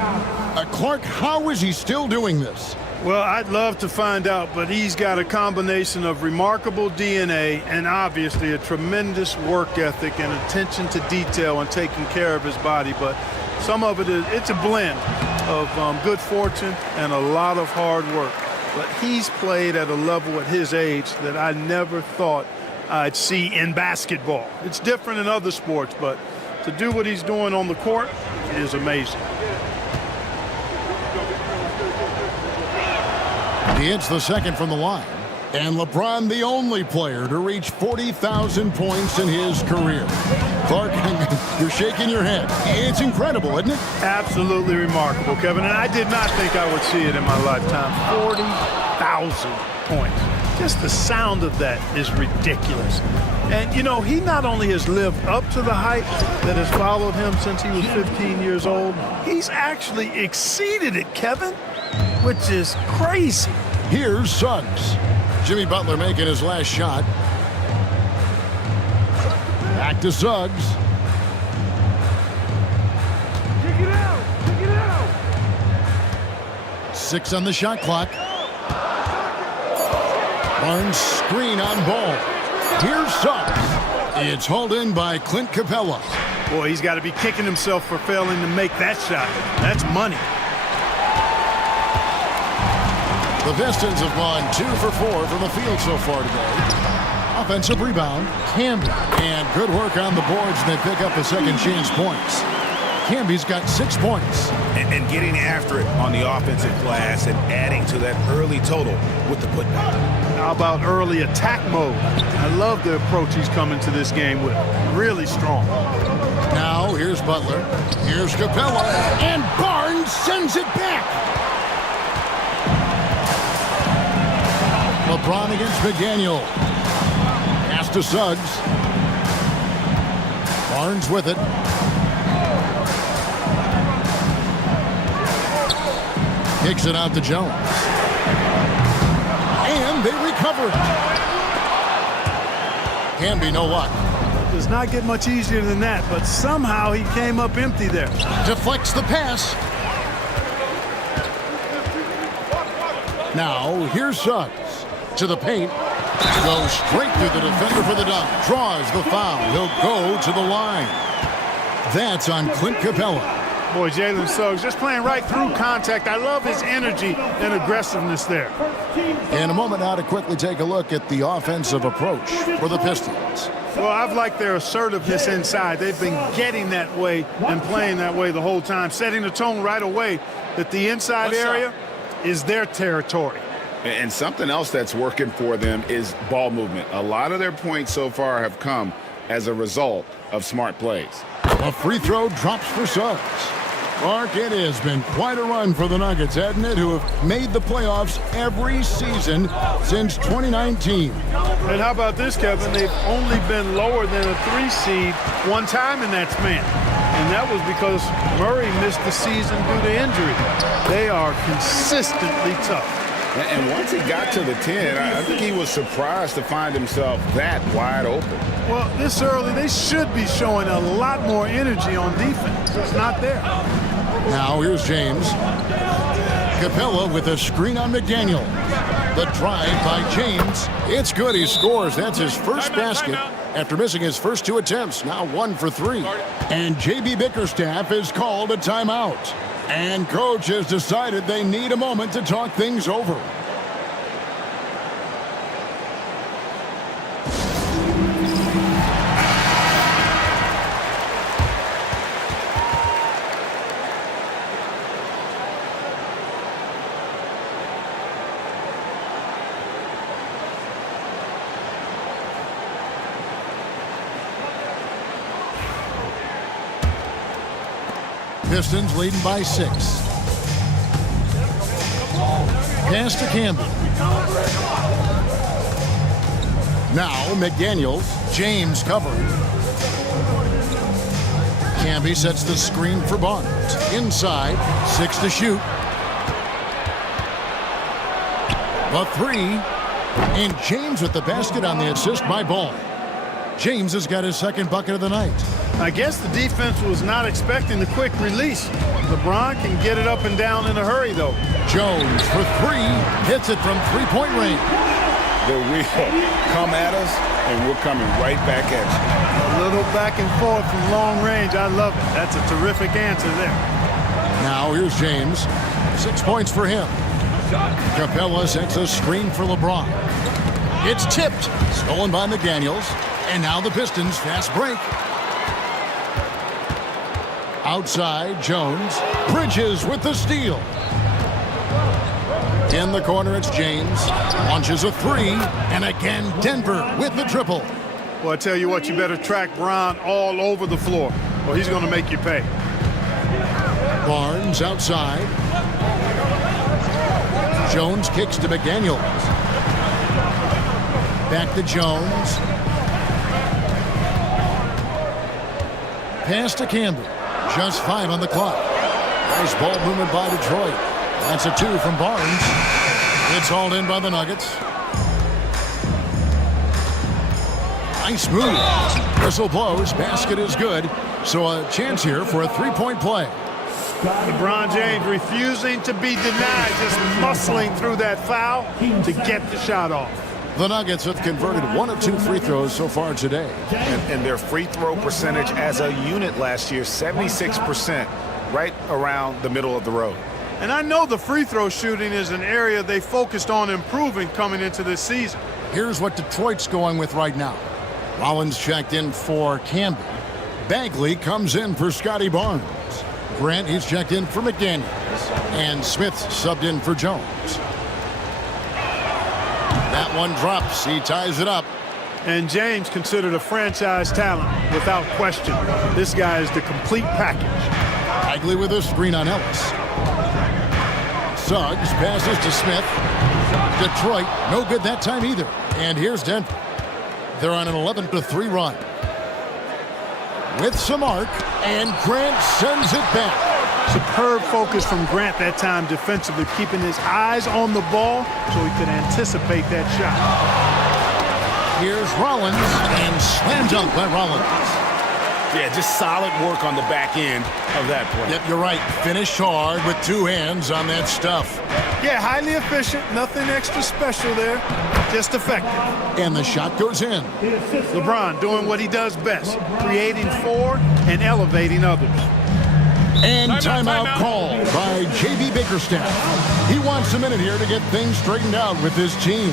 Clark, how is he still doing this? Well, I'd love to find out, but he's got a combination of remarkable DNA and obviously a tremendous work ethic and attention to detail and taking care of his body. But some of it's a blend of good fortune and a lot of hard work. But he's played at a level at his age that I never thought I'd see in basketball. It's different in other sports, but to do what he's doing on the court is amazing. He hits the second from the line. And LeBron, the only player to reach 40,000 points in his career. Clark, you're shaking your head. It's incredible, isn't it? Absolutely remarkable, Kevin. And I did not think I would see it in my lifetime. 40,000 points. Just the sound of that is ridiculous. And, you know, he not only has lived up to the hype that has followed him since he was 15 years old, he's actually exceeded it, Kevin, which is crazy. Here's Suggs. Jimmy Butler making his last shot. Back to Suggs. Check it out. Check it out. 6 on the shot clock. Barnes screen on Ball. Here's Suggs. It's hauled in by Clint Capella. Boy, he's got to be kicking himself for failing to make that shot. That's money. The Pistons have gone 2 for 4 from the field so far today. Offensive rebound, Camby. And good work on the boards, and they pick up the second chance points. Camby's got 6 points. And getting after it on the offensive glass and adding to that early total with the putback. How about early attack mode? I love the approach he's coming to this game with. Really strong. Now here's Butler. Here's Capella. And Barnes sends it back. LeBron against McDaniel. Pass to Suggs. Barnes with it. Kicks it out to Jones. And they recover it. Camby, no luck. Does not get much easier than that, but somehow he came up empty there. Deflects the pass. Now, here's Suggs. To the paint. Goes straight through the defender for the dunk. Draws the foul. He'll go to the line. That's on Clint Capella. Boy, Jalen Suggs just playing right through contact. I love his energy and aggressiveness there. In a moment now to quickly take a look at the offensive approach for the Pistons. Well, I've liked their assertiveness inside. They've been getting that way and playing that way the whole time, setting the tone right away that the inside area is their territory. And something else that's working for them is ball movement. A lot of their points so far have come as a result of smart plays. A free throw drops for Suggs. Mark, it has been quite a run for the Nuggets, hasn't it, who have made the playoffs every season since 2019. And how about this, Kevin? They've only been lower than a 3 seed one time in that span. And that was because Murray missed the season due to injury. They are consistently tough. And once he got to the 10, I think he was surprised to find himself that wide open. Well, this early, they should be showing a lot more energy on defense. It's not there. Now here's James. Capella with a screen on McDaniel. The drive by James. It's good. He scores. That's his first basket after missing his first 2 attempts. Now 1 for 3. And J.B. Bickerstaff has called a timeout. And coach has decided they need a moment to talk things over. Pistons leading by 6. Pass to Campbell. Now McDaniels. James covering. Camby sets the screen for Barnes. Inside. 6 to shoot. The 3. And James with the basket on the assist by Ball. James has got his second bucket of the night. I guess the defense was not expecting the quick release. LeBron can get it up and down in a hurry, though. Jones for 3. Hits it from 3-point range. The wheel come at us, and we're coming right back at you. A little back and forth from long range. I love it. That's a terrific answer there. Now here's James. 6 points for him. Capella sets a screen for LeBron. It's tipped. Stolen by McDaniels. And now the Pistons fast break. Outside, Jones. Bridges with the steal. In the corner, it's James. Launches a 3. And again, Denver with the triple. Well, I tell you what, you better track Bron all over the floor, or he's going to make you pay. Barnes outside. Jones kicks to McDaniels. Back to Jones. Pass to Campbell. Just 5 on the clock. Nice ball movement by Detroit. That's a 2 from Barnes. It's hauled in by the Nuggets. Nice move. Whistle blows. Basket is good. So a chance here for a 3-point play. LeBron James refusing to be denied, just muscling through that foul to get the shot off. The Nuggets have converted 1 of 2 free throws so far today. And their free throw percentage as a unit last year, 76%, right around the middle of the road. And I know the free throw shooting is an area they focused on improving coming into this season. Here's what Detroit's going with right now. Rollins checked in for Camby. Bagley comes in for Scotty Barnes. Grant, he's checked in for McDaniels. And Smith's subbed in for Jones. That one drops. He ties it up. And James considered a franchise talent without question. This guy is the complete package. Bagley with a screen on Ellis. Suggs passes to Smith. Detroit, no good that time either. And here's Denver. They're on an 11-3 run. With some arc, and Grant sends it back. Superb focus from Grant that time defensively, keeping his eyes on the ball so he could anticipate that shot. Here's Rollins, and slam dunk by Rollins. Yeah, just solid work on the back end of that play. Yep, you're right. Finished hard with two hands on that stuff. Yeah, highly efficient. Nothing extra special there. Just effective. And the shot goes in. LeBron doing what he does best, creating for and elevating others. And timeout called by J.B. Bickerstaff. He wants a minute here to get things straightened out with his team.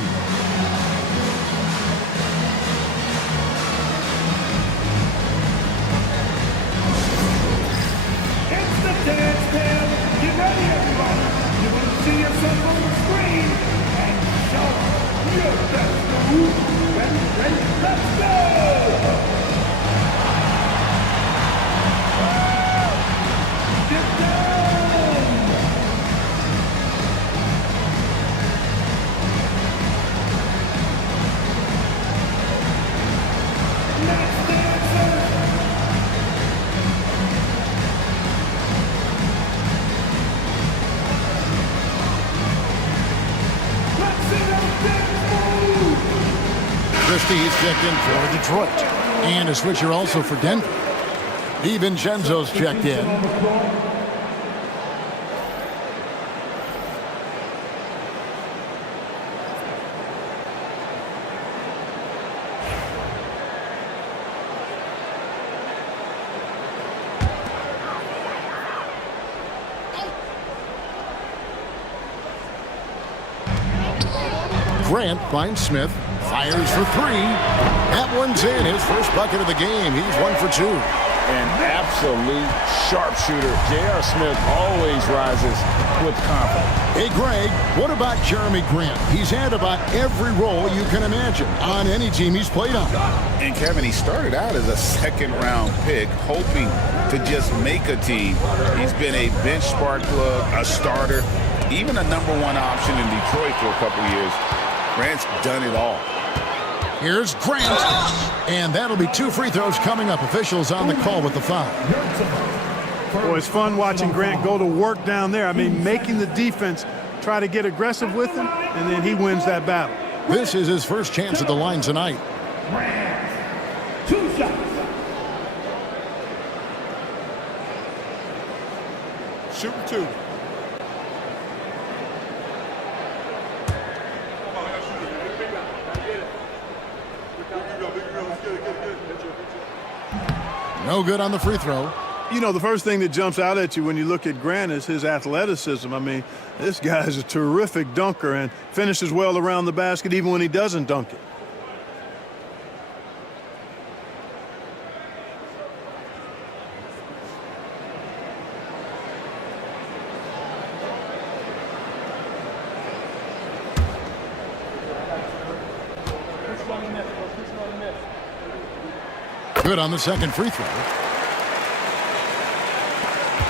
It's the dance band. Get ready, everybody. You want to see yourself on the screen and show your best move. Ready, let's go! Get down! Next dancer! Christie's checked in for Detroit. And a switcher also for Denver. DiVincenzo's checked in. Grant finds Smith. Fires for three. That one's in. His first bucket of the game. He's 1 for 2. An absolute sharpshooter. J.R. Smith always rises with confidence. Hey, Greg, what about Jeremy Grant? He's had about every role you can imagine on any team he's played on. And Kevin, he started out as a second-round pick, hoping to just make a team. He's been a bench spark plug, a starter, even a #1 option in Detroit for a couple years. Grant's done it all. Here's Grant. And that'll be 2 free throws coming up. Officials on the call with the foul. Boy, it's fun watching Grant go to work down there. I mean, making the defense try to get aggressive with him, and then he wins that battle. This is his first chance at the line tonight. Grant, 2 shots. Shooting 2. No good on the free throw. You know, the first thing that jumps out at you when you look at Grant is his athleticism. I mean, this guy is a terrific dunker and finishes well around the basket even when he doesn't dunk it. Good on the second free throw.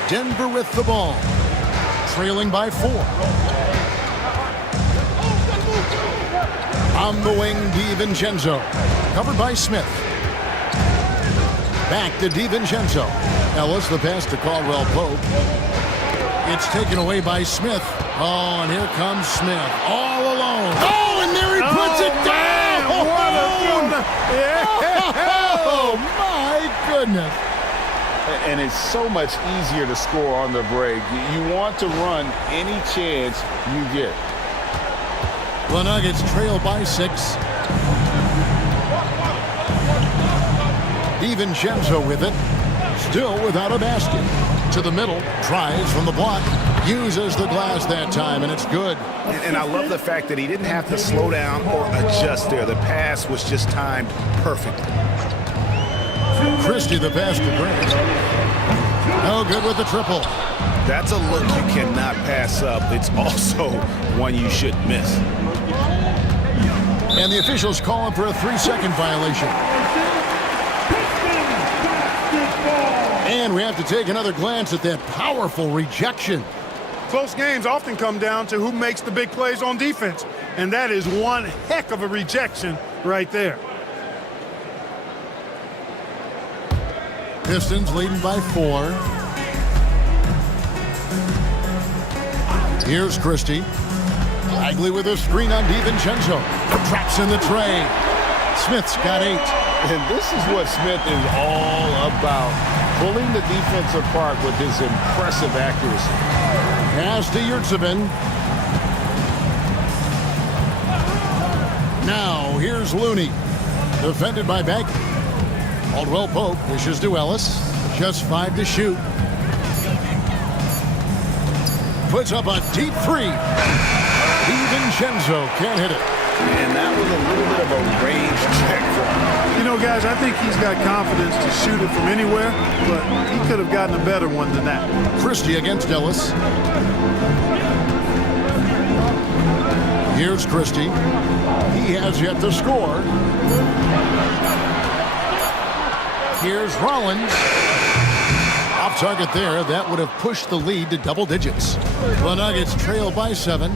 Denver with the ball. Trailing by 4. On the wing, DiVincenzo. Covered by Smith. Back to DiVincenzo. Ellis, the pass to Caldwell Pope. It's taken away by Smith. Oh, and here comes Smith. All alone. Oh, and there he puts it down. Oh, my goodness. And it's so much easier to score on the break. You want to run any chance you get. The Nuggets trail by 6. DiVincenzo with it. Still without a basket. To the middle. Tries from the block. Uses the glass that time, and it's good. And I love the fact that he didn't have to slow down or adjust there. The pass was just timed perfectly. Christie the pass to Grant. No good with the triple. That's a look you cannot pass up. It's also one you should miss. And the officials call him for a 3-second violation. And we have to take another glance at that powerful rejection. Close games often come down to who makes the big plays on defense. And that is one heck of a rejection right there. Pistons leading by 4. Here's Christie. Bagley with a screen on DiVincenzo. Traps in the tray. Smith's got 8. And this is what Smith is all about. Pulling the defense apart with his impressive accuracy. Pass to Yurtseven. Now, here's Looney. Defended by Bagley. Caldwell Pope dishes to Ellis. Just 5 to shoot. Puts up a deep 3. DiVincenzo can't hit it. And that was a little bit of a range check for him. You know, guys, I think he's got confidence to shoot it from anywhere, but he could have gotten a better one than that. Christie against Ellis. Here's Christie. He has yet to score. Here's Rollins. Off target there. That would have pushed the lead to double digits. The Nuggets trail by 7.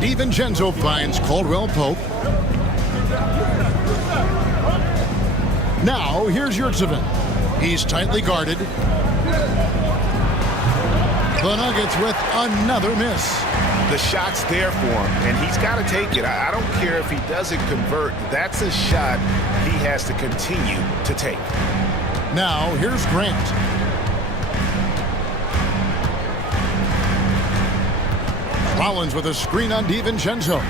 DiVincenzo finds Caldwell Pope. Now, here's Yurtseven. He's tightly guarded. The Nuggets with another miss. The shot's there for him, and he's got to take it. I don't care if he doesn't convert. That's a shot he has to continue to take. Now, here's Grant. Rollins with a screen on DiVincenzo.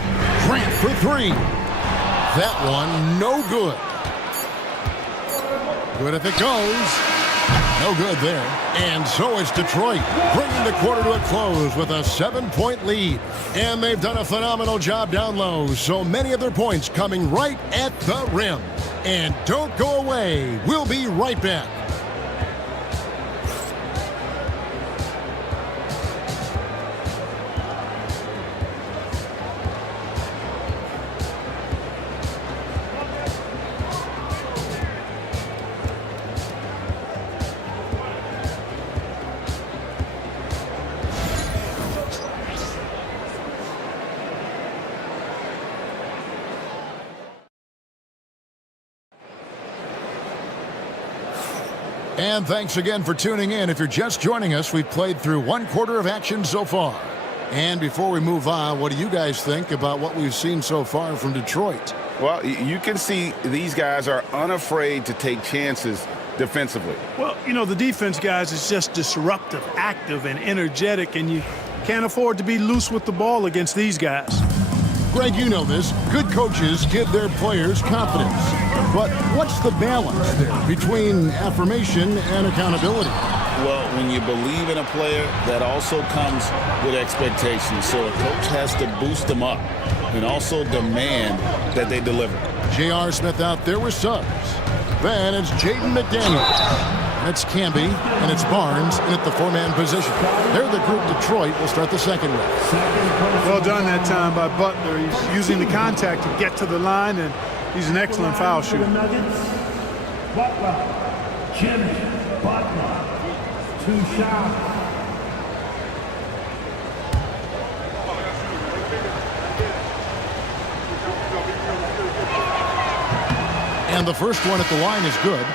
Grant for 3. That one, no good. Good if it goes. No good there. And so it's Detroit, bringing the quarter to a close with a 7-point lead. And they've done a phenomenal job down low. So many of their points coming right at the rim. And don't go away. We'll be right back. And thanks again for tuning in. If you're just joining us, we've played through 1 quarter of action so far. And before we move on, what do you guys think about what we've seen so far from Detroit? Well, you can see these guys are unafraid to take chances defensively. Well, you know, the defense, guys, is just disruptive, active, and energetic, and you can't afford to be loose with the ball against these guys. Greg, you know this. Good coaches give their players confidence. But what's the balance there between affirmation and accountability? Well, when you believe in a player, that also comes with expectations. So a coach has to boost them up and also demand that they deliver. J.R. Smith out there with subs. Then it's Jaden McDaniels. And it's Camby, and it's Barnes in at the 4-man position. They're the group Detroit will start the second with. Well done that time by Butler. He's using the contact to get to the line, and he's an excellent foul shooter. Butler, Jimmy Butler, 2 shots. And the first one at the line is good.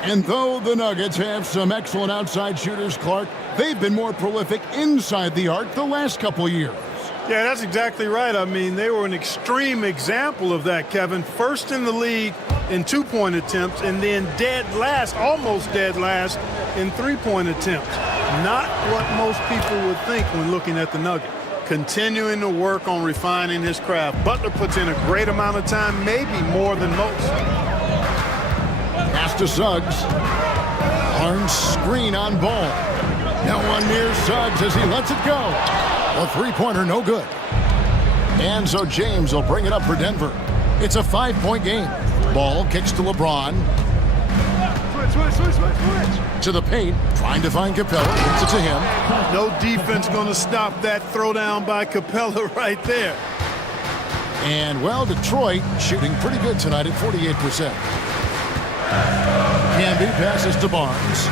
And though the Nuggets have some excellent outside shooters, Clark, they've been more prolific inside the arc the last couple years. Yeah, that's exactly right. I mean, they were an extreme example of that, Kevin. First in the league in 2-point attempts, and then dead last, almost dead last, in 3-point attempts. Not what most people would think when looking at the Nuggets. Continuing to work on refining his craft. Butler puts in a great amount of time, maybe more than most. Pass to Suggs. Barnes screen on Ball. No one near Suggs as he lets it go. A 3-pointer, no good. And so James will bring it up for Denver. It's a 5-point game. Ball kicks to LeBron. To the paint, trying to find Capella. Gets it to him. No defense going to stop that throwdown by Capella right there. And, well, Detroit shooting pretty good tonight at 48%. Canby passes to Barnes.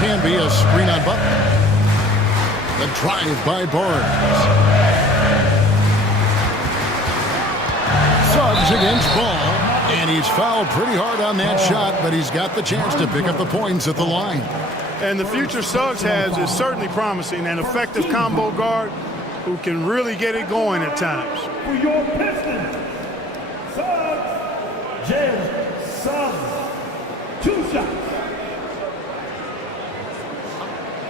Canby a screen on Butler. The drive by Barnes. Suggs against Ball. And he's fouled pretty hard on that shot, but he's got the chance to pick up the points at the line. And the future Suggs has is certainly promising. An effective combo guard who can really get it going at times. For your Pistons, Suggs, Jalen Suggs, 2 shots.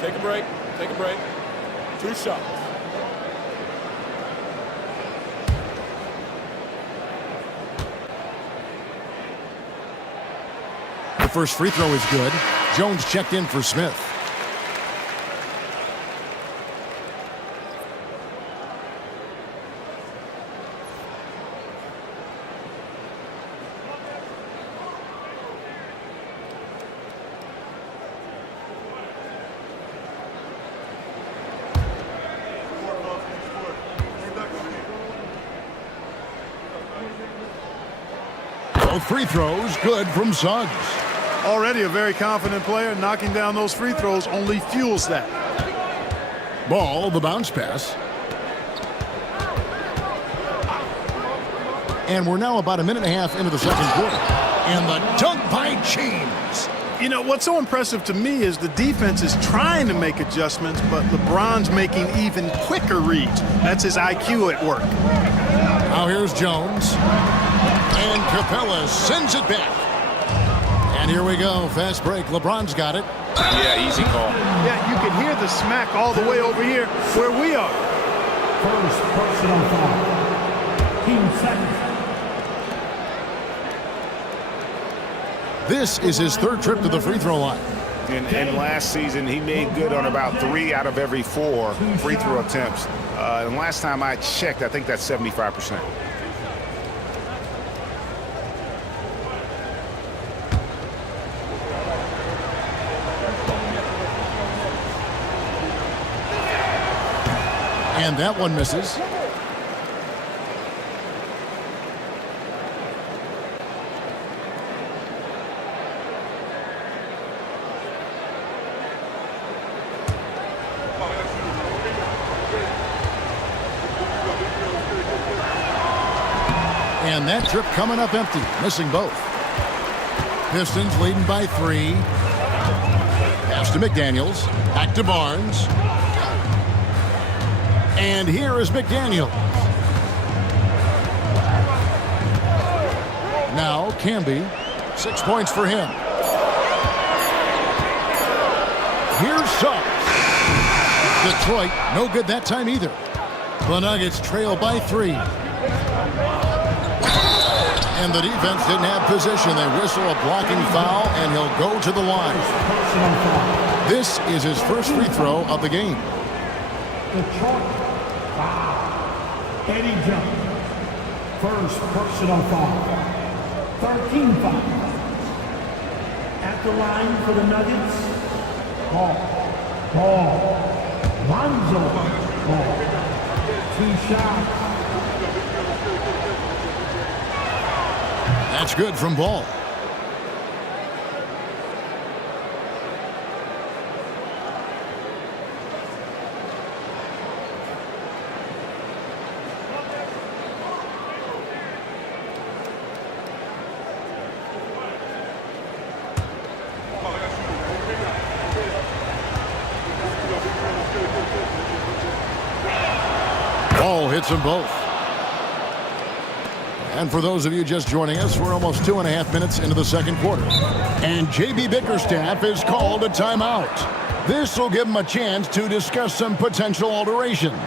Take a break. Take a break. 2 shots. The first free throw is good. Jones checked in for Smith. Both free throws good from Suggs. Already a very confident player. Knocking down those free throws only fuels that. Ball, the bounce pass. And we're now about a minute and a half into the second quarter. And the dunk by James. You know, what's so impressive to me is the defense is trying to make adjustments, but LeBron's making even quicker reads. That's his IQ at work. Now here's Jones. And Capella sends it back. And here we go. Fast break. LeBron's got it. Yeah, easy call. Yeah, you can hear the smack all the way over here where we are. First personal foul. Team seconds. This is his third trip to the free throw line. And last season, he made good on about 3 out of every 4 free throw attempts. And last time I checked, I think that's 75%. And that one misses. And that trip coming up empty, missing both. Pistons leading by 3. Pass to McDaniels. Back to Barnes. And here is McDaniels. Now Canby. 6 points for him. Here's Suggs. Detroit, no good that time either. The Nuggets trail by 3. And the defense didn't have position. They whistle a blocking foul, and he'll go to the line. This is his first free throw of the game. Detroit foul. Eddie Jones. First personal foul. 13 fouls. At the line for the Nuggets, Ball. Lonzo Ball. 2 shots. That's good from Ball. Ball hits them both. And for those of you just joining us, we're almost 2.5 minutes into the second quarter. And J.B. Bickerstaff has called a timeout. This will give him a chance to discuss some potential alterations.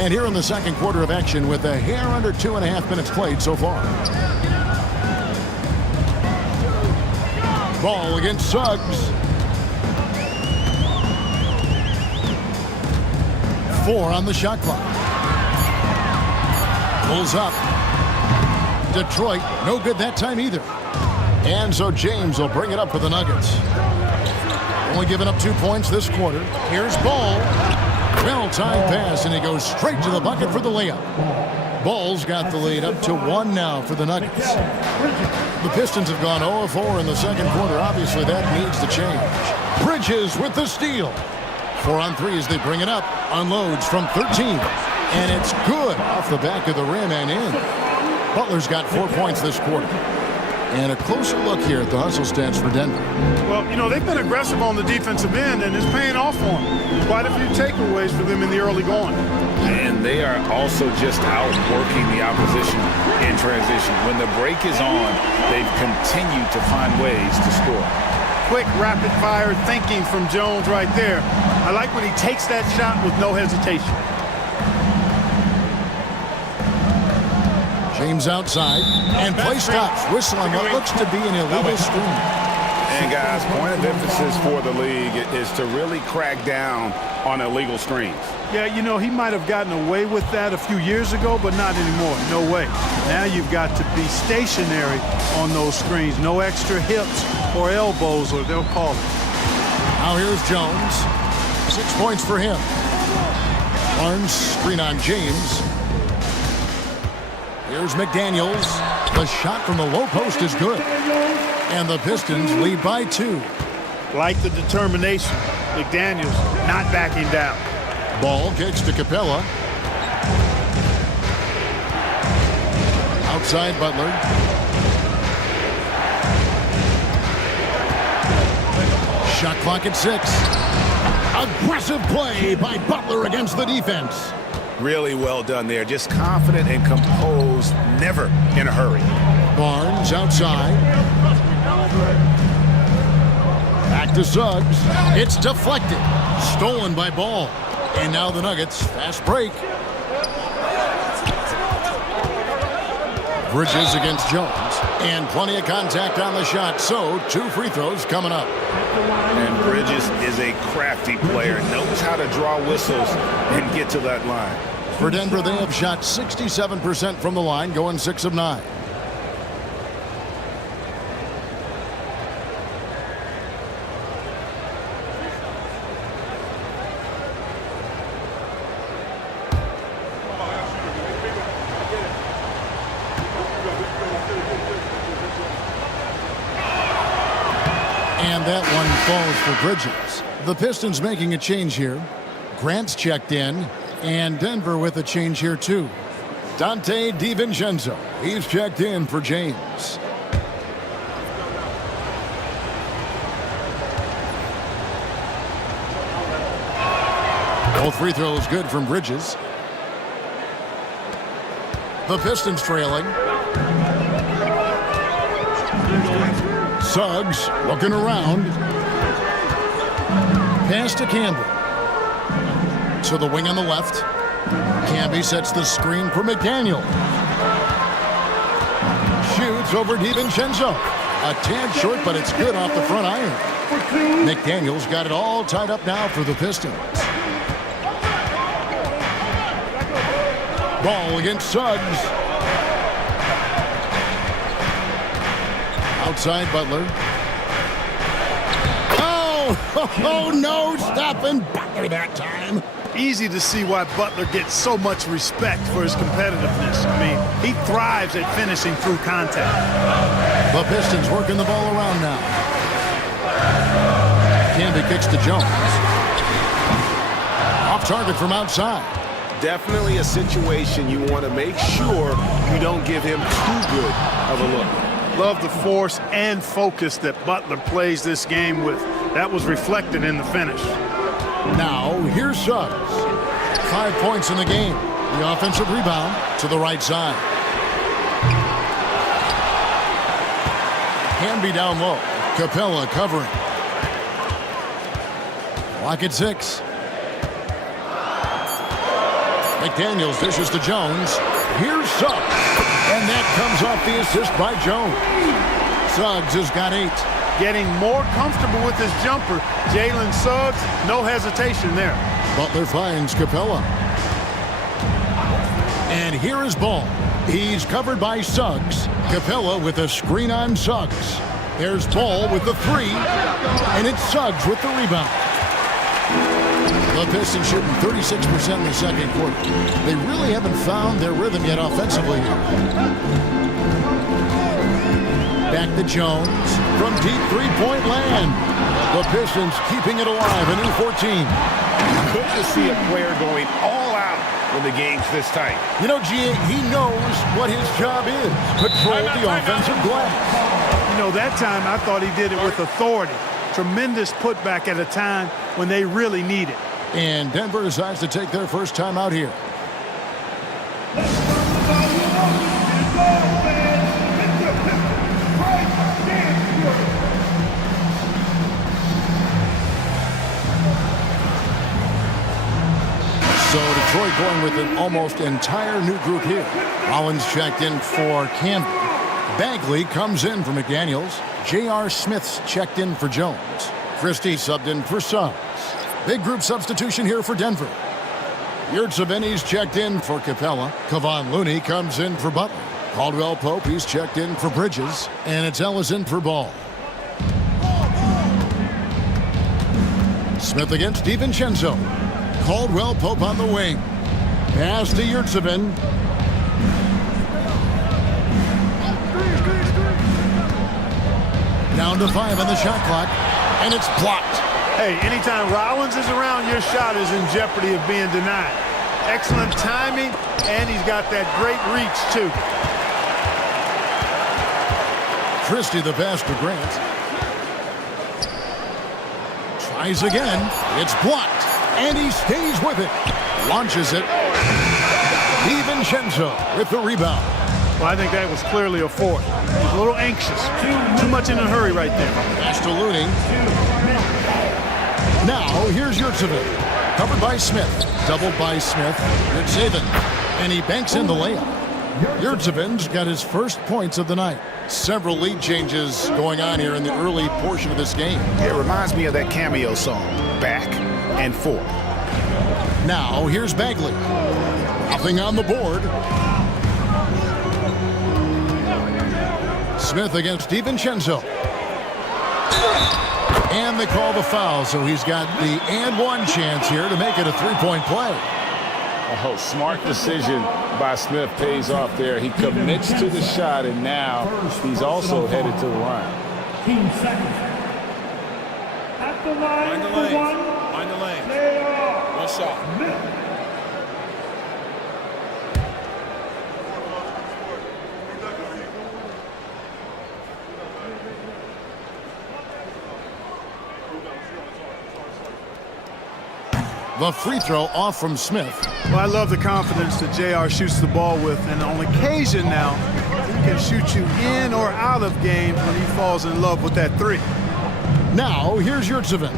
And here in the second quarter of action with a hair under 2.5 minutes played so far. Ball against Suggs. 4 on the shot clock. Pulls up. Detroit, no good that time either. And so James will bring it up for the Nuggets. Only giving up 2 points this quarter. Here's Ball. Well-timed pass, and he goes straight to the bucket for the layup. Ball's got the lead up to 1 now for the Nuggets. The Pistons have gone 0 of 4 in the second quarter. Obviously, that needs to change. Bridges with the steal. 4 on 3 as they bring it up. Unloads from 13. And it's good off the back of the rim and in. Butler's got 4 points this quarter. And a closer look here at the hustle stats for Denver. Well, you know, they've been aggressive on the defensive end, and it's paying off for them. Quite a few takeaways for them in the early going. And they are also just outworking the opposition in transition. When the break is on, they've continued to find ways to score. Quick, rapid-fire thinking from Jones right there. I like when he takes that shot with no hesitation. James outside, and play stops, whistling what looks to be an illegal screen. And guys, point of emphasis for the league is to really crack down on illegal screens. Yeah, you know, he might have gotten away with that a few years ago, but not anymore. No way. Now you've got to be stationary on those screens. No extra hips or elbows, or they'll call it. Now here's Jones. 6 points for him. Barnes screen on James. Here's McDaniels. The shot from the low post is good. And the Pistons lead by 2. Like the determination. McDaniels not backing down. Ball kicks to Capella. Outside Butler. Shot clock at 6. Aggressive play by Butler against the defense. Really well done there. Just confident and composed, never in a hurry. Barnes outside. Back to Suggs. It's deflected. Stolen by Ball. And now the Nuggets. Fast break. Bridges against Jones. And plenty of contact on the shot. So 2 free throws coming up. And Bridges is a crafty player. Knows how to draw whistles and get to that line. For Denver, they have shot 67% from the line, going 6 of 9. And that one falls for Bridges. The Pistons making a change here. Grant's checked in. And Denver with a change here, too. Dante DiVincenzo. He's checked in for James. Both free throws good from Bridges. The Pistons trailing. Suggs looking around. Pass to Campbell. To the wing on the left. Camby sets the screen for McDaniel. Shoots over DiVincenzo. A tad short, but it's good off the front iron. McDaniel's got it all tied up now for the Pistons. Ball against Suggs. Outside Butler. Oh, no, stopping Butler that time. Easy to see why Butler gets so much respect for his competitiveness. I mean, he thrives at finishing through contact. The Pistons working the ball around now. Camby kicks to Jones. Off target from outside. Definitely a situation you want to make sure you don't give him too good of a look. Love the force and focus that Butler plays this game with. That was reflected in the finish. Now, here's Suggs. 5 points in the game. The offensive rebound to the right side. Camby down low. Capella covering. Clock at 6. McDaniels dishes to Jones. Here's Suggs. And that comes off the assist by Jones. Suggs has got 8. Getting more comfortable with his jumper. Jalen Suggs, no hesitation there. Butler finds Capella. And here is Ball. He's covered by Suggs. Capella with a screen on Suggs. There's Ball with the 3. And it's Suggs with the rebound. The Pistons shooting 36% in the second quarter. They really haven't found their rhythm yet offensively here. Back to Jones from deep three-point land. The Pistons keeping it alive in U14. Good to see a player going all out when the game's this tight. You know, G.A., he knows what his job is. Control the offensive glass. You know, that time I thought he did it with authority. Tremendous putback at a time when they really need it. And Denver decides to take their first time out here. So Detroit going with an almost entire new group here. Rollins checked in for Campbell. Bagley comes in for McDaniels. J.R. Smith's checked in for Jones. Christie subbed in for Suggs. Big group substitution here for Denver. Yurtseven's checked in for Capella. Kevon Looney comes in for Butler. Caldwell Pope, he's checked in for Bridges. And it's Ellis in for Ball. Smith against DiVincenzo. Caldwell Pope on the wing. Pass to Yurtseven. Down to 5 on the shot clock. And it's blocked. Hey, anytime Rollins is around, your shot is in jeopardy of being denied. Excellent timing, and he's got that great reach, too. Christie the pass to Grant. Tries again. It's blocked. And he stays with it. Launches it. DiVincenzo with the rebound. Well, I think that was clearly a fourth. He's a little anxious. Too much in a hurry right there. Pass to Looney. Now, here's Yurtseven. Covered by Smith. Doubled by Smith. Yurtseven. And he banks in the layup. Yurtseven's got his first points of the night. Several lead changes going on here in the early portion of this game. It reminds me of that Cameo song, Back and Forth. Now, here's Bagley. Nothing on the board. Smith against DiVincenzo. And they call the foul, so he's got the and one chance here to make it a three-point play. Oh, smart decision by Smith pays off there. He commits to the shot, and now he's also headed to the line. At the line for one. Mind the lane. One shot. The free throw off from Smith. Well, I love the confidence that JR shoots the ball with, and on occasion now, he can shoot you in or out of games when he falls in love with that three. Now, here's Yurtseven.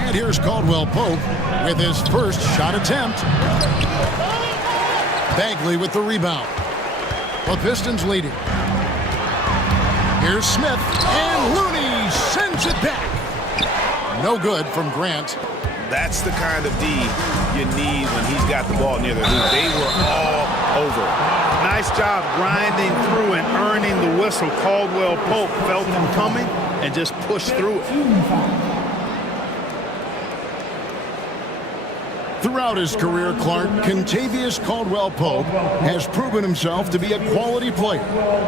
And here's Caldwell Pope with his first shot attempt. Bagley with the rebound. The Pistons leading. Here's Smith, and Looney sends it back. No good from Grant. That's the kind of D you need when he's got the ball near the hoop. They were all over. Nice job grinding through and earning the whistle. Caldwell Pope felt him coming and just pushed through it. Throughout his career, Clark, Kentavious Caldwell Pope has proven himself to be a quality player.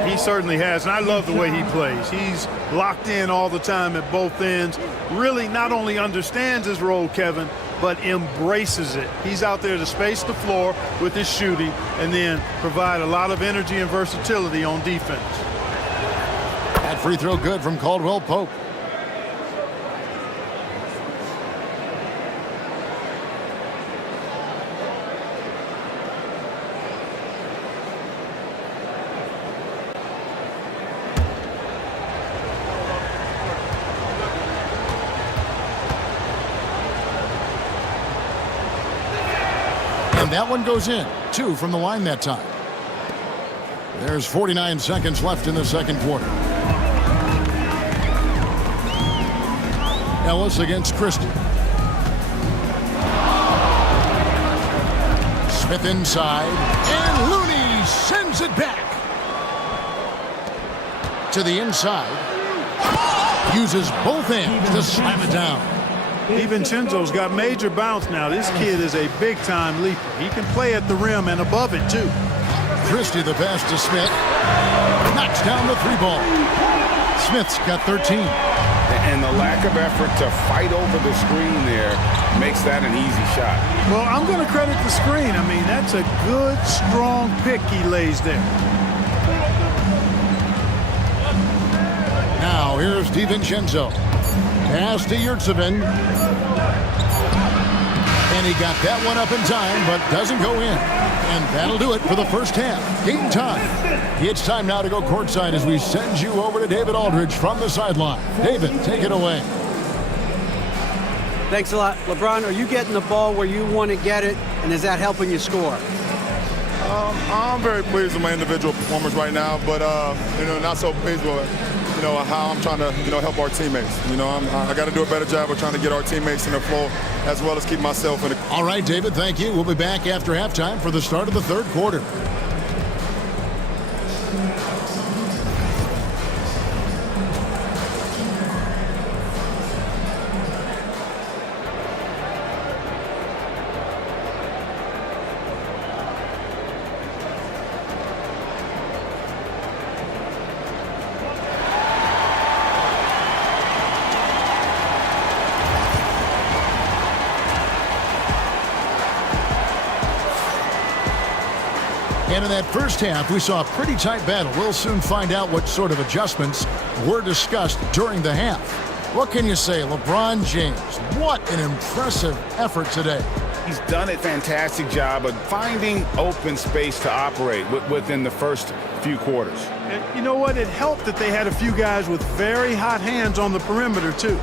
He certainly has, and I love the way he plays. He's locked in all the time at both ends. Really not only understands his role, Kevin, but embraces it. He's out there to space the floor with his shooting and then provide a lot of energy and versatility on defense. That free throw good from Caldwell Pope. And that one goes in. 2 from the line that time. There's 49 seconds left in the second quarter. Ellis against Christie. Smith inside. And Looney sends it back. To the inside. Uses both hands to slam it down. DiVincenzo's got major bounce now. This kid is a big-time leaper. He can play at the rim and above it, too. Christie the pass to Smith. Knocks down the 3-ball. Smith's got 13. And the lack of effort to fight over the screen there makes that an easy shot. Well, I'm going to credit the screen. I mean, that's a good, strong pick he lays there. Now, here's DiVincenzo. Pass to Yurtseven. And he got that one up in time, but doesn't go in. And that'll do it for the first half. Game time. It's time now to go courtside as we send you over to David Aldridge from the sideline. David, take it away. Thanks a lot. LeBron, are you getting the ball where you want to get it, and is that helping you score? I'm very pleased with my individual performance right now, but not so pleased with how I'm trying to help our teammates. I got to do a better job of trying to get our teammates in the flow as well as keep myself in the. All right, David, thank you. We'll be back after halftime for the start of the third quarter. And in that first half, we saw a pretty tight battle. We'll soon find out what sort of adjustments were discussed during the half. What can you say, LeBron James? What an impressive effort today. He's done a fantastic job of finding open space to operate within the first few quarters. And you know what? It helped that they had a few guys with very hot hands on the perimeter, too.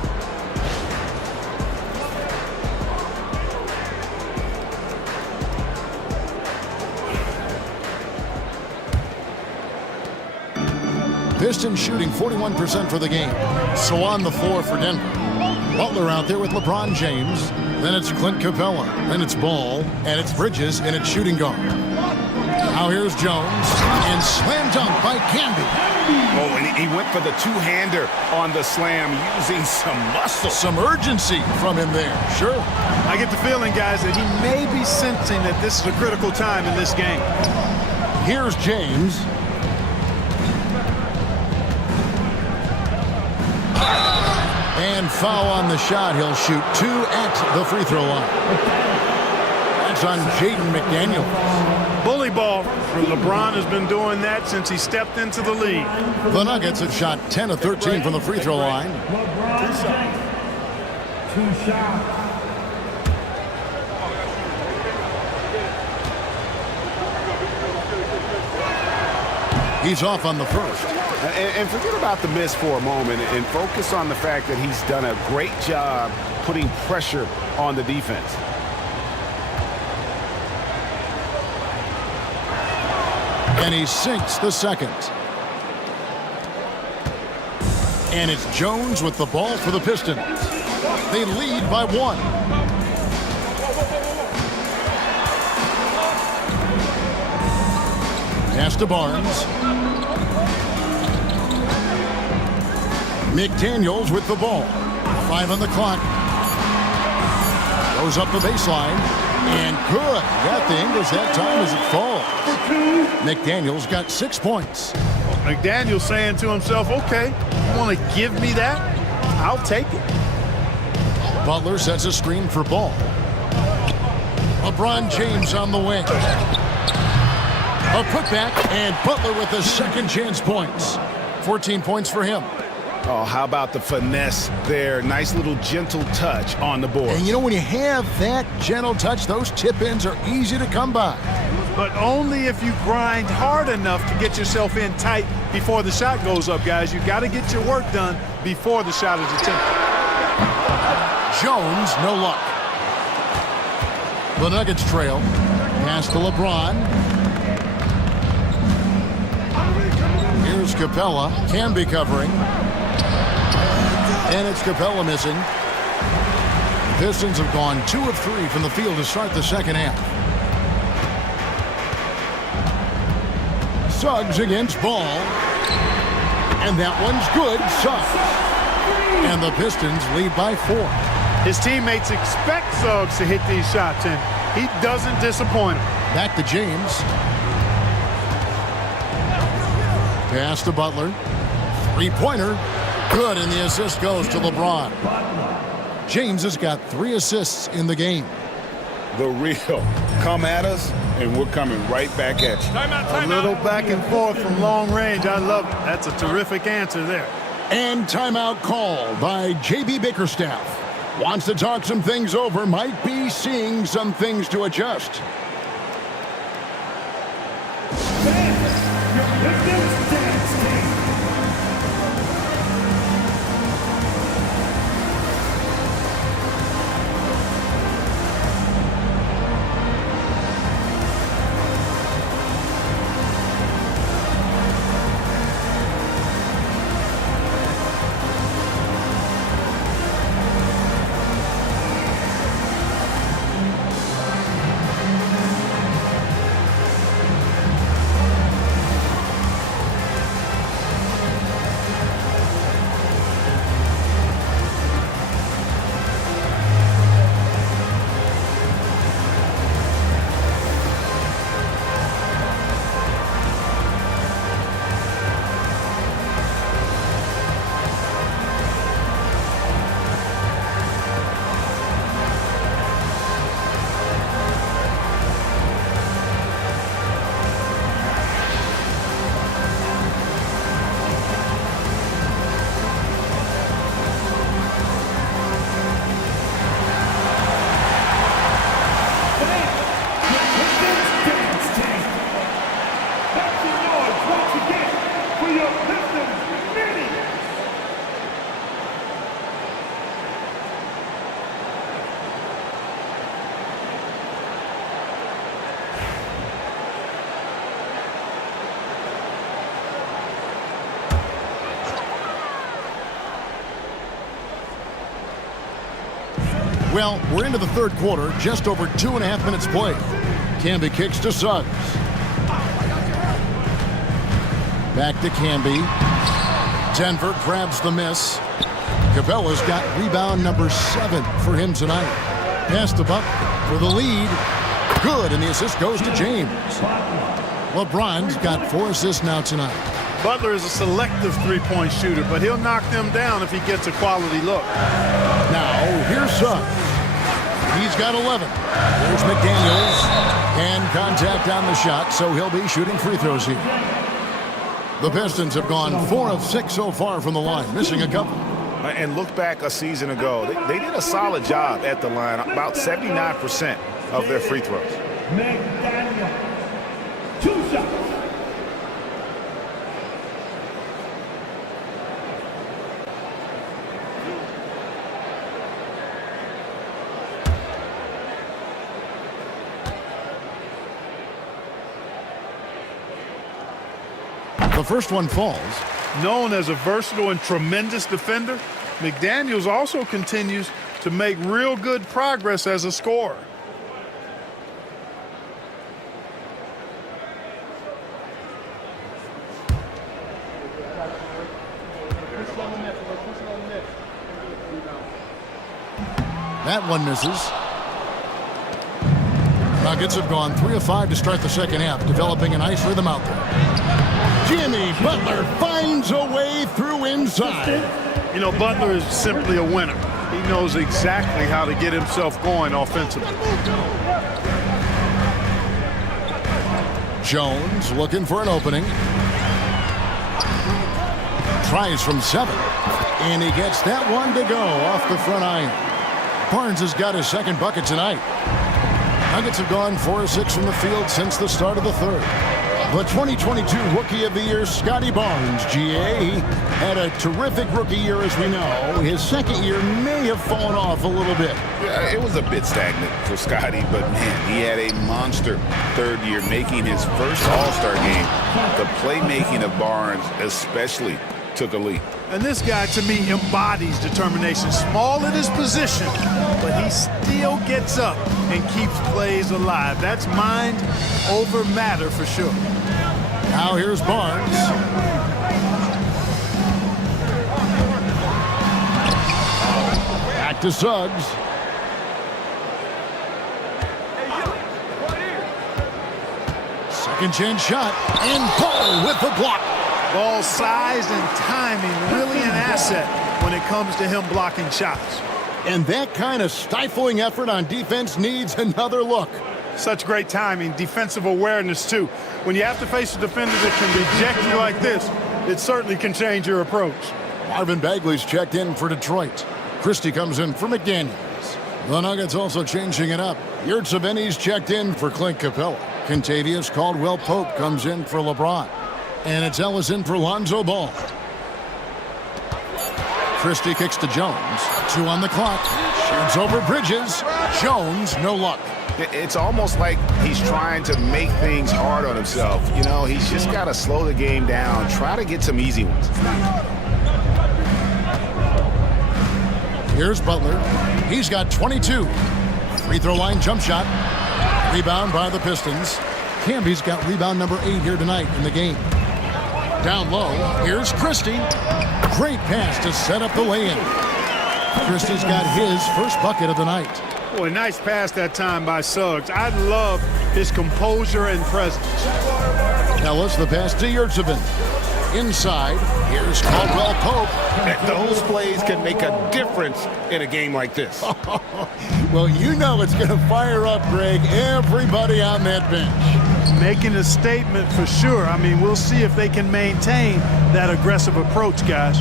Pistons shooting 41% for the game. So on the floor for Denver. Butler out there with LeBron James. Then it's Clint Capella. Then it's Ball. And it's Bridges and it's shooting guard. Now here's Jones. And slam dunk by Camby. Oh, and he went for the two-hander on the slam using some muscle. Some urgency from him there. Sure. I get the feeling, guys, that he may be sensing that this is a critical time in this game. Here's James. And foul on the shot. He'll shoot 2 at the free throw line. That's on Jaden McDaniels. Bully ball. LeBron has been doing that since he stepped into the league. The Nuggets have shot 10 of 13 from the free throw line. Two shots. He's off on the first. And forget about the miss for a moment and focus on the fact that he's done a great job putting pressure on the defense. And he sinks the second. And it's Jones with the ball for the Pistons. They lead by 1. Pass to Barnes. McDaniels with the ball. 5 on the clock. Goes up the baseline. And good. Got the English that time as it falls. McDaniels got 6 points. McDaniels saying to himself, okay, you want to give me that? I'll take it. Butler sets a screen for Ball. LeBron James on the wing. A putback, and Butler with the second chance points. 14 points for him. Oh, how about the finesse there? Nice little gentle touch on the board. And you know, when you have that gentle touch, those tip-ins are easy to come by. But only if you grind hard enough to get yourself in tight before the shot goes up, guys. You got to get your work done before the shot is attempted. Jones, no luck. The Nuggets trail. Pass to LeBron. Here's Capella. Camby covering. And it's Capella missing. The Pistons have gone 2 of 3 from the field to start the second half. Suggs against Ball. And that one's good. Suggs. And the Pistons lead by 4. His teammates expect Suggs to hit these shots, and he doesn't disappoint them. Back to James. Pass to Butler. Three-pointer. Good, and the assist goes to LeBron. James has got 3 assists in the game. The real. Come at us, and we're coming right back at you. A little back and forth from long range. I love it. That's a terrific answer there. And timeout called by J.B. Bickerstaff. Wants to talk some things over. Might be seeing some things to adjust. Well, we're into the third quarter, just over 2.5 minutes played. Camby kicks to Suggs. Back to Camby. Denver grabs the miss. Capella's got rebound number 7 for him tonight. Pass to Butler for the lead. Good, and the assist goes to James. LeBron's got 4 assists now tonight. Butler is a selective three-point shooter, but he'll knock them down if he gets a quality look. Now, here's Suggs. He's got 11. There's McDaniels. And contact on the shot, so he'll be shooting free throws here. The Pistons have gone 4 of 6 so far from the line, missing a couple. And look back a season ago. They did a solid job at the line, about 79% of their free throws. McDaniel, 2 shots. The first one falls. Known as a versatile and tremendous defender, McDaniels also continues to make real good progress as a scorer. That one misses. Nuggets have gone 3 of 5 to start the second half, developing a nice rhythm out there. Jimmy Butler finds a way through inside. You know, Butler is simply a winner. He knows exactly how to get himself going offensively. Jones looking for an opening. Tries from 7. And he gets that one to go off the front iron. Barnes has got his second bucket tonight. Nuggets have gone 4 of 6 from the field since the start of the third. The 2022 Rookie of the Year, Scotty Barnes, GA. He had a terrific rookie year, as we know. His second year may have fallen off a little bit. Yeah, it was a bit stagnant for Scotty, but man, he had a monster third year, making his first All-Star game. The playmaking of Barnes especially took a leap. And this guy, to me, embodies determination. Small at his position, but he still gets up and keeps plays alive. That's mind over matter for sure. Now here's Barnes. Back to Suggs. Second chance shot, and Ball with the block. Ball size and timing, really an asset when it comes to him blocking shots. And that kind of stifling effort on defense needs another look. Such great timing, defensive awareness too. When you have to face a defender that can reject you like this, it certainly can change your approach. Marvin Bagley's checked in for Detroit. Christie comes in for McDaniels. The Nuggets also changing it up. Yurtseven's checked in for Clint Capella. Kentavious Caldwell-Pope comes in for LeBron. And it's Ellis in for Lonzo Ball. Christie kicks to Jones. 2 on the clock. Shoots over Bridges. Jones, no luck. It's almost like he's trying to make things hard on himself. You know, he's just got to slow the game down. Try to get some easy ones. Here's Butler. He's got 22. Free throw line jump shot. Rebound by the Pistons. Camby's got rebound number 8 here tonight in the game. Down low, here's Christie. Great pass to set up the lay-in. Christie's got his first bucket of the night. Boy, nice pass that time by Suggs. I love his composure and presence. Ellis, the pass to Yurtseven. Inside, here's Caldwell-Pope. Those plays can make a difference in a game like this. Well, you know it's going to fire up, Greg, everybody on that bench. Making a statement for sure. I mean, we'll see if they can maintain that aggressive approach, guys.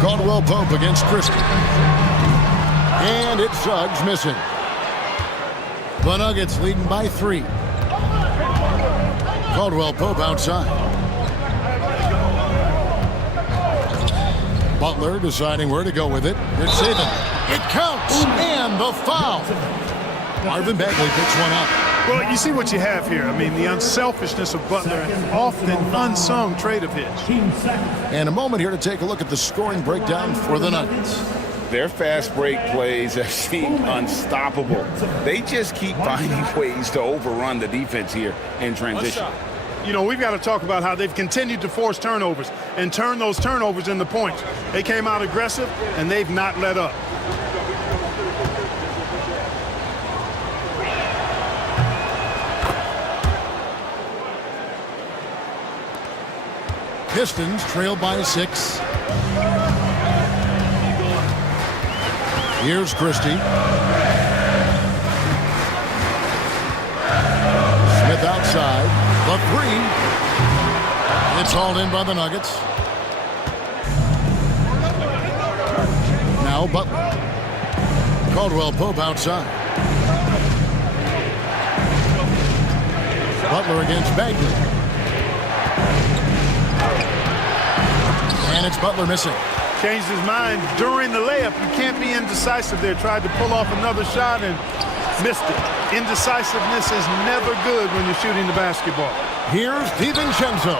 Caldwell-Pope against Christie. And it's Suggs missing. The Nuggets leading by 3. Caldwell-Pope outside. Butler deciding where to go with it. It's Saban. It counts, and the foul. Marvin Bagley picks one up. Well, you see what you have here. I mean, the unselfishness of Butler, an often unsung trait of his. And a moment here to take a look at the scoring breakdown for the Nuggets. Their fast break plays have seemed unstoppable. They just keep finding ways to overrun the defense here in transition. You know, we've got to talk about how they've continued to force turnovers and turn those turnovers into points. They came out aggressive, and they've not let up. Pistons trail by 6. Here's Christie. Smith outside. The 3. It's hauled in by the Nuggets. Now Butler. Caldwell-Pope outside. Butler against Bagley. And it's Butler missing. Changed his mind during the layup. You can't be indecisive there. Tried to pull off another shot and missed it. Indecisiveness is never good when you're shooting the basketball. Here's DiVincenzo.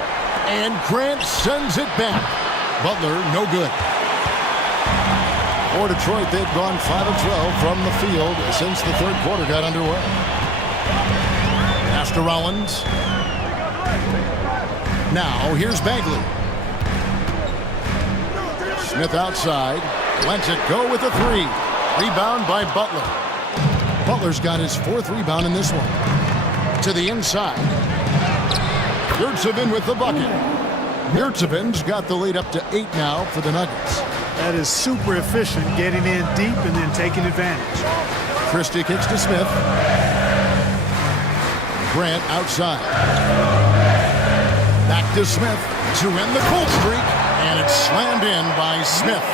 And Grant sends it back. Butler, no good. For Detroit, they've gone 5 of 12 from the field since the third quarter got underway. Pass to Rollins. Now, here's Bagley. Smith outside. Lets it go with a 3. Rebound by Butler. Butler's got his 4th rebound in this one. To the inside. Yurtseven with the bucket. Yurtseven's got the lead up to 8 now for the Nuggets. That is super efficient, getting in deep and then taking advantage. Christie kicks to Smith. Grant outside. Back to Smith to end the cold streak. And it's slammed in by Smith.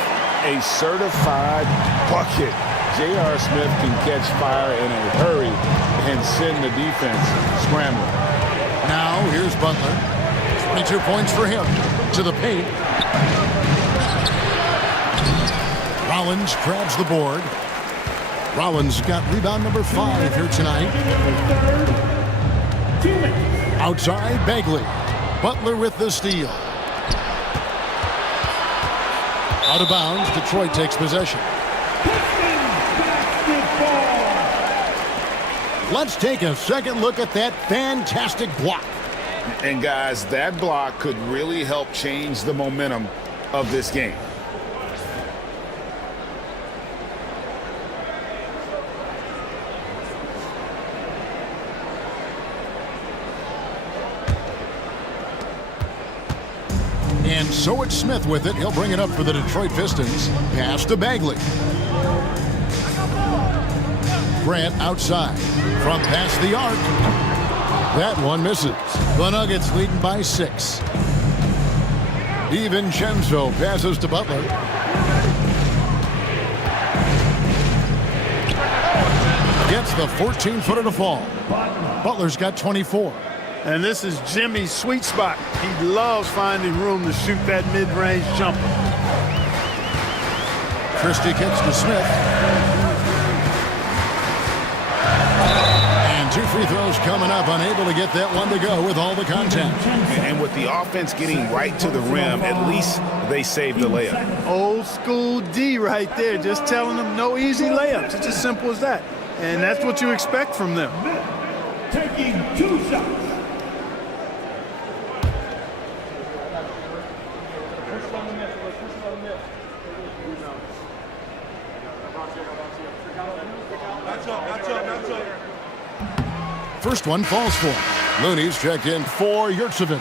A certified bucket. J.R. Smith can catch fire in a hurry and send the defense scrambling. Now here's Butler. 22 points for him. To the paint. Rollins grabs the board. Rollins got rebound number 5 here tonight. Outside, Bagley. Butler with the steal. Out of bounds, Detroit takes possession. Let's take a second look at that fantastic block. And guys, that block could really help change the momentum of this game. And so it's Smith with it. He'll bring it up for the Detroit Pistons. Pass to Bagley. Grant outside. From past the arc. That one misses. The Nuggets leading by 6. DiVincenzo passes to Butler. Gets the 14-footer to fall. Butler's got 24. And this is Jimmy's sweet spot. He loves finding room to shoot that mid-range jumper. Christie kicks to Smith. And 2 free throws coming up. Unable to get that one to go with all the contact. And with the offense getting right to the rim, at least they saved the layup. Old school D right there. Just telling them no easy layups. It's as simple as that. And that's what you expect from them. Taking 2 shots. First one falls for him. Looney's checked in for Yurtseven.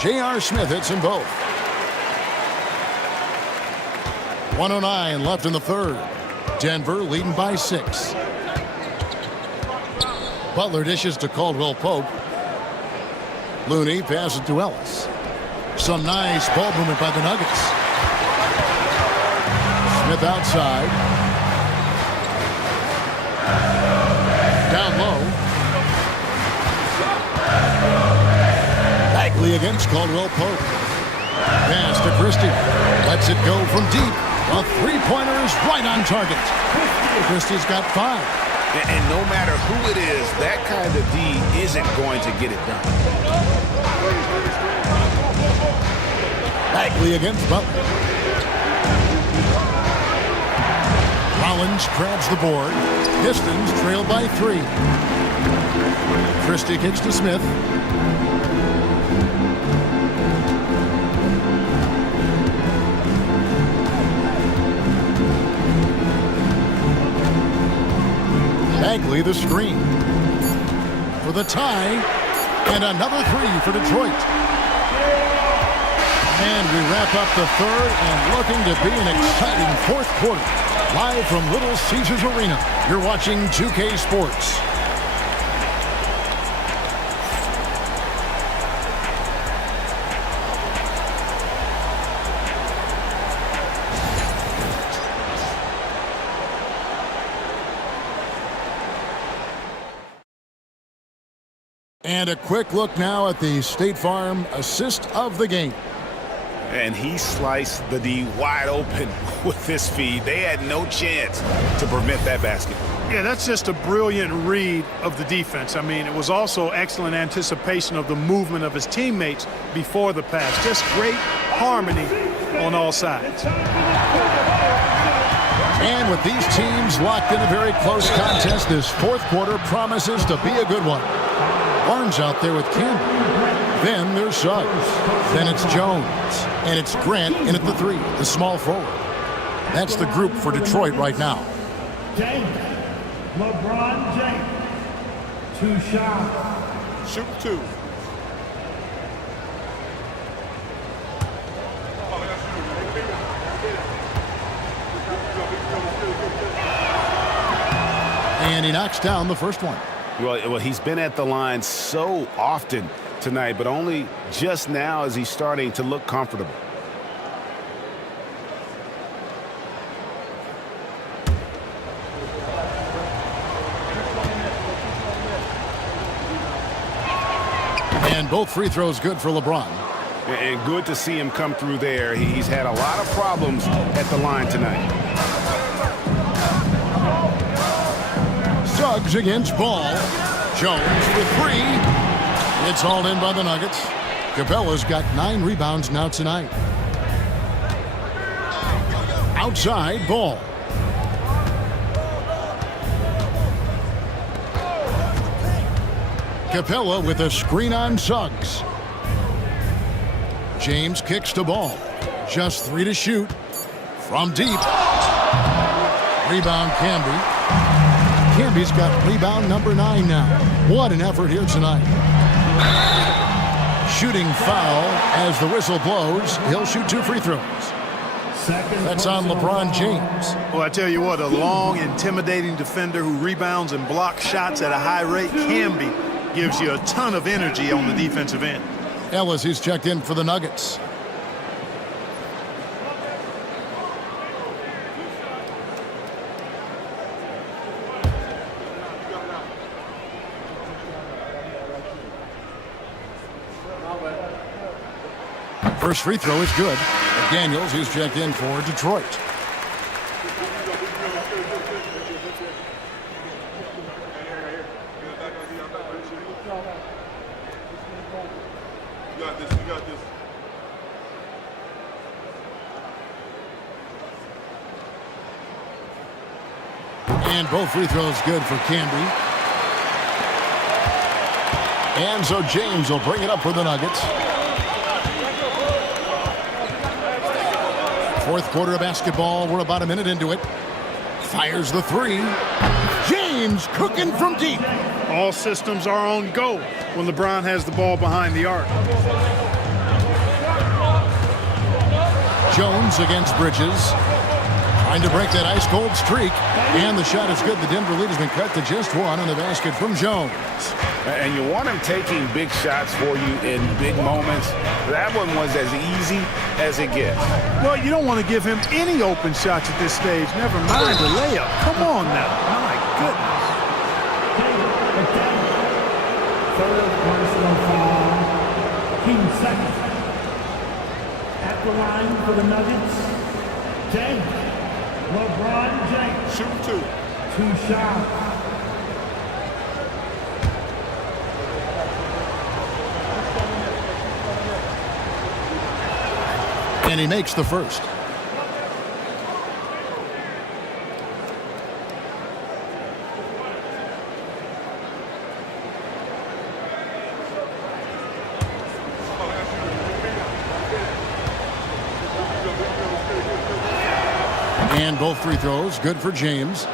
J.R. Smith hits them both. 1:09 left in the third. Denver leading by 6. Butler dishes to Caldwell Pope. Looney passes to Ellis. Some nice ball movement by the Nuggets. Smith outside. Down low. Bagley against Caldwell Pope. Pass to Christie. Lets it go from deep. A three-pointer is right on target. Christie's got 5. And no matter who it is, that kind of D isn't going to get it done. Bagley against Butler. Rollins grabs the board. Pistons trail by 3. Christie kicks to Smith. Bagley the screen for the tie, and another 3 for Detroit. And we wrap up the third, and looking to be an exciting fourth quarter. Live from Little Caesars Arena, you're watching 2K Sports. And a quick look now at the State Farm assist of the game. And he sliced the D wide open with his feed. They had no chance to prevent that basket. Yeah, that's just a brilliant read of the defense. I mean, it was also excellent anticipation of the movement of his teammates before the pass. Just great harmony on all sides. And with these teams locked in a very close contest, this fourth quarter promises to be a good one. Barnes out there with Campbell. Then there's Suggs. Then it's Jones. And it's Grant in at the 3, the small forward. That's the group for Detroit right now. James. LeBron James. 2 shots. Shoot 2. And he knocks down the first one. Well, he's been at the line so often tonight, but only just now is he starting to look comfortable. And both free throws good for LeBron. And good to see him come through there. He's had a lot of problems at the line tonight. Suggs against Ball. Jones for three. It's hauled in by the Nuggets. Capella's got 9 rebounds now tonight. Outside, Ball. Capella with a screen on Suggs. James kicks to Ball. Just 3 to shoot. From deep. Rebound Camby. Camby's got rebound number 9 now. What an effort here tonight. Shooting foul as the whistle blows. He'll shoot 2 free throws. That's on LeBron James. Well, I tell you what, a long, intimidating defender who rebounds and blocks shots at a high rate, Camby, gives you a ton of energy on the defensive end. Ellis, who's checked in for the Nuggets. First free throw is good. Daniels, who's checked in for Detroit. And both free throws good for Camby. And so James will bring it up for the Nuggets. Fourth quarter of basketball. We're about a minute into it. Fires the 3. James cooking from deep. All systems are on go when LeBron has the ball behind the arc. Jones against Bridges. Trying to break that ice-cold streak. And the shot is good. The Denver lead has been cut to just 1 on the basket from Jones. And you want him taking big shots for you in big moments. That one was as easy as it gets. Well, you don't want to give him any open shots at this stage. Never mind the layup. Come on now. My goodness. Third personal foul. Team second. At the line for the Nuggets, James. LeBron James. Shoot 2. 2 shots. And he makes the first. And both free throws good for James.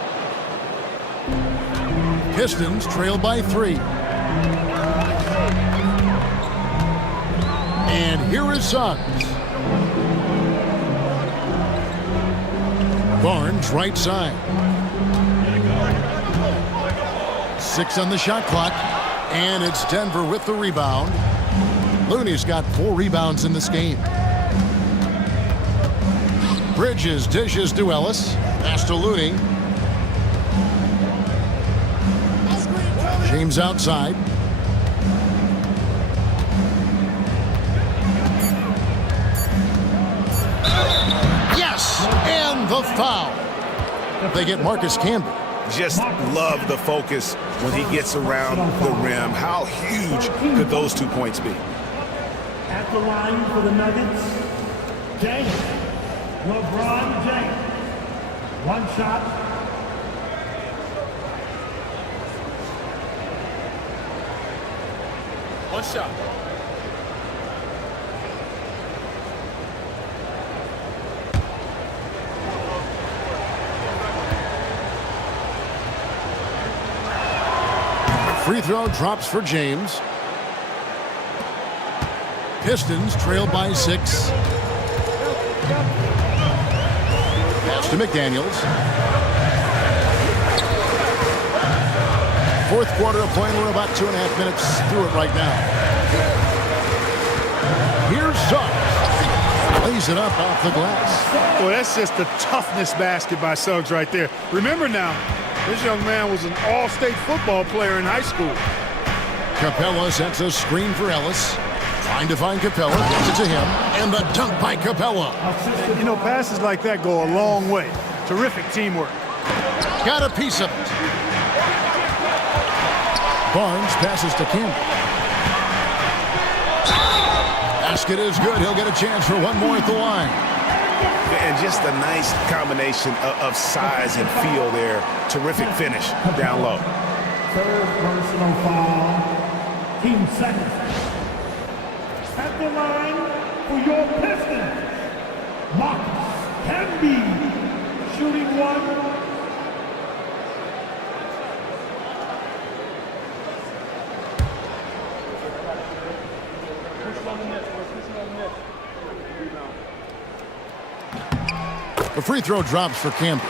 Pistons trail by 3. And here is Suggs. Barnes right side. 6 on the shot clock. And it's Denver with the rebound. Looney's got 4 rebounds in this game. Bridges dishes to Ellis. Pass to Looney. James outside. Yes! And the foul. They get Marcus Camby. Just love the focus when he gets around the rim. How huge could those 2 points be? At the line for the Nuggets, James. LeBron James. 1 shot. One shot. Free throw drops for James. Pistons trail by 6. Pass to McDaniels. Fourth quarter of play. We're about 2.5 minutes through it right now. Here's Suggs. Lays it up off the glass. Well, that's just the toughness basket by Suggs right there. Remember now, this young man was an all-state football player in high school. Capella sets a screen for Ellis. Trying to find Capella. Gives it to him. And the dunk by Capella. You know, passes like that go a long way. Terrific teamwork. Got a piece of it. Barnes passes to Campbell. Basket is good. He'll get a chance for one more at the line. And just a nice combination of size and feel there. Terrific finish down low. Third personal foul. Team second. At the line for your Pistons, Marcus Camby, shooting one. The free throw drops for Campbell.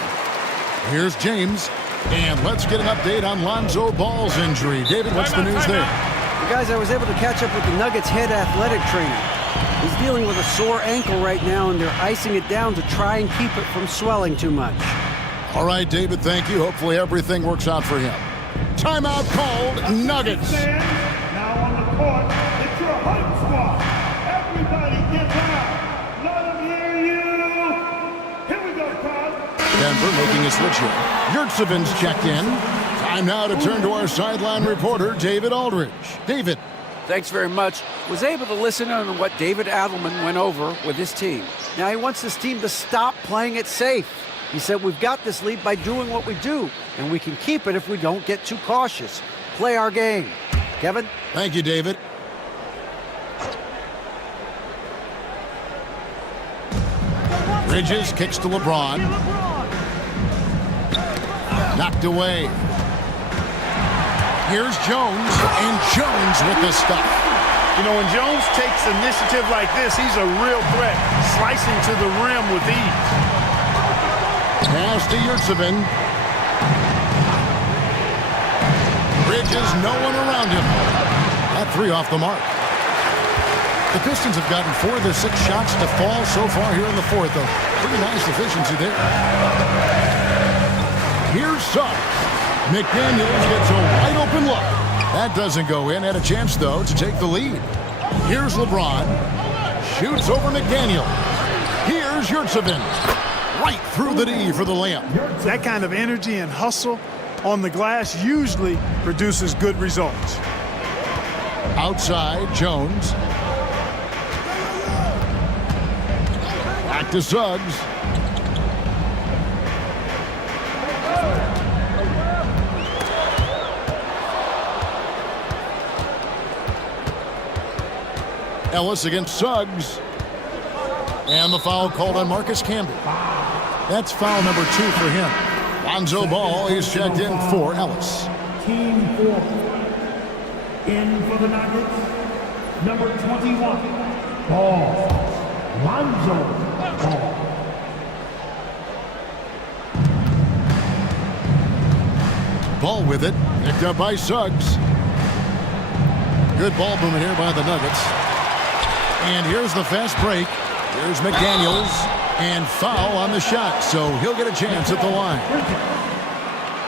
Here's James. And let's get an update on Lonzo Ball's injury. David, what's the news there? Guys, I was able to catch up with the Nuggets head athletic trainer. He's dealing with a sore ankle right now, and they're icing it down to try and keep it from swelling too much. All right, David, thank you. Hopefully everything works out for him. Timeout called, Nuggets. Now on the court, it's your hype squad. Everybody get down. Let them hear you. Here we go, crowd. Denver making a switch here. Yurtseven's checked in. Time now to turn to our sideline reporter, David Aldridge. David. Thanks very much. Was able to listen in on what David Adelman went over with his team. Now he wants his team to stop playing it safe. He said, we've got this lead by doing what we do, and we can keep it if we don't get too cautious. Play our game. Kevin? Thank you, David. Bridges kicks to LeBron. Knocked away. Here's Jones, and Jones with the stuff. You know, when Jones takes initiative like this, he's a real threat, slicing to the rim with ease. Pass to Yurtseven. Bridges, no one around him. That three off the mark. The Pistons have gotten 4 of their 6 shots to fall so far here in the fourth, though. Pretty nice efficiency there. Here's Suggs. McDaniels gets a wide open look. That doesn't go in. Had a chance, though, to take the lead. Here's LeBron. Shoots over McDaniel. Here's Yurtseven. Right through the D for the layup. That kind of energy and hustle on the glass usually produces good results. Outside, Jones. Back to Suggs. Ellis against Suggs. And the foul called on Marcus Camby. That's foul number 2 for him. Lonzo Ball is checked in for Ellis. Team 4. In for the Nuggets, number 21, Ball. Lonzo Ball. Ball with it. Picked up by Suggs. Good ball movement here by the Nuggets. And here's the fast break. Here's McDaniels. And foul on the shot. So he'll get a chance at the line.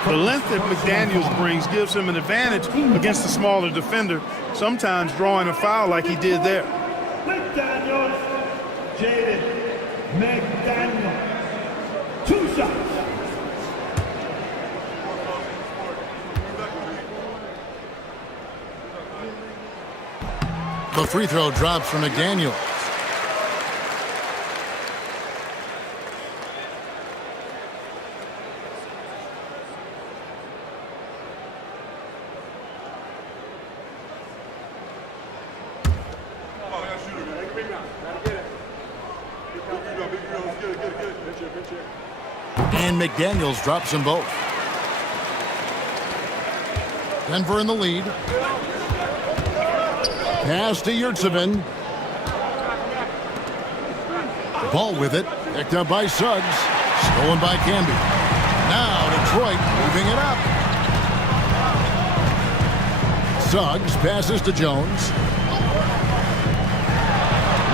The length that McDaniels brings gives him an advantage against the smaller defender, sometimes drawing a foul like he did there. McDaniels, Jaden McDaniels. 2 shots. The free throw drops from McDaniels. And McDaniels drops them both. Denver in the lead. Pass to Yurtseven. Ball with it. Picked up by Suggs. Stolen by Camby. Now Detroit moving it up. Suggs passes to Jones.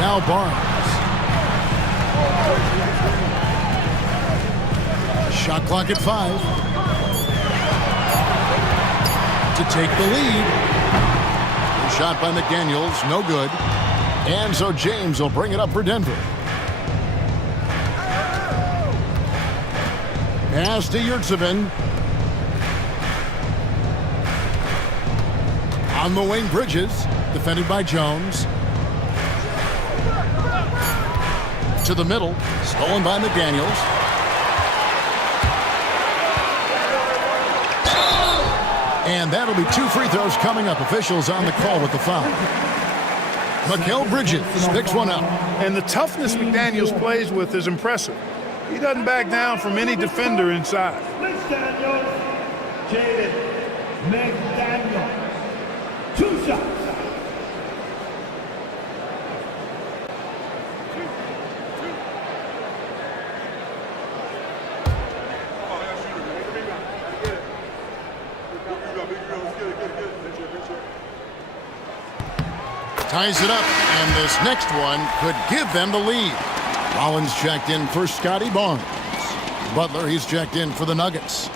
Now Barnes. Shot clock at 5. To take the lead. The shot by McDaniels, no good. And so James will bring it up for Denver. Pass to Yurtseven. On the wing, Bridges, defended by Jones. To the middle, stolen by McDaniels. And that'll be 2 free throws coming up. Officials on the call with the foul. Mikal Bridges picks one up. And the toughness McDaniels plays with is impressive. He doesn't back down from any defender inside. McDaniels, Jaden McDaniels. 2 shots. Ties it up, and this next one could give them the lead. Rollins checked in for Scotty Barnes. Butler, he's checked in for the Nuggets.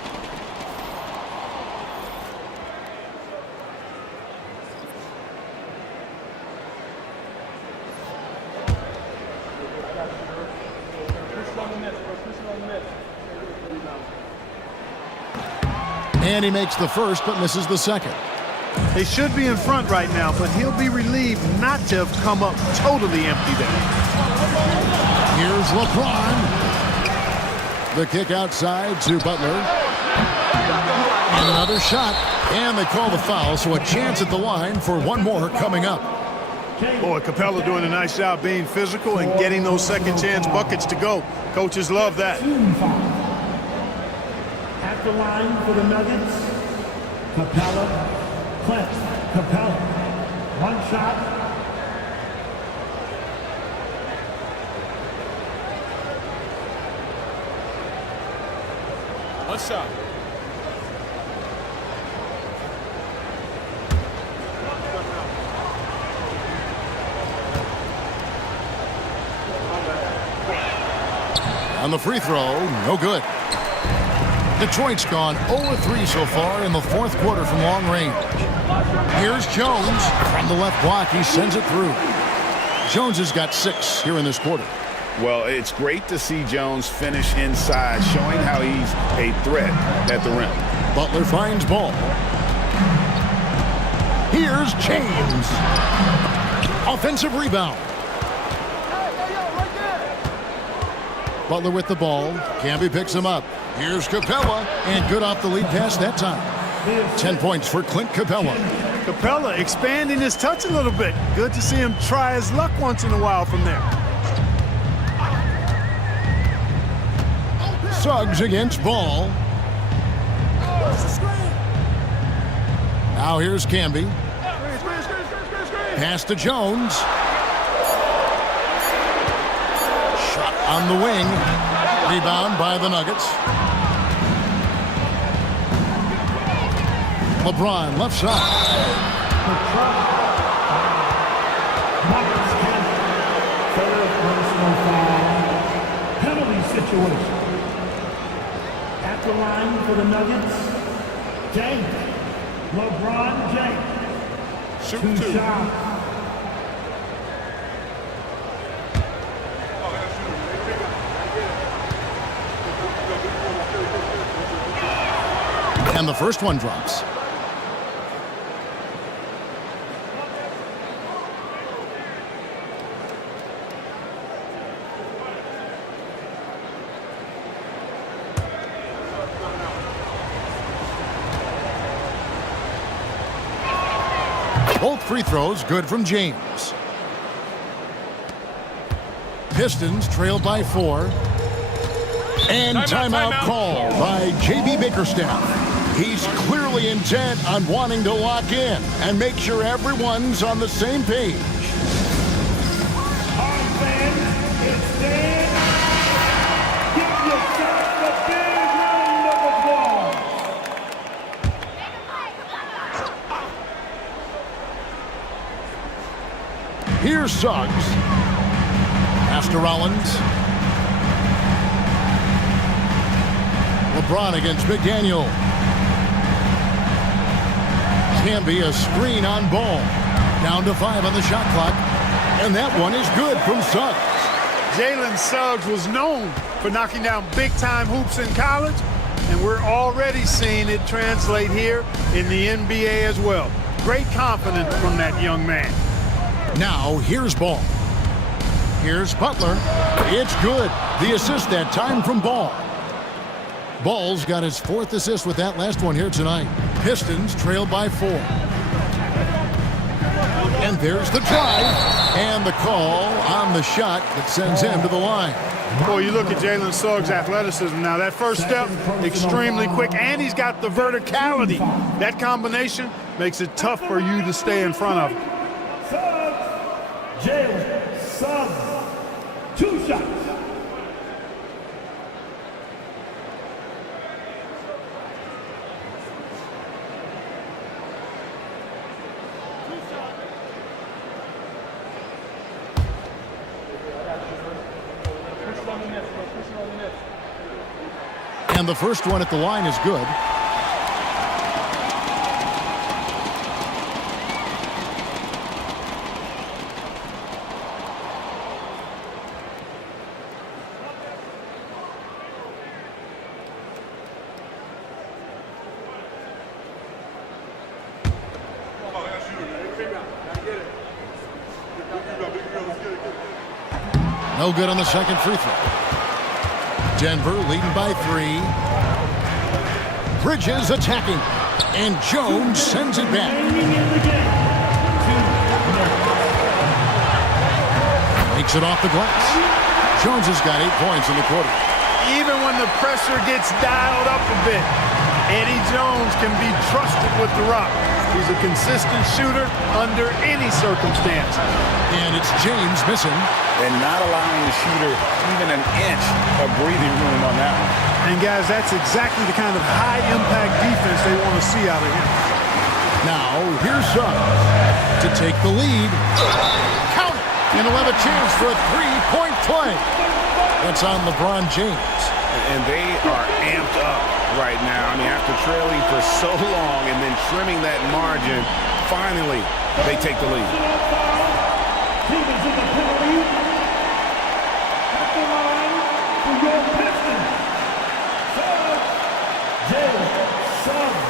And he makes the first, but misses the second. They should be in front right now, but he'll be relieved not to have come up totally empty there. Here's LeBron. The kick outside to Butler. And another shot. And they call the foul, so a chance at the line for one more coming up. Boy, Capella doing a nice job being physical and getting those second chance buckets to go. Coaches love that. At the line for the Nuggets, Capella. Clint Capella. 1 shot. One shot. On the free throw, no good. Detroit's gone 0-3 so far in the 4th quarter from long range. Here's Jones from the left block. He sends it through. Jones has got 6 here in this quarter. Well, it's great to see Jones finish inside, showing how he's a threat at the rim. Butler finds ball. Here's James. Offensive rebound. Butler with the ball. Camby picks him up. Here's Capella, and good off the lead pass that time. 10 points for Clint Capella. Capella expanding his touch a little bit. Good to see him try his luck once in a while from there. Suggs against Ball. Now here's Camby. Pass to Jones. Shot on the wing. Rebound by the Nuggets. LeBron left side. Third personal foul. Penalty situation. At the line for the Nuggets, James. LeBron James. 2 shots. And the first one drops. Both free throws good from James. Pistons trailed by 4. And timeout call by J.B. Bickerstaff. He's clearly intent on wanting to lock in and make sure everyone's on the same page. Our fans, it's Dan. Give yourself a big round of applause. Here's Suggs. Pass to Rollins. LeBron against McDaniel. Camby, a screen on Ball. Down to 5 on the shot clock. And that one is good from Suggs. Jalen Suggs was known for knocking down big-time hoops in college, and we're already seeing it translate here in the NBA as well. Great confidence from that young man. Now, here's Ball. Here's Butler. It's good. The assist that time from Ball. Ball's got his 4th assist with that last one here tonight. Pistons trail by 4. And there's the drive and the call on the shot that sends him to the line. Boy, you look at Jalen Suggs' athleticism now. That first step, extremely quick, and he's got the verticality. That combination makes it tough for you to stay in front of him. Jalen Suggs, 2 shots. And the first one at the line is good. No good on the second free throw. Denver leading by 3. Bridges attacking. And Jones sends it back. Makes it off the glass. Jones has got 8 points in the quarter. Even when the pressure gets dialed up a bit, Eddie Jones can be trusted with the rock. He's a consistent shooter under any circumstance. And it's James missing. And not allowing the shooter even an inch of breathing room on that one. And guys, that's exactly the kind of high-impact defense they want to see out of him. Now, here's Suggs to take the lead. Count it! And he'll have a chance for a 3-point play. That's on LeBron James. And they are amped up right now. I mean, after trailing for so long and then trimming that margin, finally they take the lead. Stevens in the penalty. At the line for your Pistons. Suggs. Jalen Suggs.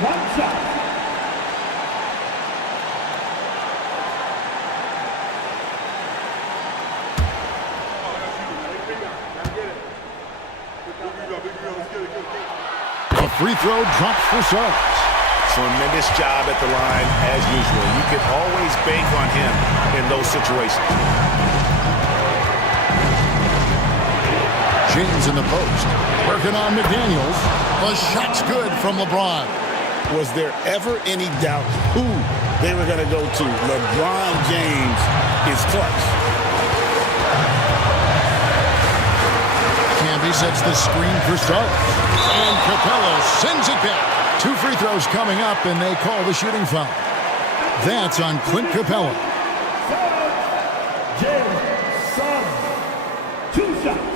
1 shot. A free throw drops for Suggs. Tremendous job at the line as usual. You can always bank on him in those situations. James in the post. Working on McDaniels. The shot's good from LeBron. Was there ever any doubt who they were going to go to? LeBron James is clutch. Camby sets the screen for Suggs. And Capella sends it back. 2 free throws coming up, and they call the shooting foul. That's on Clint Capella. Jalen Suggs. 2 shots.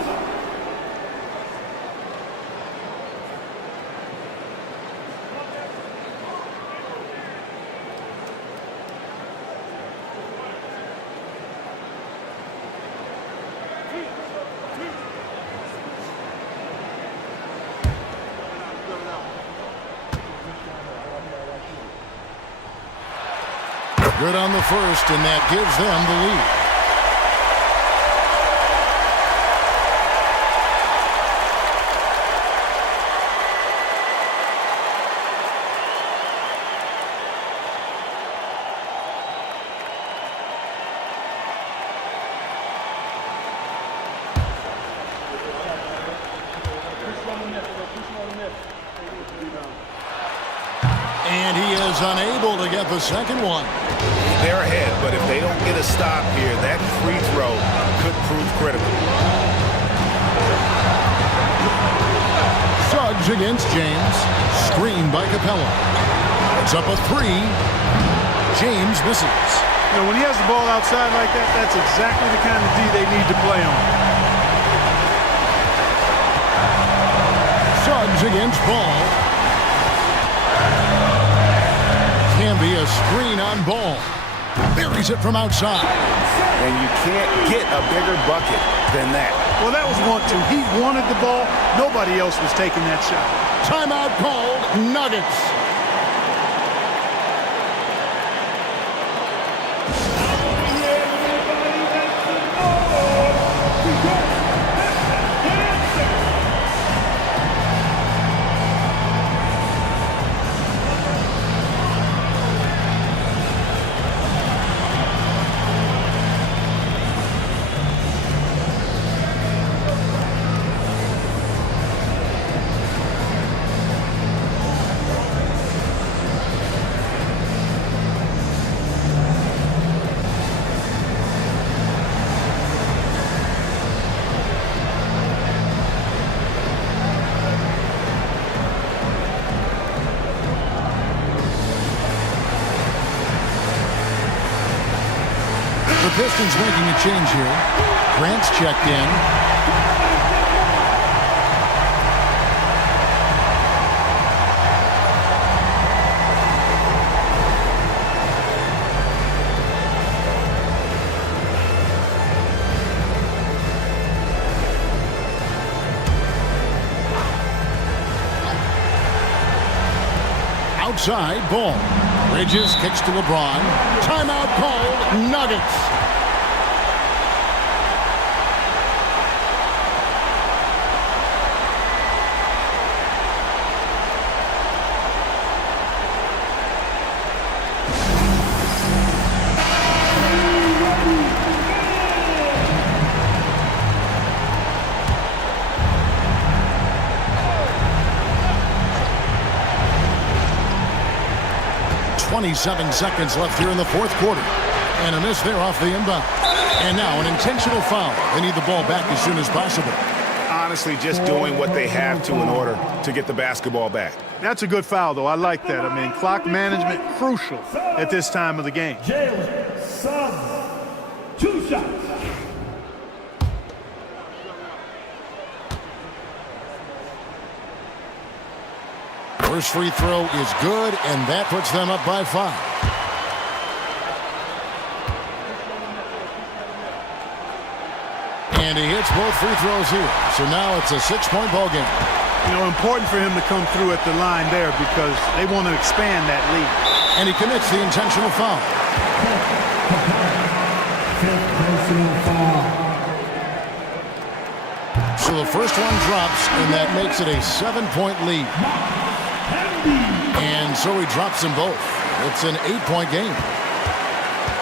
Good on the first, and that gives them the lead. And he is unable to get the second one. They're ahead, but if they don't get a stop here, that free throw could prove critical. Suggs against James. Screen by Capella. It's up a 3. James misses. You know, when he has the ball outside like that, that's exactly the kind of D they need to play on. Suggs against Ball. Can be a screen on Ball. Buries it from outside. And you can't get a bigger bucket than that. Well, that was 1-2. He wanted the ball. Nobody else was taking that shot. Timeout called. Nuggets. The Pistons making a change here. Grant's checked in. Outside, Ball. Bridges kicks to LeBron. Timeout called. Nuggets. .27 seconds left here in the fourth quarter. And a miss there off the inbound. And now an intentional foul. They need the ball back as soon as possible. Honestly, just doing what they have to in order to get the basketball back. That's a good foul, though. I like that. I mean, clock management crucial at this time of the game. Jalen Suggs, 2 shots. First free throw is good, and that puts them up by 5. And he hits both free throws here. So now it's a 6-point ball game. You know, important for him to come through at the line there because they want to expand that lead. And he commits the intentional foul. So the first one drops, and that makes it a 7-point lead. And so he drops them both. It's an 8-point game.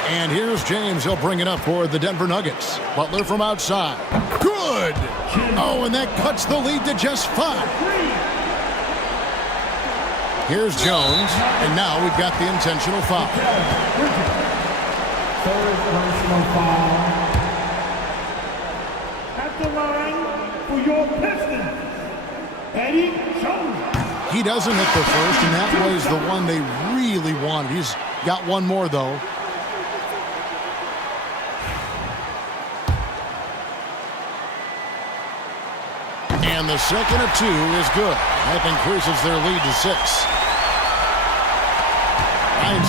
And here's James. He'll bring it up for the Denver Nuggets. Butler from outside. Good! Oh, and that cuts the lead to just 5. Here's Jones. And now we've got the intentional foul. Third personal foul. At the line for your Pistons, Eddie Jones. He doesn't hit the first, and that was the one they really wanted. He's got one more, though. And the second of 2 is good. That increases their lead to 6. 9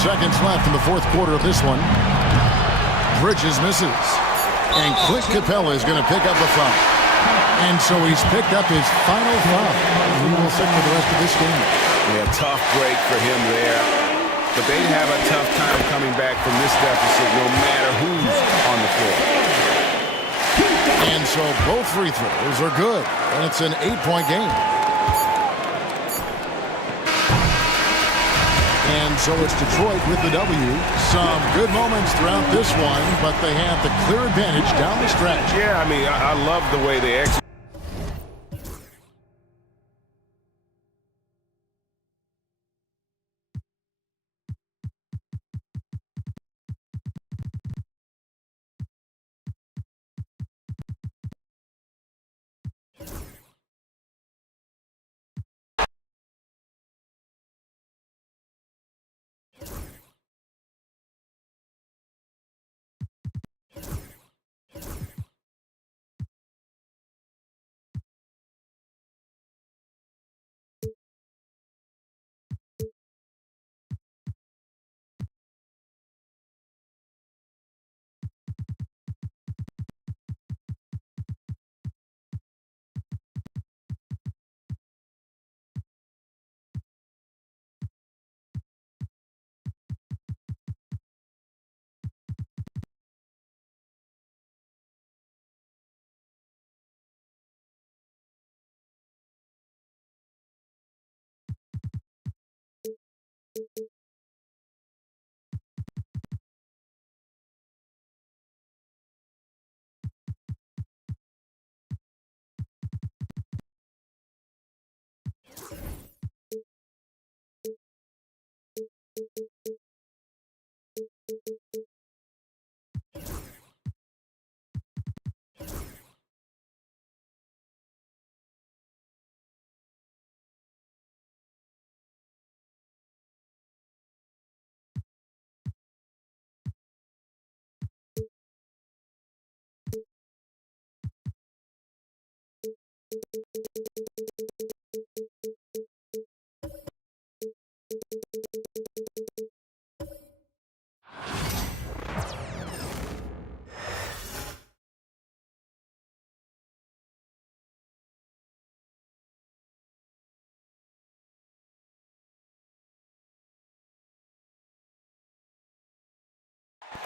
seconds left in the fourth quarter of this one. Bridges misses. And Clint Capella is going to pick up a foul. And so he's picked up his final foul. He will sit for the rest of this game. Yeah, tough break for him there. But they'd have a tough time coming back from this deficit no matter who's on the floor. And so both free throws are good. And it's an 8-point game. And so it's Detroit with the W. Some good moments throughout this one, but they have the clear advantage down the stretch. Yeah, I mean, I love the way they execute.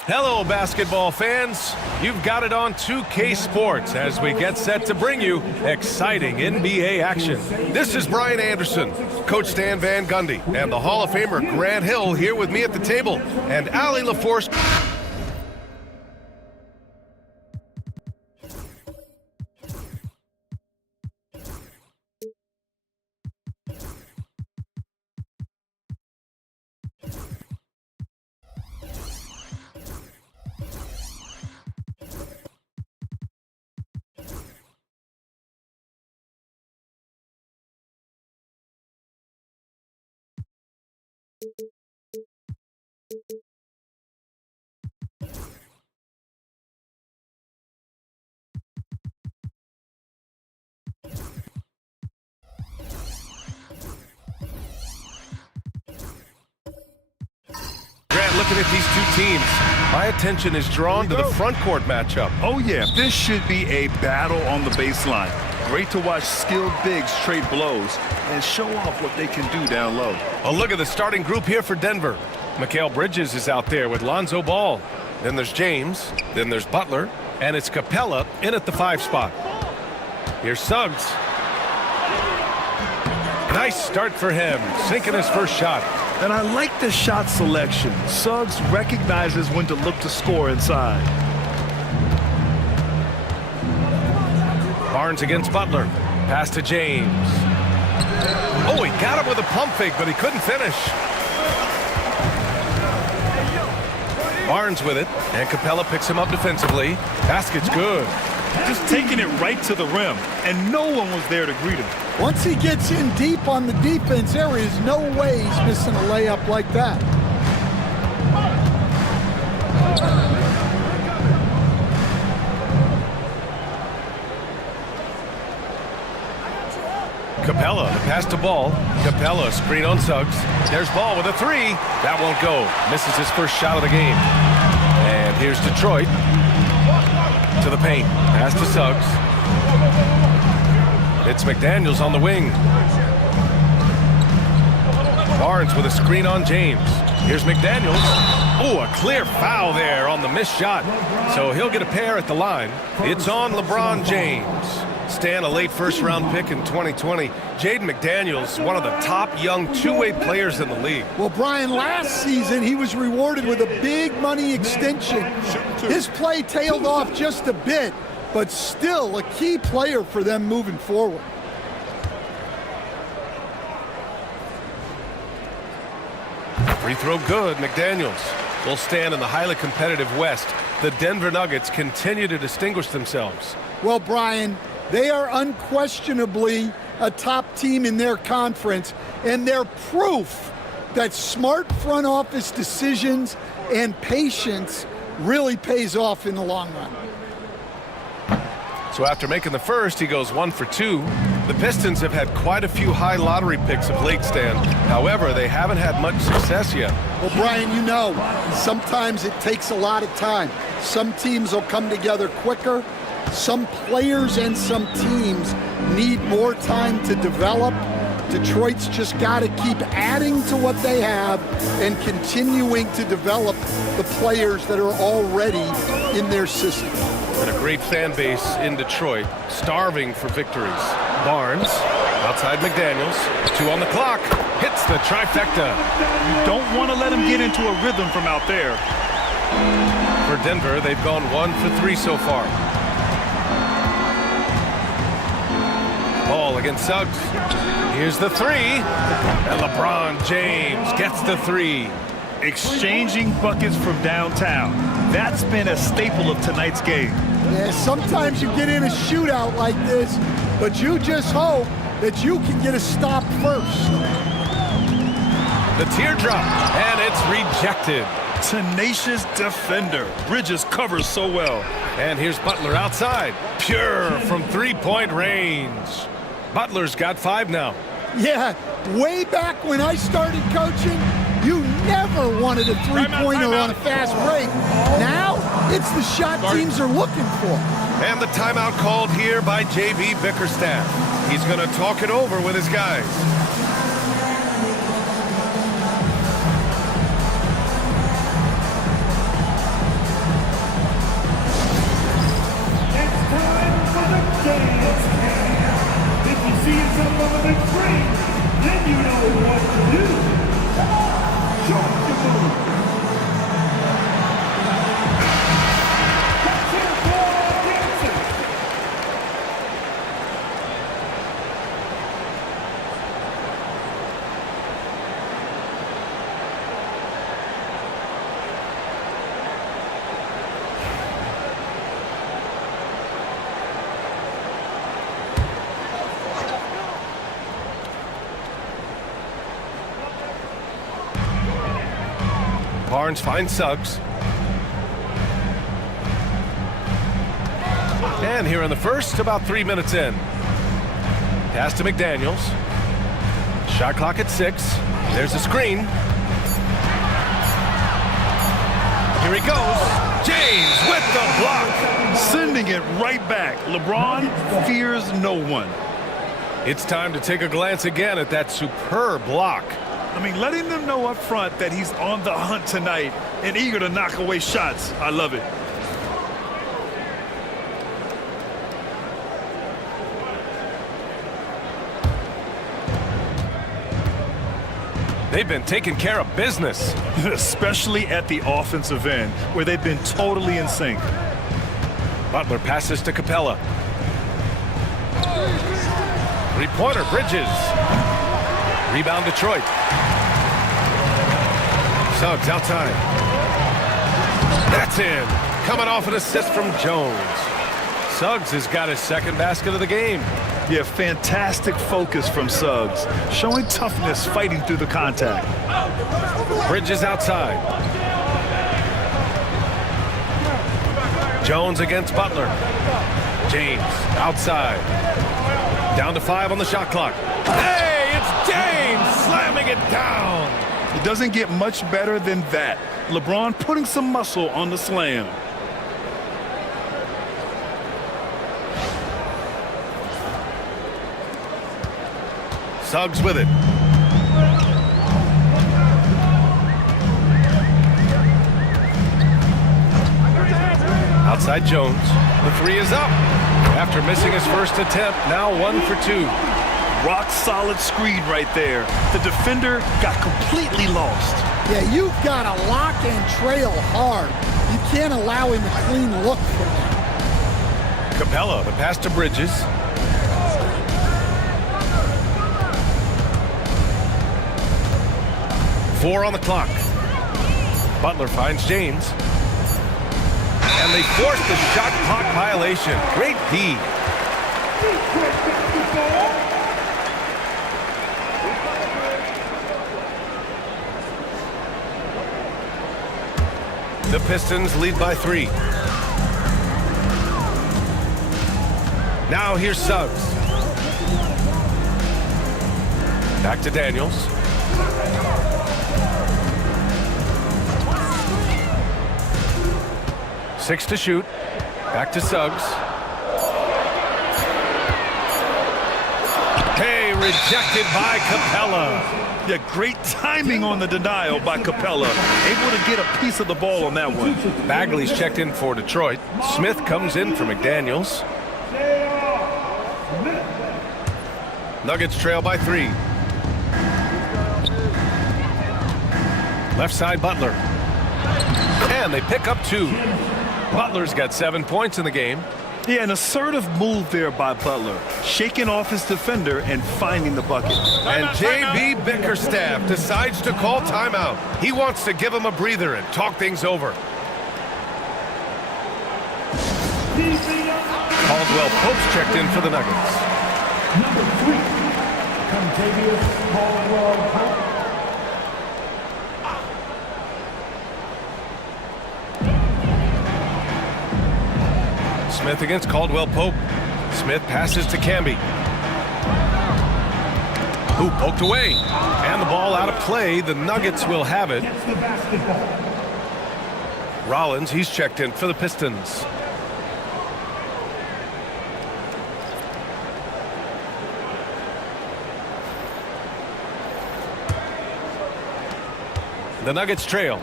Hello, basketball fans. You've got it on 2K Sports as we get set to bring you exciting NBA action. This is Brian Anderson, Coach Stan Van Gundy, and the Hall of Famer Grant Hill here with me at the table, and Allie LaForce. Looking at these two teams, my attention is drawn to the front court matchup. Oh yeah, this should be a battle on the baseline. Great to watch skilled bigs trade blows and show off what they can do down low. A look at the starting group here for Denver. Mikal Bridges is out there with Lonzo Ball. Then there's James, then there's Butler, and it's Capella in at the 5 spot. Here's Suggs. Nice start for him, sinking his first shot. And I like the shot selection. Suggs recognizes when to look to score inside. Barnes against Butler. Pass to James. Oh, he got him with a pump fake, but he couldn't finish. Barnes with it, and Capella picks him up defensively. Basket's good. Just taking it right to the rim, and no one was there to greet him. Once he gets in deep on the defense, there is no way he's missing a layup like that. Capella, the pass to Ball. Capella, screen on Suggs. There's Ball with a 3. That won't go. Misses his first shot of the game. And here's Detroit. To the paint. Pass to Suggs. It's McDaniels on the wing. Barnes with a screen on James. Here's McDaniels. Oh, a clear foul there on the missed shot. So he'll get a pair at the line. It's on LeBron James. Stan, a late first-round pick in 2020. Jaden McDaniels, one of the top young two-way players in the league. Well, Brian, last season he was rewarded with a big money extension. His play tailed off just a bit, but still a key player for them moving forward. Free throw good. McDaniels will stand in the highly competitive West. The Denver Nuggets continue to distinguish themselves. Well, Brian, they are unquestionably a top team in their conference, and they're proof that smart front office decisions and patience really pays off in the long run. So after making the first, he goes 1 for 2. The Pistons have had quite a few high lottery picks of late, Stan. However, they haven't had much success yet. Well, Brian, you know, sometimes it takes a lot of time. Some teams will come together quicker. Some players and some teams need more time to develop. Detroit's just got to keep adding to what they have and continuing to develop the players that are already in their system. And a great fan base in Detroit, starving for victories. Barnes, outside McDaniels, 2 on the clock. Hits the trifecta. You don't want to let him get into a rhythm from out there. For Denver, they've gone 1 for 3 so far. Ball against Suggs. Here's the 3. And LeBron James gets the 3. Exchanging buckets from downtown. That's been a staple of tonight's game. Yeah, sometimes you get in a shootout like this, but you just hope that you can get a stop first. The teardrop, and it's rejected. Tenacious defender. Bridges covers so well. And here's Butler outside. Pure from three-point range. Butler's got 5 now. Yeah, way back when I started coaching, you never wanted a three-pointer on a fast break. Now, it's the shot teams are looking for. And the timeout called here by J.B. Bickerstaff. He's going to talk it over with his guys. See yourself on the big screen, then you know what to do. Come on, show us your move. Let's hear it for Gibson. Barnes finds Suggs. And here in the first, about 3 minutes in. Pass to McDaniels. Shot clock at 6. There's a screen. Here he goes. James with the block. Sending it right back. LeBron fears no one. It's time to take a glance again at that superb block. I mean, letting them know up front that he's on the hunt tonight and eager to knock away shots. I love it. They've been taking care of business. Especially at the offensive end, where they've been totally in sync. Butler passes to Capella. Three-pointer, Bridges. Rebound, Detroit. Suggs outside. That's in. Coming off an assist from Jones. Suggs has got his second basket of the game. Yeah, fantastic focus from Suggs. Showing toughness, fighting through the contact. Bridges outside. Jones against Butler. James outside. Down to 5 on the shot clock. Hey, it's James slamming it down. It doesn't get much better than that. LeBron putting some muscle on the slam. Suggs with it. Outside Jones. The 3 is up. After missing his first attempt, now 1 for 2. Rock solid screen right there. The defender got completely lost. Yeah, you've got to lock and trail hard. You can't allow him a clean look from that. Capella, the pass to Bridges. Four on the clock. Butler finds James. And they force the shot clock violation. Great D. The Pistons lead by 3. Now here's Suggs. Back to Daniels. Six to shoot. Back to Suggs. Hey, rejected by Capella. Yeah, great timing on the denial by Capella. Able to get a piece of the ball on that one. Bagley's checked in for Detroit. Smith comes in for McDaniels. Nuggets trail by 3. Left side, Butler. And they pick up 2. Butler's got 7 points in the game. Yeah, an assertive move there by Butler, shaking off his defender and finding the bucket. And J.B. Bickerstaff decides to call timeout. He wants to give him a breather and talk things over. Caldwell Pope's checked in for the Nuggets. Number 3, Contavious Caldwell Pope. Smith against Caldwell Pope. Smith passes to Camby, who poked away. And the ball out of play. The Nuggets will have it. Rollins, he's checked in for the Pistons. The Nuggets trail.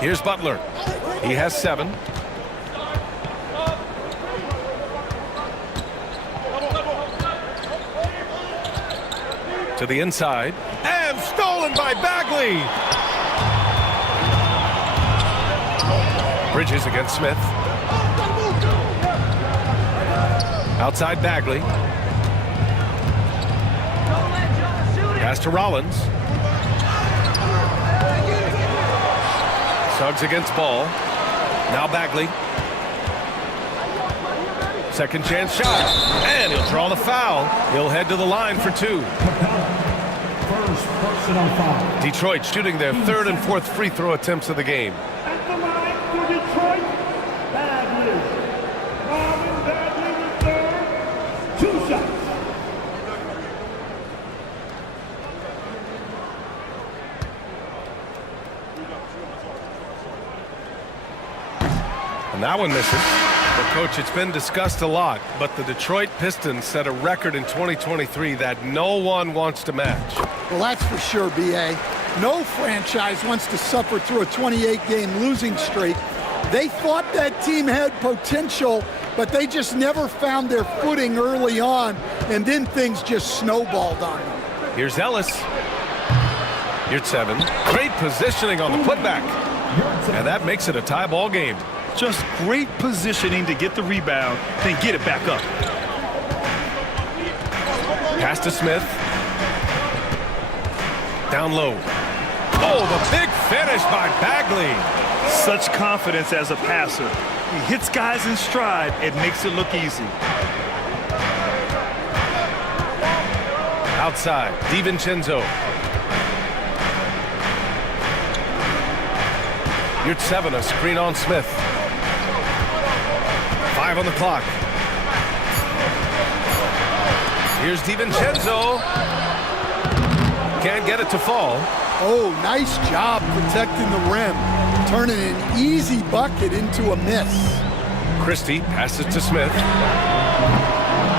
Here's Butler. He has 7. To the inside. And stolen by Bagley. Bridges against Smith. Outside Bagley. Pass to Rollins. Suggs against Ball. Now Bagley. Second chance shot. And he'll draw the foul. He'll head to the line for 2. First personal foul. Detroit shooting their 3rd and 4th free throw attempts of the game. At the line for Detroit, Bagley. Marvin Bagley with 2 shots. And that one misses. But, Coach, it's been discussed a lot, but the Detroit Pistons set a record in 2023 that no one wants to match. Well, that's for sure, B.A. No franchise wants to suffer through a 28-game losing streak. They thought that team had potential, but they just never found their footing early on, and then things just snowballed on them. Here's Ellis. Here's 7. Great positioning on the putback. And that makes it a tie ball game. Just great positioning to get the rebound, then get it back up. Pass to Smith. Down low. Oh, the big finish by Bagley. Such confidence as a passer. He hits guys in stride and makes it look easy. Outside, DiVincenzo. You're 7, a screen on Smith. 5 on the clock. Here's DiVincenzo. Can't get it to fall. Oh, nice job protecting the rim. Turning an easy bucket into a miss. Christie passes to Smith.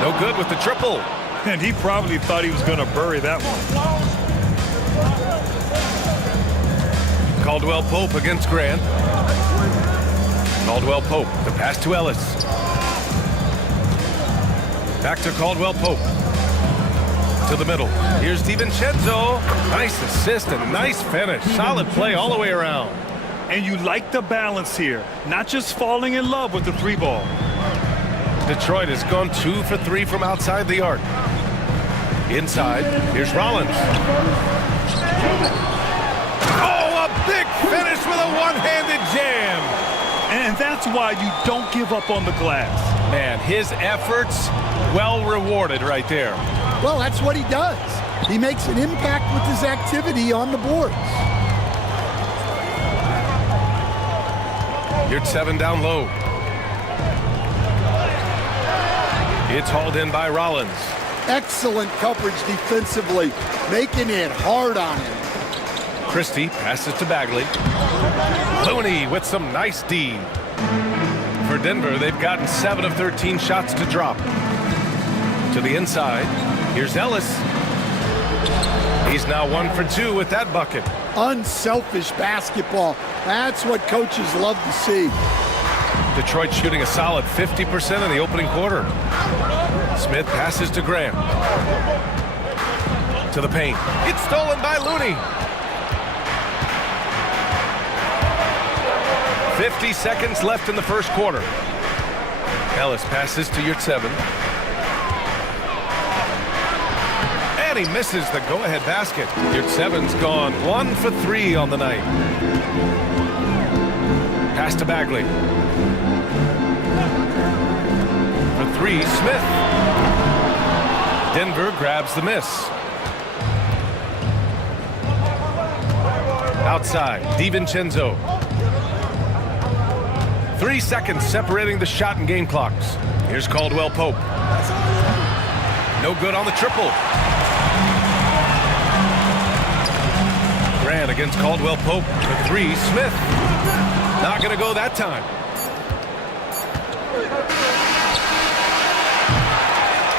No good with the triple. And he probably thought he was going to bury that one. Caldwell Pope against Grant. Caldwell Pope, the pass to Ellis. Back to Caldwell Pope. To the middle. Here's DiVincenzo. Nice assist and nice finish. Solid play all the way around. And you like the balance here. Not just falling in love with the 3 ball. Detroit has gone 2 for 3 from outside the arc. Inside, here's Rollins. Oh, a big finish with a one-handed jam. And that's why you don't give up on the glass. Man, his efforts well rewarded right there. Well, that's what he does. He makes an impact with his activity on the boards. You're 7 down low. It's hauled in by Rollins. Excellent coverage defensively, making it hard on him. Christie passes to Bagley. Looney with some nice D. For Denver, they've gotten 7 of 13 shots to drop. To the inside, here's Ellis. He's now 1 for 2 with that bucket. Unselfish basketball. That's what coaches love to see. Detroit shooting a solid 50% in the opening quarter. Smith passes to Grant. To the paint. It's stolen by Looney. 50 seconds left in the first quarter. Ellis passes to Yurtseven. And he misses the go-ahead basket. Yurtseven's gone 1 for 3 on the night. Pass to Bagley. For 3, Smith. Denver grabs the miss. Outside, DiVincenzo. 3 seconds separating the shot and game clocks. Here's Caldwell Pope. No good on the triple. Grant against Caldwell Pope. For 3, Smith. Not going to go that time.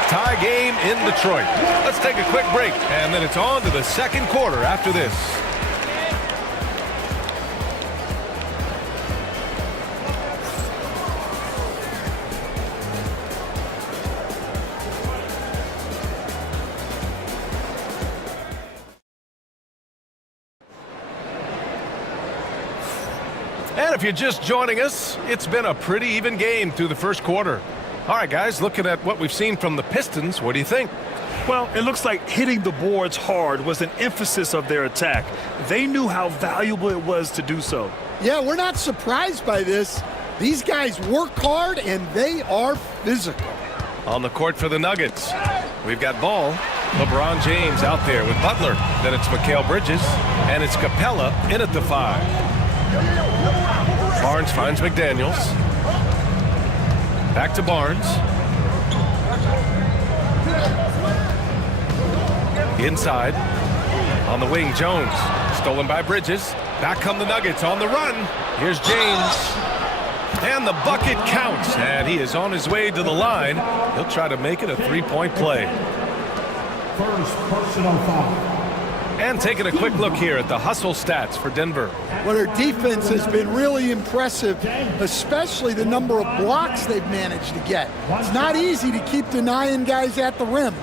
Tie game in Detroit. Let's take a quick break, and then it's on to the second quarter after this. And if you're just joining us, it's been a pretty even game through the first quarter. All right, guys, looking at what we've seen from the Pistons, what do you think? Well, it looks like hitting the boards hard was an emphasis of their attack. They knew how valuable it was to do so. Yeah, we're not surprised by this. These guys work hard, and they are physical. On the court for the Nuggets, we've got Ball. LeBron James out there with Butler. Then it's Mikal Bridges, and it's Capella in at the 5. Barnes finds McDaniels. Back to Barnes. Inside. On the wing, Jones. Stolen by Bridges. Back come the Nuggets on the run. Here's James. And the bucket counts. And he is on his way to the line. He'll try to make it a three-point play. First personal foul. And taking a quick look here at the hustle stats for Denver. Well, their defense has been really impressive, especially the number of blocks they've managed to get. It's not easy to keep denying guys at the rim.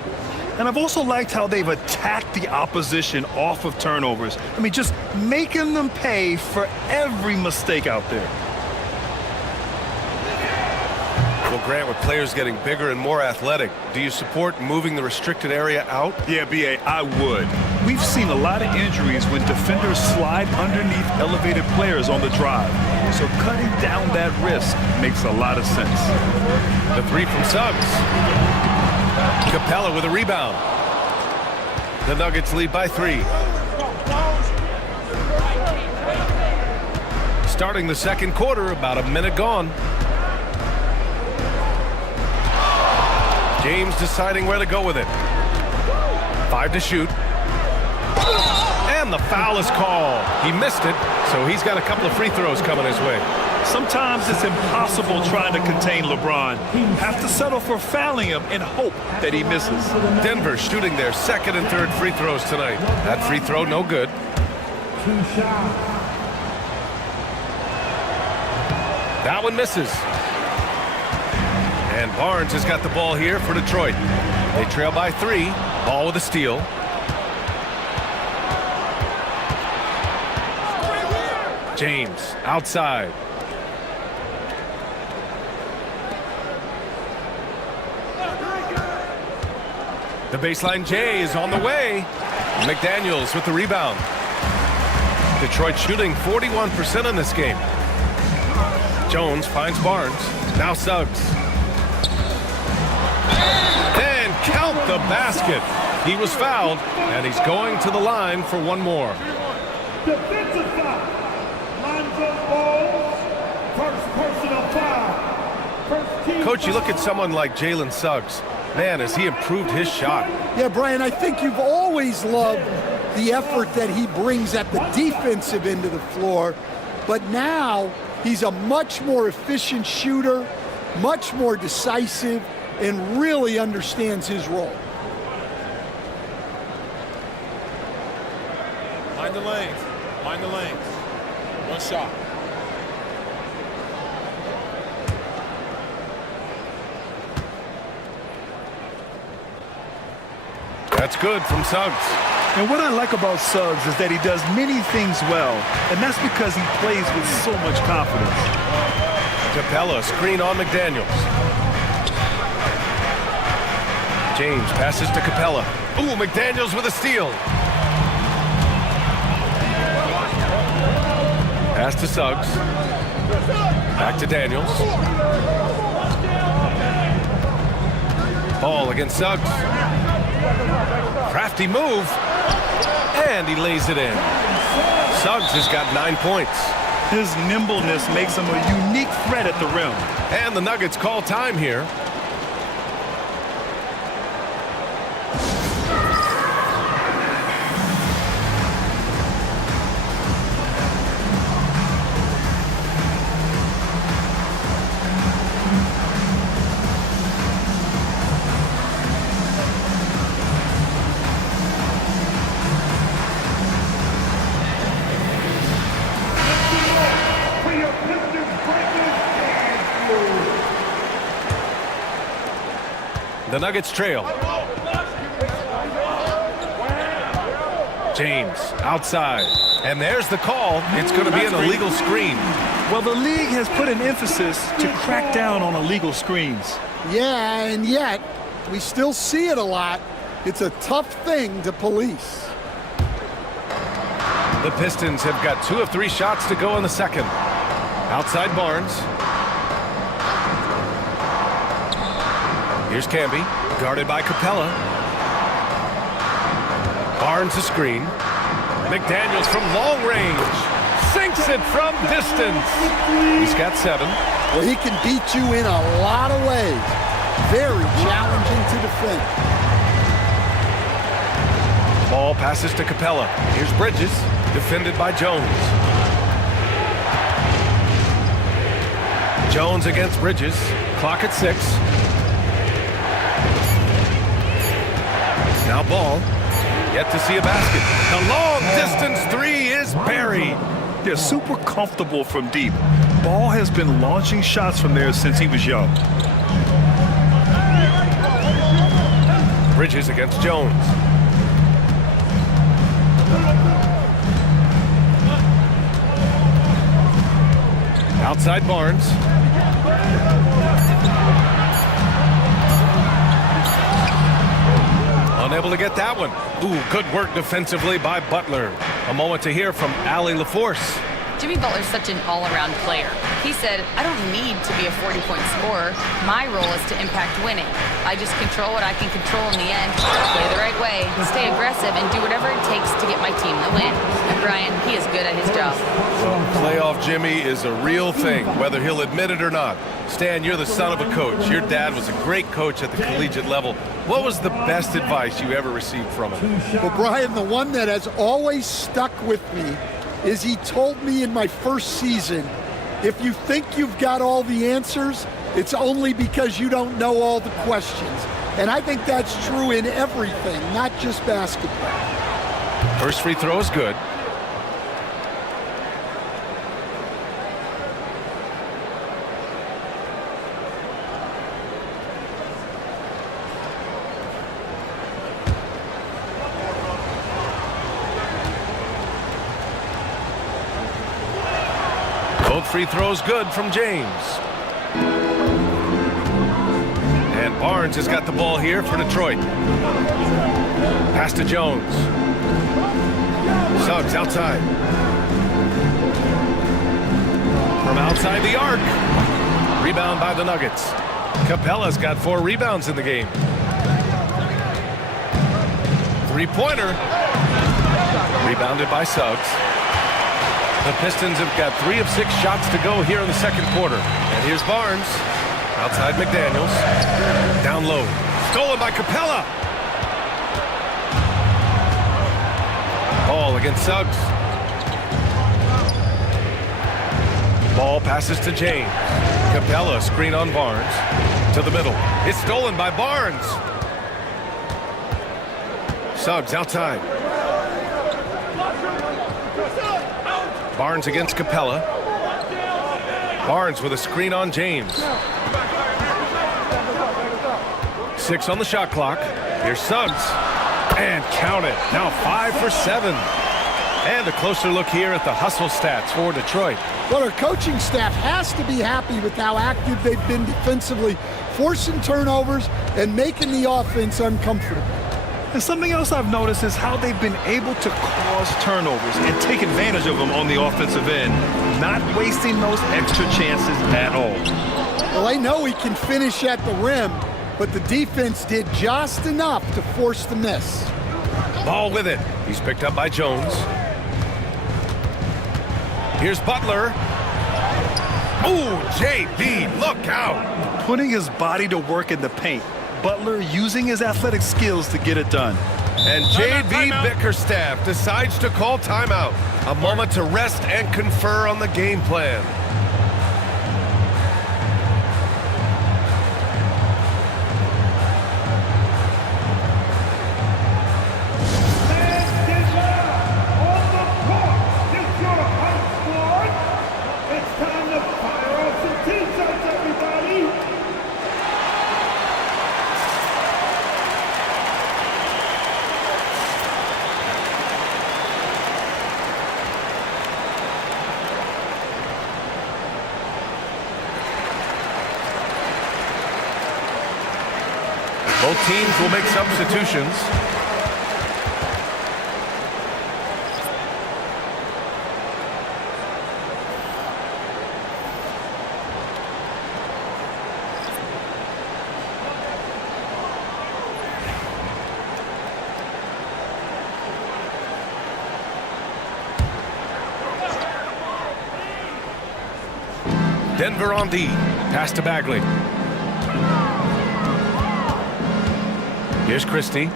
And I've also liked how they've attacked the opposition off of turnovers. I mean, just making them pay for every mistake out there. Well, Grant, with players getting bigger and more athletic, do you support moving the restricted area out? Yeah, B.A., I would. We've seen a lot of injuries when defenders slide underneath elevated players on the drive. So cutting down that risk makes a lot of sense. The 3 from Suggs. Capella with a rebound. The Nuggets lead by 3. Starting the second quarter, about a minute gone. James deciding where to go with it. 5 to shoot. And the foul is called. He missed it, so he's got a couple of free throws coming his way. Sometimes it's impossible trying to contain LeBron. You have to settle for fouling him and hope that he misses. Denver shooting their second and third free throws tonight. That free throw no good. 2 shots. That one misses. And Barnes has got the ball here for Detroit. They trail by 3. Ball with a steal. James outside. The baseline J is on the way. McDaniels with the rebound. Detroit shooting 41% in this game. Jones finds Barnes. Now Suggs. And count the basket. He was fouled, and he's going to the line for one more. Defensive foul. Lonzo Ball, first personal foul. First team Coach, you look at someone like Jalen Suggs. Man, has he improved his shot. Yeah, Brian, I think you've always loved the effort that he brings at the defensive end of the floor, but now he's a much more efficient shooter, much more decisive, and really understands his role. Mind the lanes. Mind the lanes. One shot. That's good from Suggs. And what I like about Suggs is that he does many things well, and that's because he plays with so much confidence. Capella, screen on McDaniels. James passes to Capella. Ooh, McDaniels with a steal. Pass to Suggs. Back to Daniels. Ball against Suggs. Crafty move. And he lays it in. Suggs has got 9 points. His nimbleness makes him a unique threat at the rim. And the Nuggets call time here. The Nuggets trail. James outside. And there's the call. It's going to be an illegal screen. Well, the league has put an emphasis to crack down on illegal screens. Yeah, and yet we still see it a lot. It's a tough thing to police. The Pistons have got 2 of 3 shots to go in the second. Outside Barnes. Here's Camby, guarded by Capella. Barnes a screen. McDaniels from long range. Sinks it from distance. He's got 7. Well, he can beat you in a lot of ways. Very challenging to defend. Ball passes to Capella. Here's Bridges, defended by Jones. Jones against Bridges. Clock at 6. Now Ball, yet to see a basket. The long-distance 3 is buried. They're super comfortable from deep. Ball has been launching shots from there since he was young. Bridges against Jones. Outside Barnes. Unable to get that one. Ooh, good work defensively by Butler. A moment to hear from Allie LaForce. Jimmy Butler's such an all-around player. He said, I don't need to be a 40-point scorer. My role is to impact winning. I just control what I can control in the end, play the right way, stay aggressive, and do whatever it takes to get my team the win. And Brian, he is good at his job. Well, playoff Jimmy is a real thing, whether he'll admit it or not. Stan, you're the son of a coach. Your dad was a great coach at the collegiate level. What was the best advice you ever received from him? Well, Brian, the one that has always stuck with me is he told me in my first season, if you think you've got all the answers, it's only because you don't know all the questions. And I think that's true in everything, not just basketball. First free throw is good. Both free throws good from James. And Barnes has got the ball here for Detroit. Pass to Jones. Suggs outside. From outside the arc. Rebound by the Nuggets. Capella's got 4 rebounds in the game. Three-pointer. Rebounded by Suggs. The Pistons have got 3 of 6 shots to go here in the second quarter. And here's Barnes. Outside McDaniels. Down low. Stolen by Capella. Ball against Suggs. Ball passes to James. Capella screen on Barnes. To the middle. It's stolen by Barnes. Suggs outside. Barnes against Capella. Barnes with a screen on James. 6 on the shot clock. Here's Suggs. And count it. Now 5 for 7. And a closer look here at the hustle stats for Detroit. Well, our coaching staff has to be happy with how active they've been defensively, forcing turnovers and making the offense uncomfortable. And something else I've noticed is how they've been able to cause turnovers and take advantage of them on the offensive end, not wasting those extra chances at all. Well, I know he can finish at the rim, but the defense did just enough to force the miss. Ball with it. He's picked up by Jones. Here's Butler. Ooh, JB, look out. Putting his body to work in the paint. Butler using his athletic skills to get it done. And JB Bickerstaff decides to call timeout. A moment to rest and confer on the game plan. Both teams will make substitutions. Denver on D. Pass to Bagley. Here's Christie.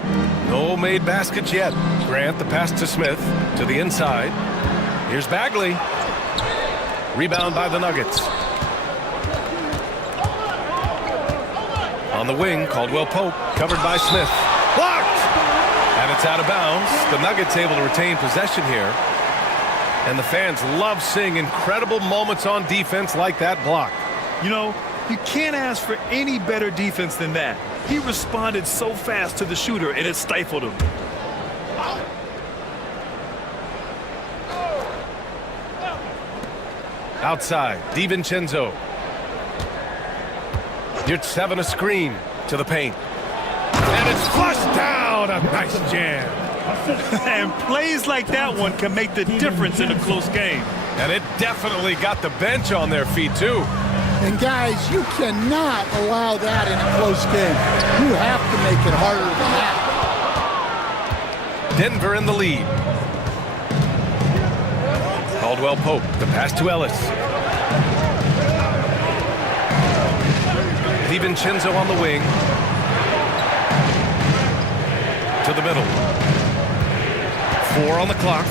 No made baskets yet. Grant the pass to Smith to the inside. Here's Bagley. Rebound by the Nuggets. On the wing, Caldwell Pope covered by Smith. Blocked! And it's out of bounds. The Nuggets able to retain possession here. And the fans love seeing incredible moments on defense like that block. You know, you can't ask for any better defense than that. He responded so fast to the shooter, and it stifled him. Outside, DiVincenzo. Yurtseven a screen to the paint. And it's flushed down. A nice jam. And plays like that one can make the difference in a close game. And it definitely got the bench on their feet, too. And guys, you cannot allow that in a close game. You have to make it harder than that. Denver in the lead. Caldwell Pope, the pass to Ellis. DiVincenzo on the wing. To the middle. 4 on the clock.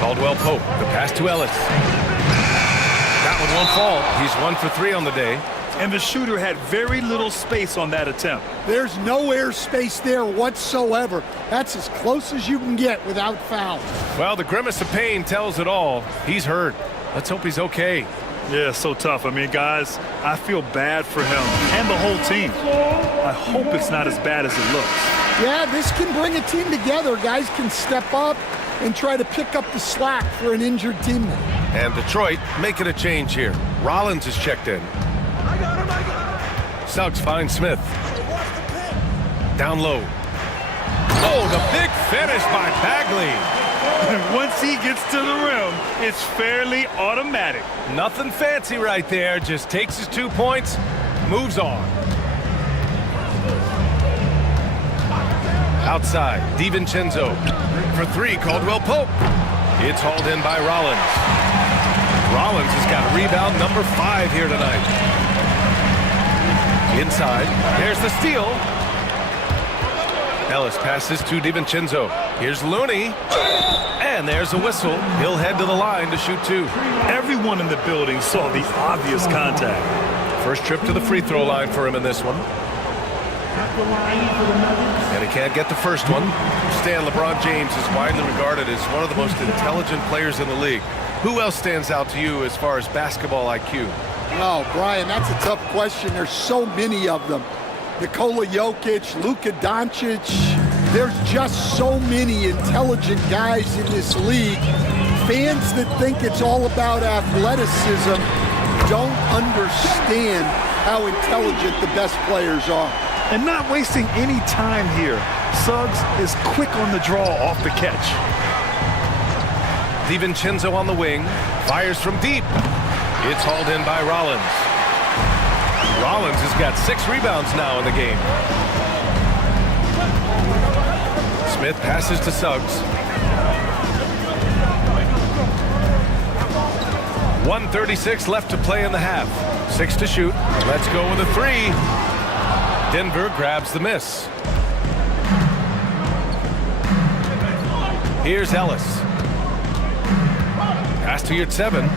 Caldwell Pope, the pass to Ellis. That one won't fall. He's 1 for 3 on the day. And the shooter had very little space on that attempt. There's no air space there whatsoever. That's as close as you can get without foul. Well, the grimace of pain tells it all. He's hurt. Let's hope he's okay. Yeah, so tough. I mean, guys, I feel bad for him and the whole team. I hope it's not as bad as it looks. Yeah, this can bring a team together. Guys can step up and try to pick up the slack for an injured teammate. And Detroit making a change here. Rollins is checked in. Suggs finds Smith. Down low. Oh, the big finish by Bagley. Once he gets to the rim, it's fairly automatic. Nothing fancy right there. Just takes his 2 points, moves on. Outside, DiVincenzo. For 3, Caldwell Pope. It's hauled in by Rollins. Rollins has got rebound number 5 here tonight. Inside, there's the steal. Ellis passes to DiVincenzo. Here's Looney. And there's a whistle. He'll head to the line to shoot 2. Everyone in the building saw the obvious contact. First trip to the free throw line for him in this one. And he can't get the first one. Stan, LeBron James is widely regarded as one of the most intelligent players in the league. Who else stands out to you as far as basketball IQ? Oh, Brian, that's a tough question. There's so many of them. Nikola Jokic, Luka Doncic, There's just so many intelligent guys in this league. Fans that think it's all about athleticism don't understand how intelligent the best players are. And not wasting any time here. Suggs is quick on the draw off the catch. DiVincenzo on the wing, fires from deep. It's hauled in by Rollins. Rollins has got 6 rebounds now in the game. Smith passes to Suggs. 1:36 left to play in the half. 6 to shoot. Let's go with a 3. Denver grabs the miss. Here's Ellis. Pass to Yurtseven.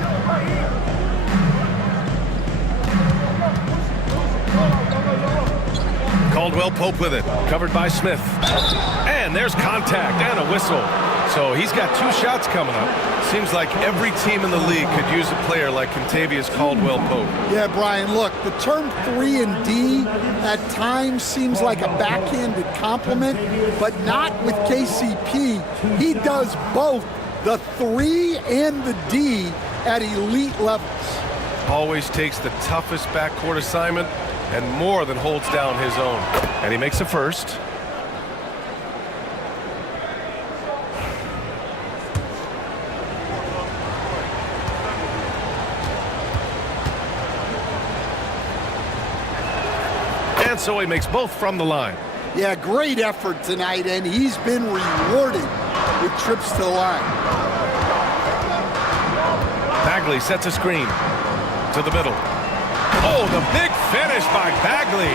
Caldwell Pope with it. Covered by Smith. And there's contact and a whistle. So he's got 2 shots coming up. Seems like every team in the league could use a player like Kentavious Caldwell Pope. Yeah, Brian, look, the term 3 and D at times seems like a backhanded compliment, but not with KCP. He does both the 3 and the D at elite levels. Always takes the toughest backcourt assignment and more than holds down his own. And he makes a first. And so he makes both from the line. Yeah, great effort tonight, and he's been rewarded with trips to the line. Bagley sets a screen to the middle. Oh, the big finish by Bagley.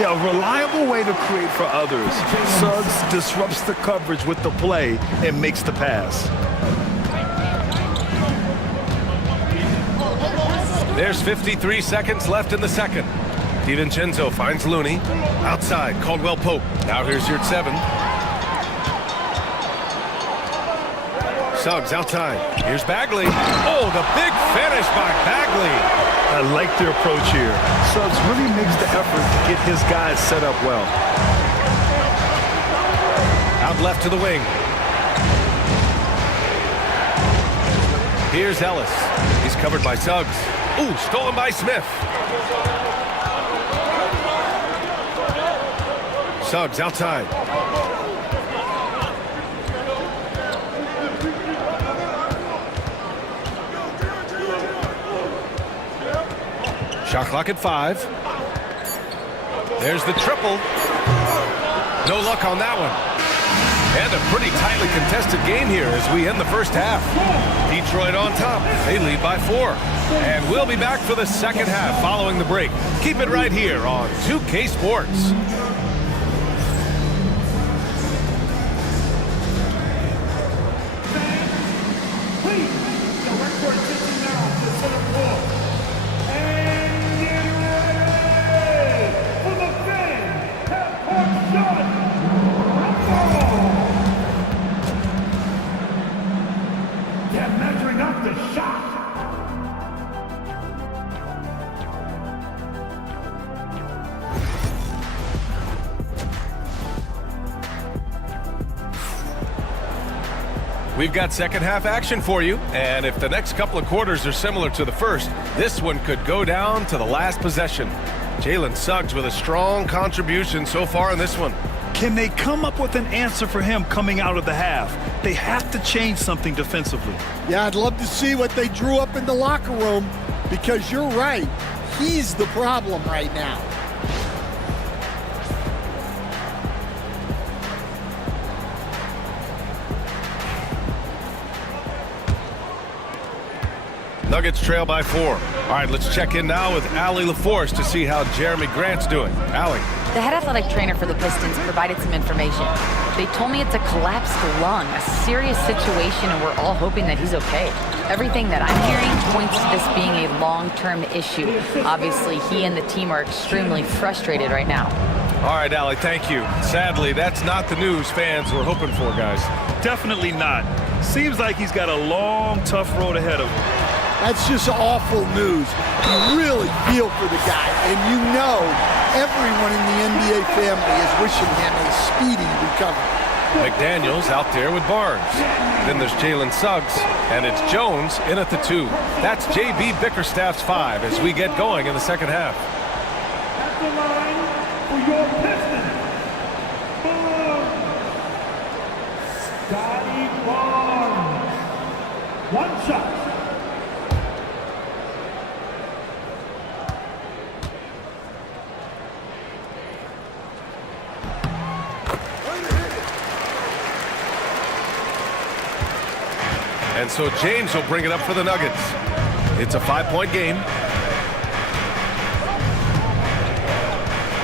Yeah, a reliable way to create for others. Suggs disrupts the coverage with the play and makes the pass. There's 53 seconds left in the second. DiVincenzo finds Looney. Outside, Caldwell Pope. Now here's Yurtseven. Suggs outside. Here's Bagley. Oh, the big finish by Bagley. I like their approach here. Suggs really makes the effort to get his guys set up well. Out left to the wing. Here's Ellis. He's covered by Suggs. Ooh, stolen by Smith. Suggs outside. Shot clock at 5. There's the triple. No luck on that one. And a pretty tightly contested game here as we end the first half. Detroit on top. They lead by 4. And we'll be back for the second half following the break. Keep it right here on 2K Sports. We've got second half action for you, and if the next couple of quarters are similar to the first, this one could go down to the last possession. Jalen Suggs with a strong contribution so far in this one. Can they come up with an answer for him coming out of the half? They have to change something defensively. Yeah, I'd love to see what they drew up in the locker room, because you're right. He's the problem right now. Nuggets trail by 4. All right, let's check in now with Allie LaForce to see how Jeremy Grant's doing. Allie. The head athletic trainer for the Pistons provided some information. They told me it's a collapsed lung, a serious situation, and we're all hoping that he's okay. Everything that I'm hearing points to this being a long-term issue. Obviously, he and the team are extremely frustrated right now. All right, Allie, thank you. Sadly, that's not the news fans were hoping for, guys. Definitely not. Seems like he's got a long, tough road ahead of him. That's just awful news. You really feel for the guy, and you know everyone in the NBA family is wishing him a speedy recovery. McDaniels out there with Barnes. Then there's Jalen Suggs, and it's Jones in at the 2. That's J.B. Bickerstaff's 5 as we get going in the second half. At the line for your Pistons, Scotty Barnes. One shot. And so James will bring it up for the Nuggets. It's a 5-point game.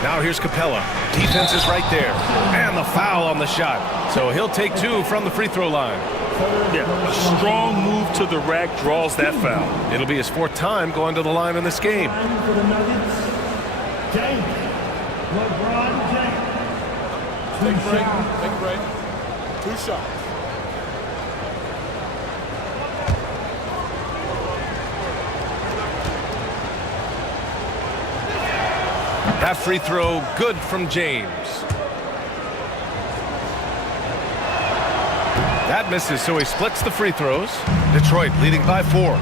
Now here's Capella. Defense is right there. And the foul on the shot. So he'll take 2 from the free throw line. Yeah, a strong move to the rack draws that foul. It'll be his 4th time going to the line in this game. For the Nuggets, James. LeBron James. Take a break. 2 shots. That free throw good from James. That misses, so he splits the free throws. Detroit leading by 4.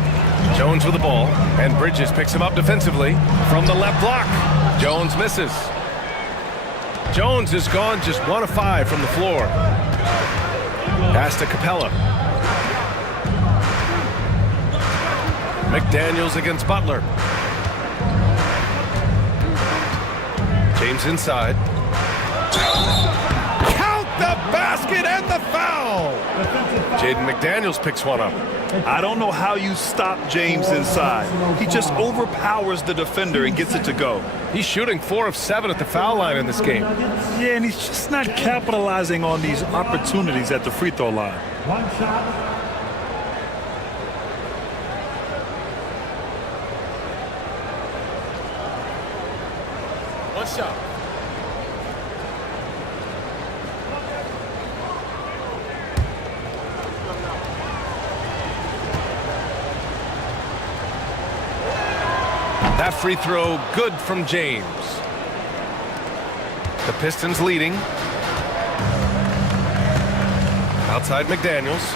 Jones with the ball, and Bridges picks him up defensively from the left block. Jones misses. Jones is gone just 1 of 5 from the floor. Pass to Capella. McDaniels against Butler. James inside. Count the basket and the foul. Jaden McDaniels picks one up. I don't know how you stop James inside. He just overpowers the defender and gets it to go. He's shooting 4 of 7 at the foul line in this game. Yeah, and he's just not capitalizing on these opportunities at the free throw line. One shot. One shot. That free throw good from James. The Pistons leading. Outside McDaniels.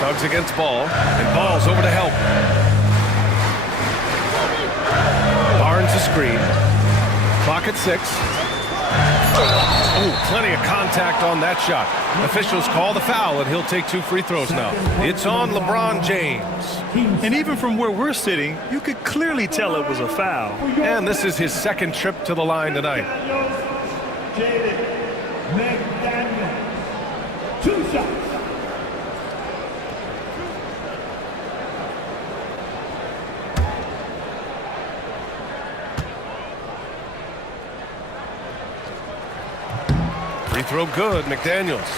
Suggs against Ball, and Ball's over to help. Barnes a screen. Clock at 6. Oh, plenty of contact on that shot. Officials call the foul, and he'll take 2 free throws now. It's on LeBron James. And even from where we're sitting, you could clearly tell it was a foul. And this is his 2nd trip to the line tonight. Jaden McDaniels. 2 shots. Free throw good, McDaniels.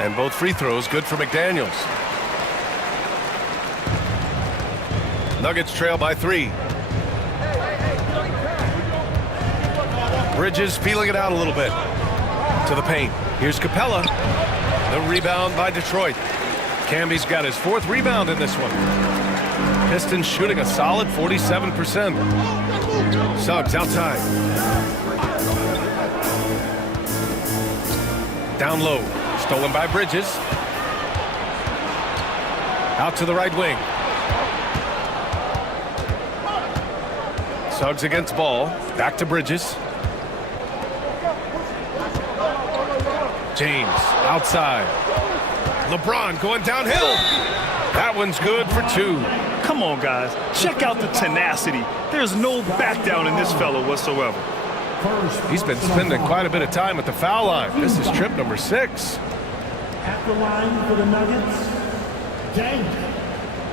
And both free throws good for McDaniels. Nuggets trail by 3. Bridges feeling it out a little bit. To the paint. Here's Capella. The rebound by Detroit. Camby's got his 4th rebound in this one. Pistons shooting a solid 47%. Suggs outside. Down low. Stolen by Bridges. Out to the right wing. Suggs against Ball. Back to Bridges. James outside. LeBron going downhill. That one's good for 2. Come on, guys. Check out the tenacity. There's no back down in this fellow whatsoever. He's been spending quite a bit of time at the foul line. This is trip number 6. At the line for the Nuggets, James.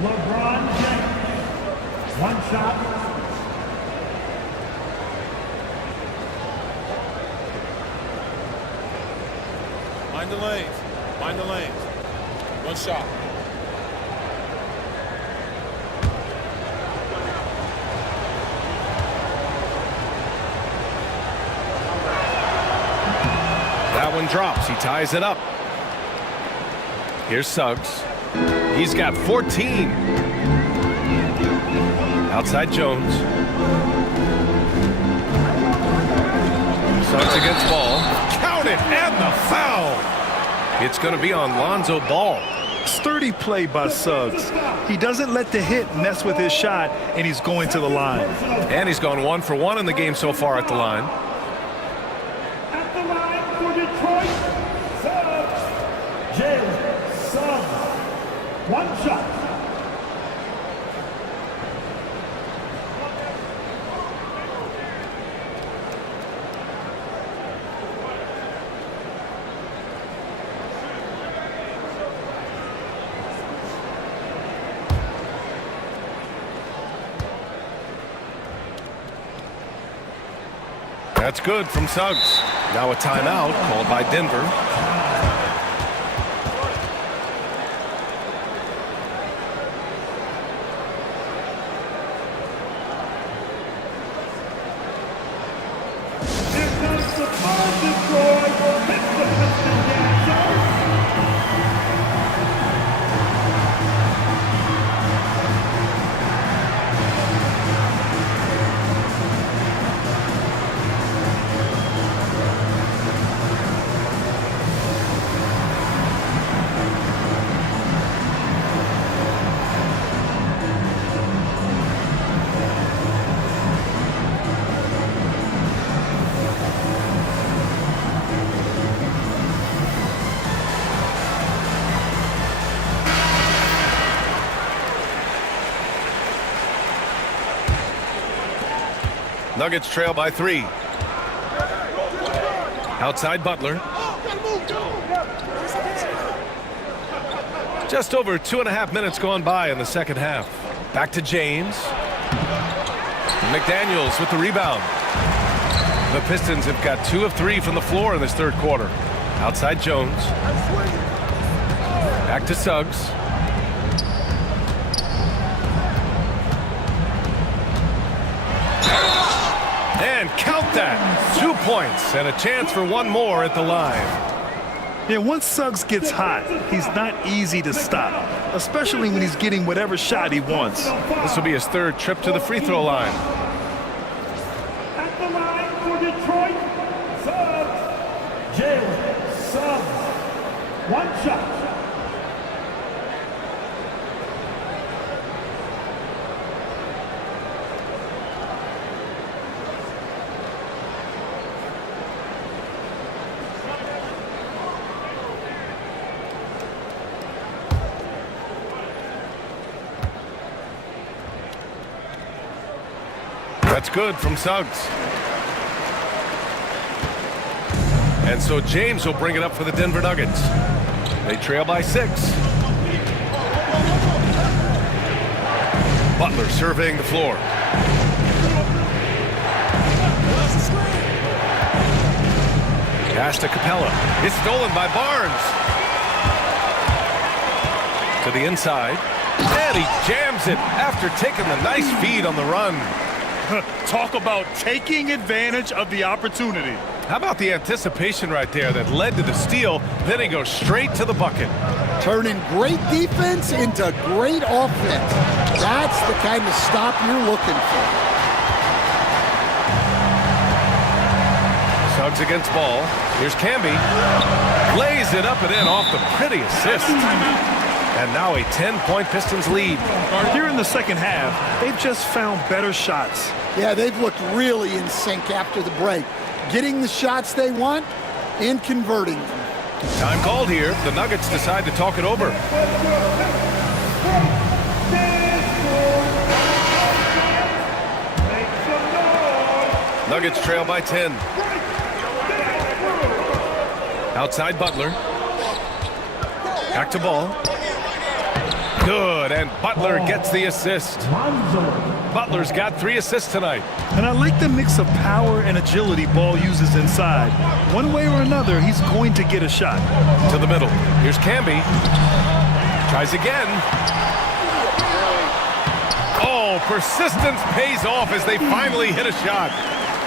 LeBron James. 1 shot. First, Mind the lanes. Mind the lanes. One shot. That one drops. He ties it up. Here's Suggs. He's got 14. Outside Jones. Suggs against Ball. Count it, and the foul. It's going to be on Lonzo Ball. Sturdy play by Suggs. He doesn't let the hit mess with his shot, and he's going to the line. And he's gone 1 for 1 in the game so far at the line. At the line for Detroit, Suggs. Jalen Suggs. One shot. That's good from Suggs. Now a timeout called by Denver. Here comes the ball, Detroit. Hits the Pistons down. Nuggets trail by 3. Outside Butler. Just over 2.5 minutes gone by in the second half. Back to James. McDaniels with the rebound. The Pistons have got 2 of 3 from the floor in this third quarter. Outside Jones. Back to Suggs. And count that. 2 points and a chance for one more at the line. Yeah, once Suggs gets hot, he's not easy to stop, especially when he's getting whatever shot he wants. This will be his third trip to the free throw line. At the line for Detroit, Suggs. Jalen Suggs. One shot. That's good from Suggs. And so James will bring it up for the Denver Nuggets. They trail by 6. Butler surveying the floor. Pass to Capella. It's stolen by Barnes. To the inside. And he jams it after taking the nice feed on the run. Talk about taking advantage of the opportunity. How about the anticipation right there that led to the steal? Then he goes straight to the bucket. Turning great defense into great offense. That's the kind of stop you're looking for. Suggs against Ball. Here's Camby. Lays it up and in off the pretty assist. And now a 10-point Pistons lead. Here in the second half, they've just found better shots. Yeah, they've looked really in sync after the break. Getting the shots they want and converting them. Time called here. The Nuggets decide to talk it over. Nuggets trail by 10. Outside Butler. Back to Ball. Good, and Butler gets the assist. Butler's got 3 assists tonight. And I like the mix of power and agility Ball uses inside. One way or another, he's going to get a shot. To the middle. Here's Camby. Tries again. Oh, persistence pays off as they finally hit a shot.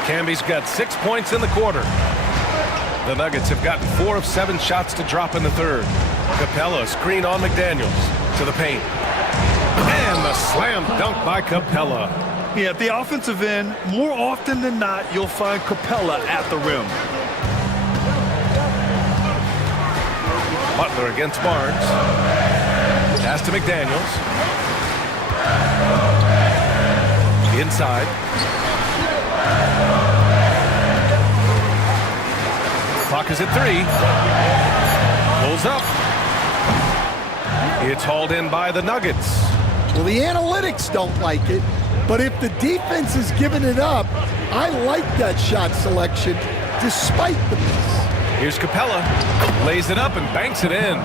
Camby's got 6 points in the quarter. The Nuggets have gotten 4 of 7 shots to drop in the third. Capella screen on McDaniels to the paint. And the slam dunk by Capella. Yeah, at the offensive end, more often than not, you'll find Capella at the rim. Butler against Barnes. Pass to McDaniels. Inside. Clock is at 3. Pulls up. It's hauled in by the Nuggets. Well, the analytics don't like it, but if the defense is giving it up, I like that shot selection despite the miss. Here's Capella. Lays it up and banks it in.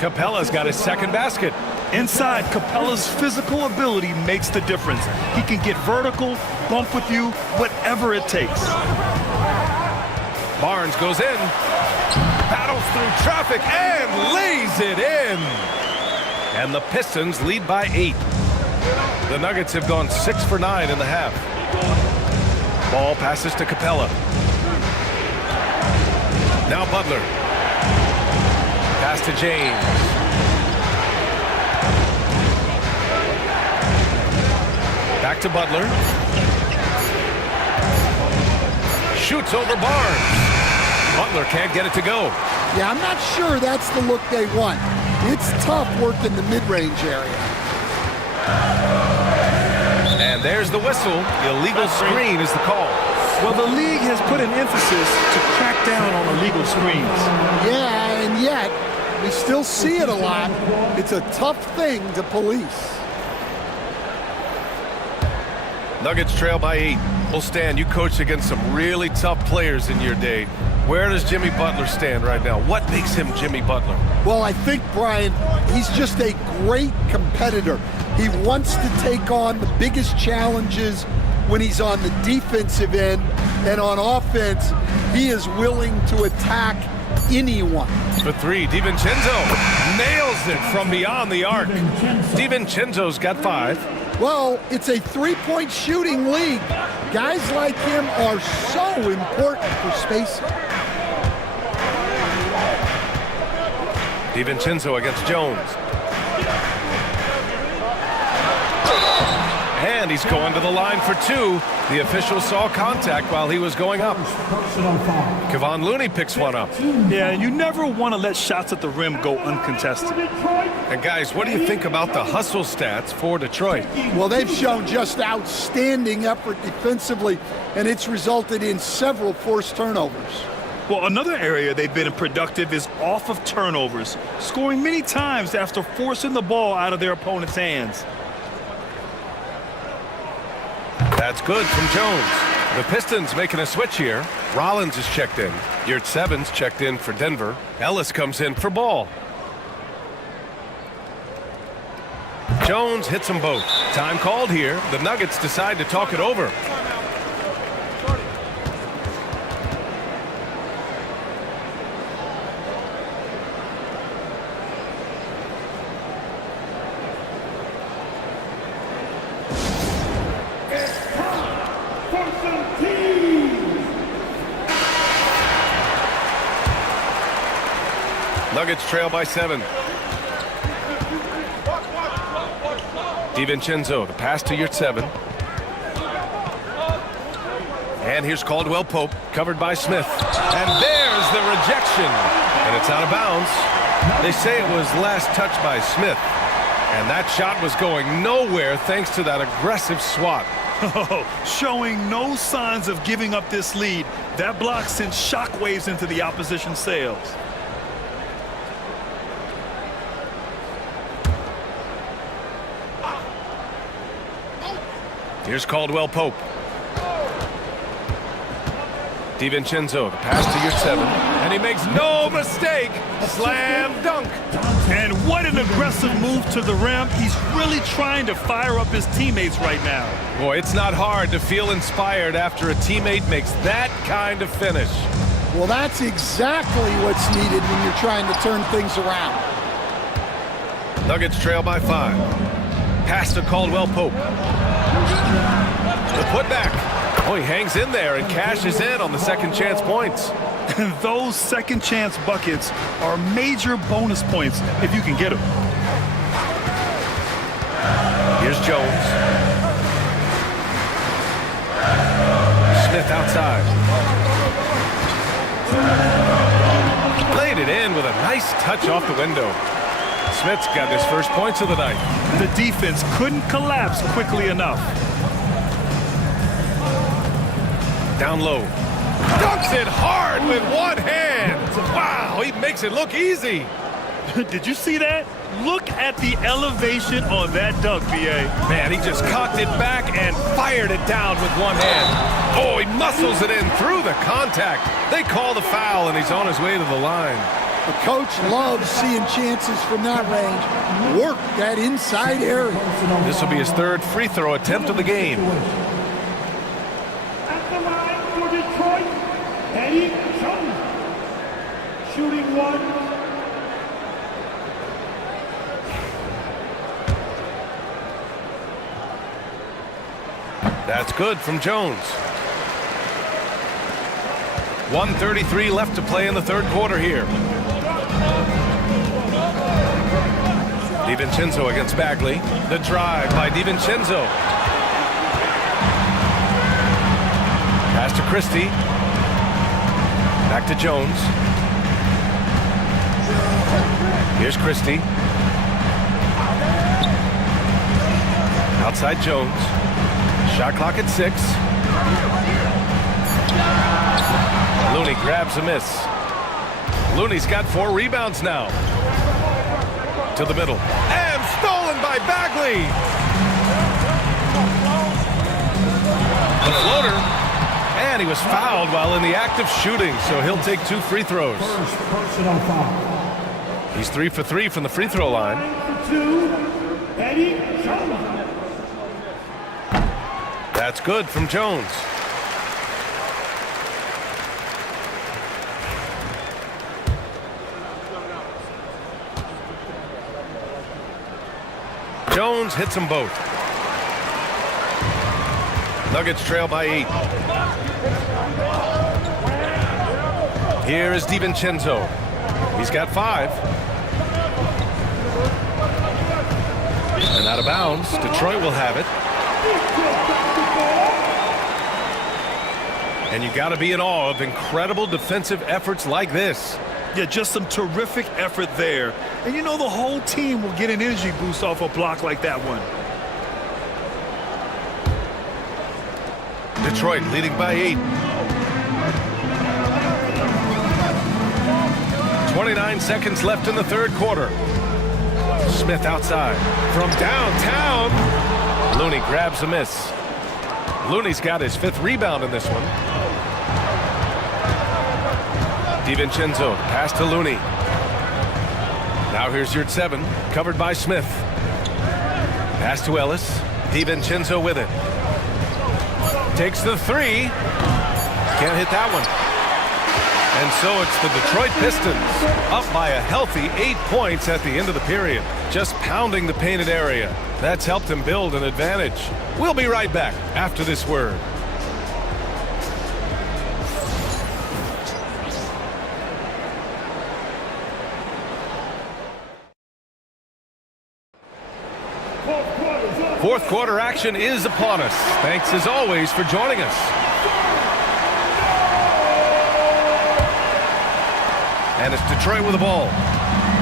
Capella's got his second basket. Inside, Capella's physical ability makes the difference. He can get vertical, bump with you, whatever it takes. Barnes goes in, battles through traffic, and lays it in. And the Pistons lead by 8. The Nuggets have gone 6 for 9 in the half. Ball passes to Capella. Now Butler. Pass to James. Back to Butler. Shoots over Barnes. Butler can't get it to go. Yeah, I'm not sure that's the look they want. It's tough working the mid-range area. And there's the whistle. Illegal screen is the call. Well, the league has put an emphasis to crack down on illegal screens. Yeah, and yet we still see it a lot. It's a tough thing to police. Nuggets trail by 8. Well, Stan, you coached against some really tough players in your day. Where does Jimmy Butler stand right now? What makes him Jimmy Butler? Well, I think, Brian, he's just a great competitor. He wants to take on the biggest challenges when he's on the defensive end, and on offense, he is willing to attack anyone. For 3, DiVincenzo nails it from beyond the arc. DiVincenzo's got 5. Well, it's a three-point shooting league. Guys like him are so important for spacing. DiVincenzo against Jones. And he's going to the line for 2. The official saw contact while he was going up. Kevon Looney picks one up. Yeah, you never want to let shots at the rim go uncontested. And guys, what do you think about the hustle stats for Detroit? Well, they've shown just outstanding effort defensively, and it's resulted in several forced turnovers. Well, another area they've been productive is off of turnovers, scoring many times after forcing the ball out of their opponent's hands. That's good from Jones. The Pistons making a switch here. Rollins is checked in. Yurtseven's checked in for Denver. Ellis comes in for Ball. Jones hits them both. Time called here. The Nuggets decide to talk it over. Nuggets trail by 7. DiVincenzo, the pass to Yurtseven. And here's Caldwell Pope, covered by Smith. And there's the rejection. And it's out of bounds. They say it was last touched by Smith. And that shot was going nowhere thanks to that aggressive swat. Showing no signs of giving up this lead. That block sent shockwaves into the opposition sails. Here's Caldwell Pope. DiVincenzo, the pass to Yurtseven, and he makes no mistake. Slam dunk. And what an aggressive move to the rim. He's really trying to fire up his teammates right now. Boy, it's not hard to feel inspired after a teammate makes that kind of finish. Well, that's exactly what's needed when you're trying to turn things around. Nuggets trail by 5. Pass to Caldwell Pope. The putback. Oh, he hangs in there and cashes in on the second chance points. And those second chance buckets are major bonus points if you can get them. Here's Jones. Smith outside. Laid it in with a nice touch off the window. Smith's got his first points of the night. The defense couldn't collapse quickly enough. Down low. Dunks it hard with one hand. Wow, he makes it look easy. Did you see that? Look at the elevation on that dunk, B.A. Man, he just cocked it back and fired it down with one hand. Oh, he muscles it in through the contact. They call the foul, and he's on his way to the line. The coach loves seeing chances from that range. Work that inside area. This will be his third free throw attempt of the game. At the line for Detroit, Eddie Jones. Shooting 1. That's good from Jones. 1:33 left to play in the third quarter here. DiVincenzo against Bagley. The drive by DiVincenzo. Pass to Christie. Back to Jones. Here's Christie. Outside Jones. Shot clock at 6. Looney grabs a miss. Looney's got 4 rebounds now. To the middle. And stolen by Bagley. The floater. And he was fouled while in the act of shooting, so he'll take 2 free throws. He's 3 for 3 from the free throw line. 2, Eddie Jones. That's good from Jones. Jones hits them both. Nuggets trail by 8. Here is DiVincenzo. He's got 5. And out of bounds. Detroit will have it. And you got to be in awe of incredible defensive efforts like this. Yeah, just some terrific effort there. And you know the whole team will get an energy boost off a block like that one. Detroit leading by 8. 29 seconds left in the third quarter. Smith outside. From downtown. Looney grabs a miss. Looney's got his 5th rebound in this one. DiVincenzo, pass to Looney. Now here's Yurtseven, covered by Smith. Pass to Ellis. DiVincenzo with it. Takes the 3. Can't hit that one. And so it's the Detroit Pistons up by a healthy 8 points at the end of the period. Just pounding the painted area. That's helped him build an advantage. We'll be right back after this word. Fourth quarter action is upon us. Thanks as always for joining us. And it's Detroit with the ball.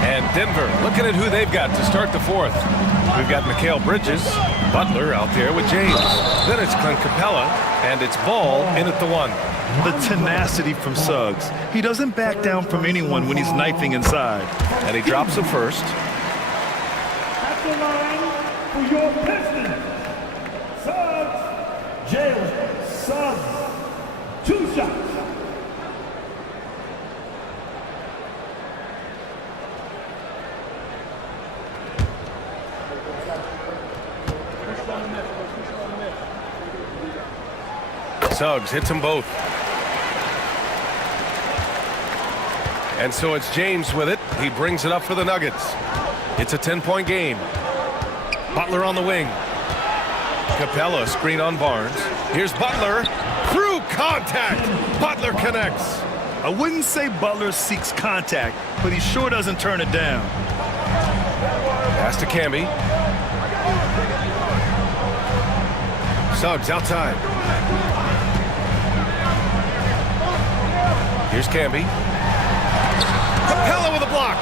And Denver looking at who they've got to start the fourth. We've got Mikal Bridges, Butler out there with James. Then it's Clint Capella, and it's Ball in at the 1. The tenacity from Suggs. He doesn't back down from anyone when he's knifing inside. And he drops the first. At the line for your Pistons, Suggs, Jalen Suggs. 2 shots. Suggs hits them both. And so it's James with it. He brings it up for the Nuggets. It's a 10-point game. Butler on the wing. Capella screen on Barnes. Here's Butler. Through contact. Butler connects. I wouldn't say Butler seeks contact, but he sure doesn't turn it down. Pass to Camby. Suggs outside. Here's Camby. Capella with a block.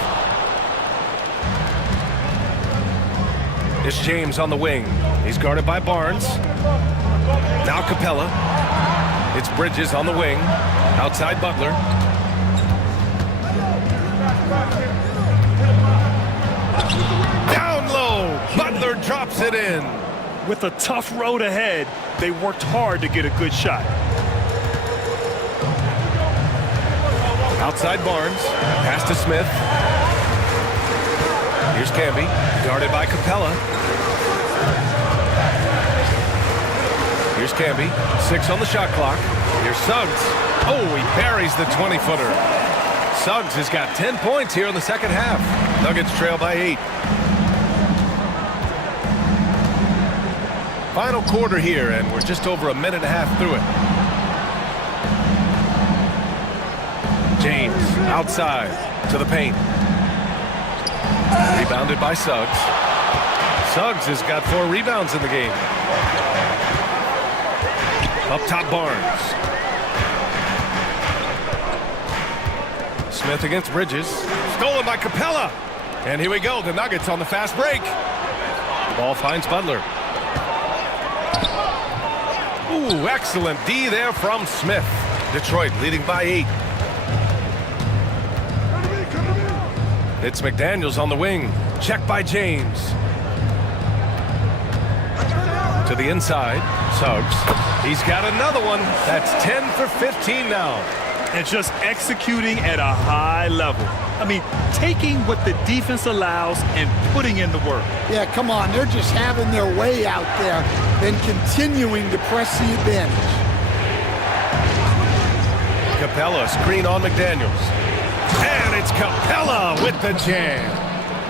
It's James on the wing. He's guarded by Barnes. Now Capella. It's Bridges on the wing. Outside Butler. Down low. Butler drops it in. With a tough road ahead, they worked hard to get a good shot. Outside Barnes. Pass to Smith. Here's Camby. Guarded by Capella. Here's Camby. 6 on the shot clock. Here's Suggs. Oh, he buries the 20-footer. Suggs has got 10 points here in the second half. Nuggets trail by 8. Final quarter here, and we're just over a minute and a half through it. James outside to the paint. Rebounded by Suggs. Suggs has got 4 rebounds in the game. Up top Barnes. Smith against Bridges. Stolen by Capella. And here we go. The Nuggets on the fast break. The ball finds Butler. Ooh, excellent D there from Smith. Detroit leading by 8. It's McDaniels on the wing. Check by James. To the inside. Suggs. He's got another one. That's 10 for 15 now. And just executing at a high level. I mean, taking what the defense allows and putting in the work. Yeah, come on. They're just having their way out there and continuing to press the advantage. Capella screen on McDaniels. And it's Capella with the jam.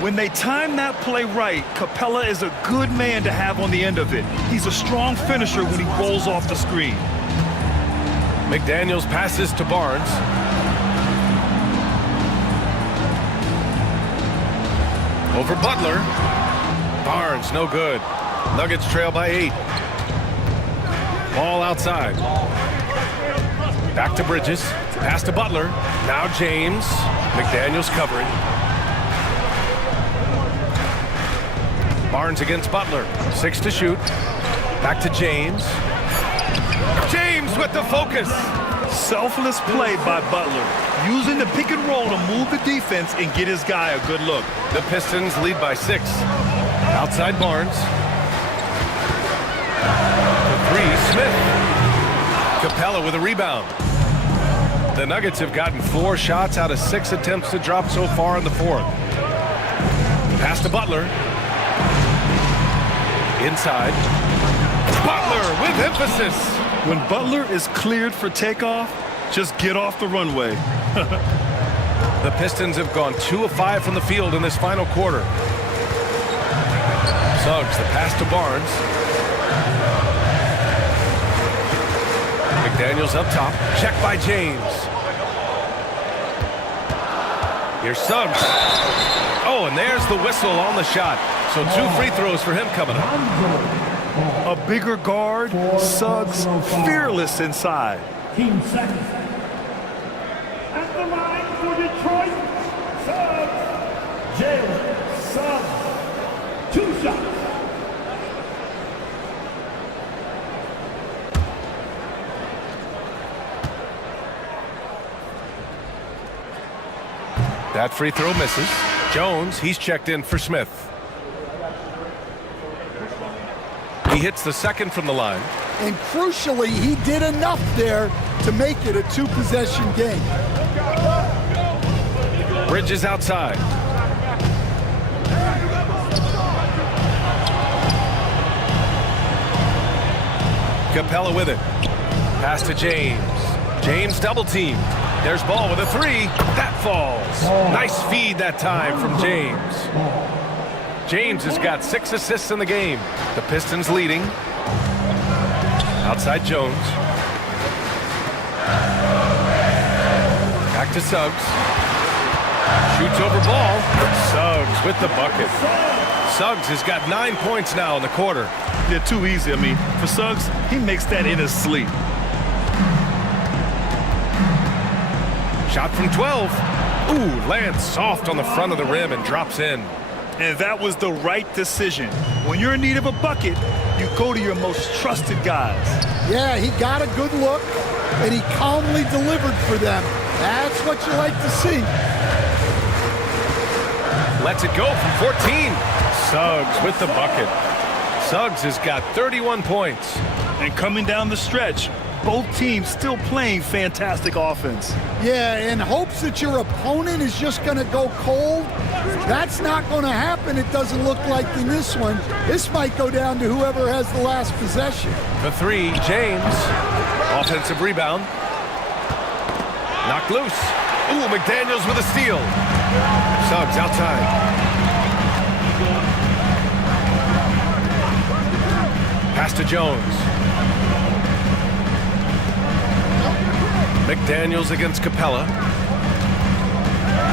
When they time that play right, Capella is a good man to have on the end of it. He's a strong finisher when he rolls off the screen. McDaniels passes to Barnes. Over Butler. Barnes, no good. Nuggets trail by 8. Ball outside. Back to Bridges. Pass to Butler. Now James. McDaniels covering. Barnes against Butler. 6 to shoot. Back to James. James with the focus. Selfless play by Butler. Using the pick and roll to move the defense and get his guy a good look. The Pistons lead by 6. Outside Barnes. The 3, Smith. Capella with a rebound. The Nuggets have gotten 4 shots out of 6 attempts to drop so far in the 4th. Pass to Butler. Inside. Butler with emphasis. When Butler is cleared for takeoff, just get off the runway. The Pistons have gone 2 of 5 from the field in this final quarter. Suggs, the pass to Barnes. McDaniels up top. Check by James. Here's Suggs. Oh, and there's the whistle on the shot. So 2 free throws for him coming up. A bigger guard, Suggs fearless inside. Team second. At the line for Detroit, Suggs. Jalen Suggs. 2 shots. That free throw misses. Jones, he's checked in for Smith. He hits the second from the line. And crucially, he did enough there to make it a 2-possession game. Bridges outside. Capella with it. Pass to James. James double teamed. There's ball with a three. That falls. Nice feed that time from James. James has got 6 assists in the game. The Pistons leading. Outside Jones. Back to Suggs. Shoots over ball. Suggs with the bucket. Suggs has got 9 points now in the quarter. They're too easy. I mean, for Suggs, he makes that in his sleep. Shot from 12. Ooh, lands soft on the front of the rim and drops in. And that was the right decision. When you're in need of a bucket, you go to your most trusted guys. Yeah, he got a good look, and he calmly delivered for them. That's what you like to see. Lets it go from 14. Suggs with the bucket. Suggs has got 31 points. And coming down the stretch, both teams still playing fantastic offense. Yeah, in hopes that your opponent is just going to go cold. That's not going to happen, it doesn't look like in this one. This might go down to whoever has the last possession. The three, James. Offensive rebound. Knocked loose. Ooh, McDaniels with a steal. Suggs outside. Pass to Jones. McDaniels against Capella.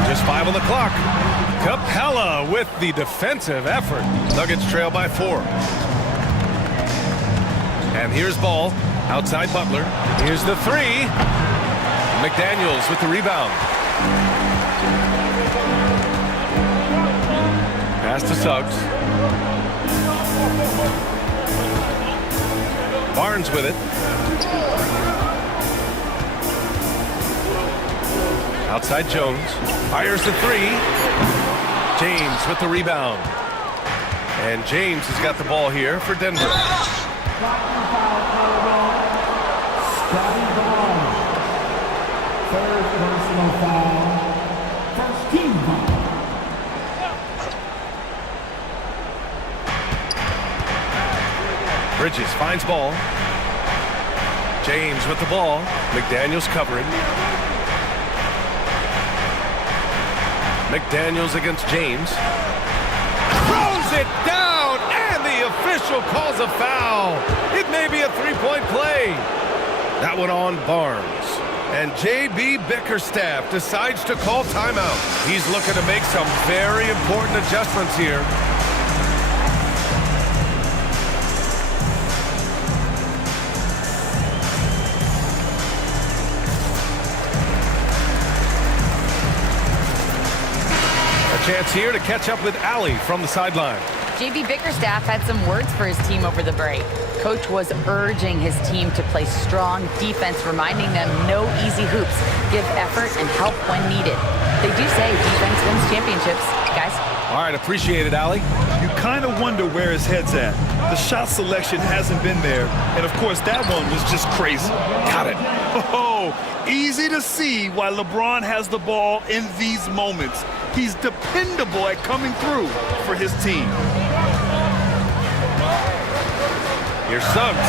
Just 5 on the clock. Capella with the defensive effort. Nuggets trail by 4. And here's ball. Outside Butler. Here's the three. McDaniels with the rebound. Pass to Suggs. Barnes with it. Outside Jones. Fires the three. James with the rebound. And James has got the ball here for Denver. Scotty Barnes. Third personal foul. First team foul. Bridges finds ball. James with the ball. McDaniels covering. McDaniels against James. Throws it down, and the official calls a foul. It may be a three-point play. That one on Barnes. And J.B. Bickerstaff decides to call timeout. He's looking to make some very important adjustments here. Chance here to catch up with Allie from the sideline. J.B. Bickerstaff had some words for his team over the break. Coach was urging his team to play strong defense, reminding them no easy hoops, give effort and help when needed. They do say defense wins championships, guys. All right, appreciate it, Allie. You kind of wonder where his head's at. The shot selection hasn't been there. And, of course, that one was just crazy. Got it. Oh, easy to see why LeBron has the ball in these moments. He's dependable at coming through for his team. Here's Suggs.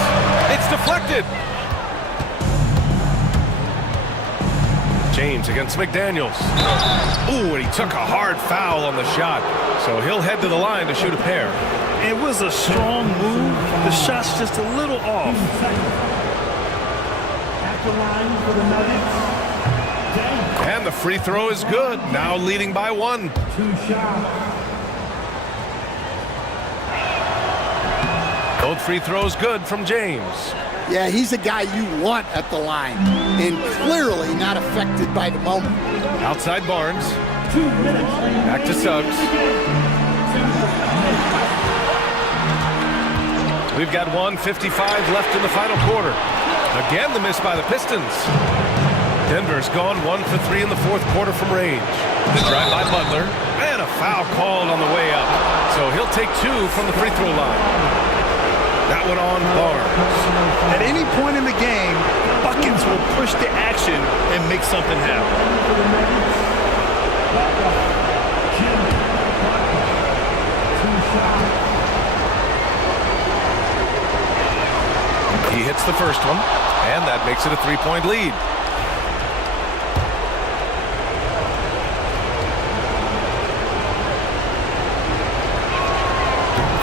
It's deflected. James against McDaniels. Ooh, and he took a hard foul on the shot. So he'll head to the line to shoot a pair. It was a strong move. The shot's just a little off. At the line for the Nuggets. And the free throw is good. Now leading by 1. 2 shots. Both free throws good from James. Yeah, he's a guy you want at the line, and clearly not affected by the moment. Outside Barnes. Back to Suggs. We've got 1:55 left in the final quarter. Again, the miss by the Pistons. Denver's gone 1 for 3 in the fourth quarter from range. The drive by Butler, and a foul called on the way up. So he'll take 2 from the free throw line. That one on Barnes. At any point in the game, buckets will push the action and make something happen. He hits the first one. And that makes it a 3-point lead.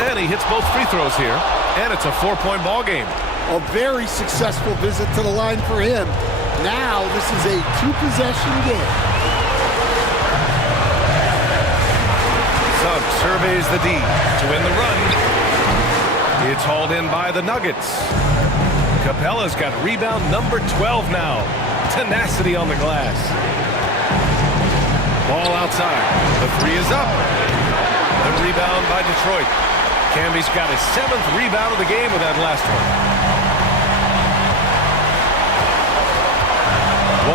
And he hits both free throws here. And it's a 4-point ball game. A very successful visit to the line for him. Now this is a 2-possession game. Suggs surveys the D to win the run. It's hauled in by the Nuggets. Capella's got rebound number 12 now. Tenacity on the glass. Ball outside. The 3 is up. The rebound by Detroit. Camby's got his 7th rebound of the game with that last one.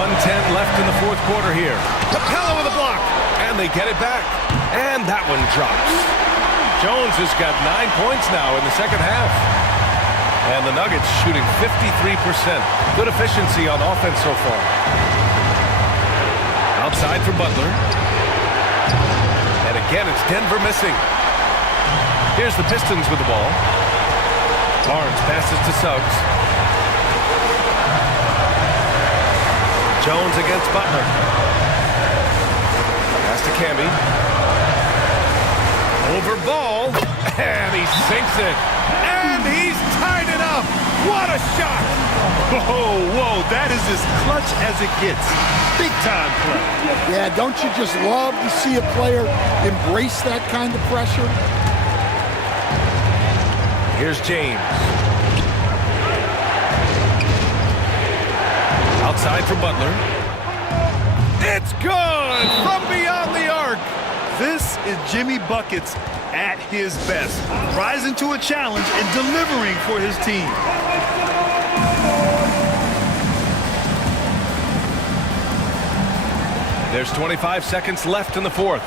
1:10 left in the 4th quarter here. Capella with a block. And they get it back. And that one drops. Jones has got 9 points now in the second half. And the Nuggets shooting 53%. Good efficiency on offense so far. Outside for Butler. And again, it's Denver missing. Here's the Pistons with the ball. Barnes passes to Suggs. Jones against Butler. Pass to Camby. Over ball. And he sinks it. And he's tied it up. What a shot. Whoa, that is as clutch as it gets. Big time play. Yeah, don't you just love to see a player embrace that kind of pressure? Here's James. Outside for Butler. It's good from beyond the arc. This is Jimmy Buckets at his best, rising to a challenge and delivering for his team. There's 25 seconds left in the 4th.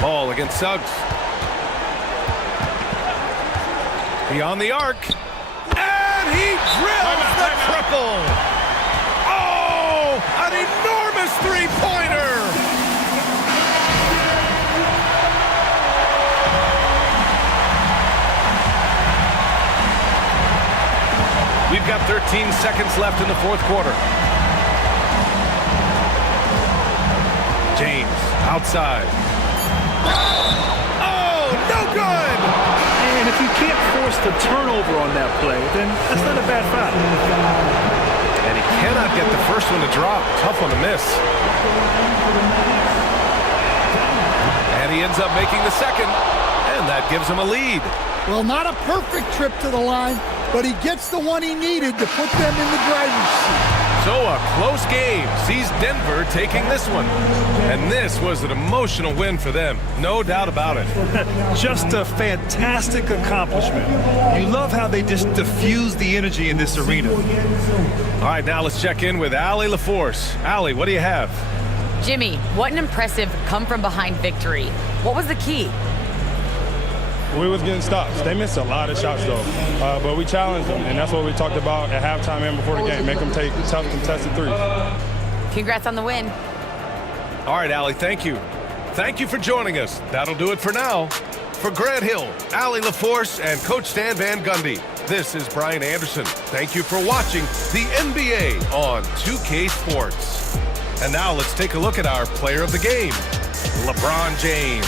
Ball against Suggs. Beyond the arc. And he drills the triple. Oh, an enormous three-pointer. We've got 13 seconds left in the 4th quarter. James outside. Oh, no good! And if you can't force the turnover on that play, then that's not a bad foul. And he cannot get the first one to drop. Tough one to miss. And he ends up making the second, and that gives him a lead. Well, not a perfect trip to the line, but he gets the one he needed to put them in the driver's seat. So a close game sees Denver taking this one. And this was an emotional win for them. No doubt about it. Just a fantastic accomplishment. You love how they just diffuse the energy in this arena. All right, now let's check in with Allie LaForce. Allie, what do you have? Jimmy, what an impressive come-from-behind victory. What was the key? We was getting stops. They missed a lot of shots, though. But we challenged them, and that's what we talked about at halftime and before the game. Make them take tough, contested threes. Congrats on the win. All right, Allie, thank you. Thank you for joining us. That'll do it for now. For Grant Hill, Allie LaForce, and Coach Stan Van Gundy, this is Brian Anderson. Thank you for watching the NBA on 2K Sports. And now let's take a look at our player of the game, LeBron James.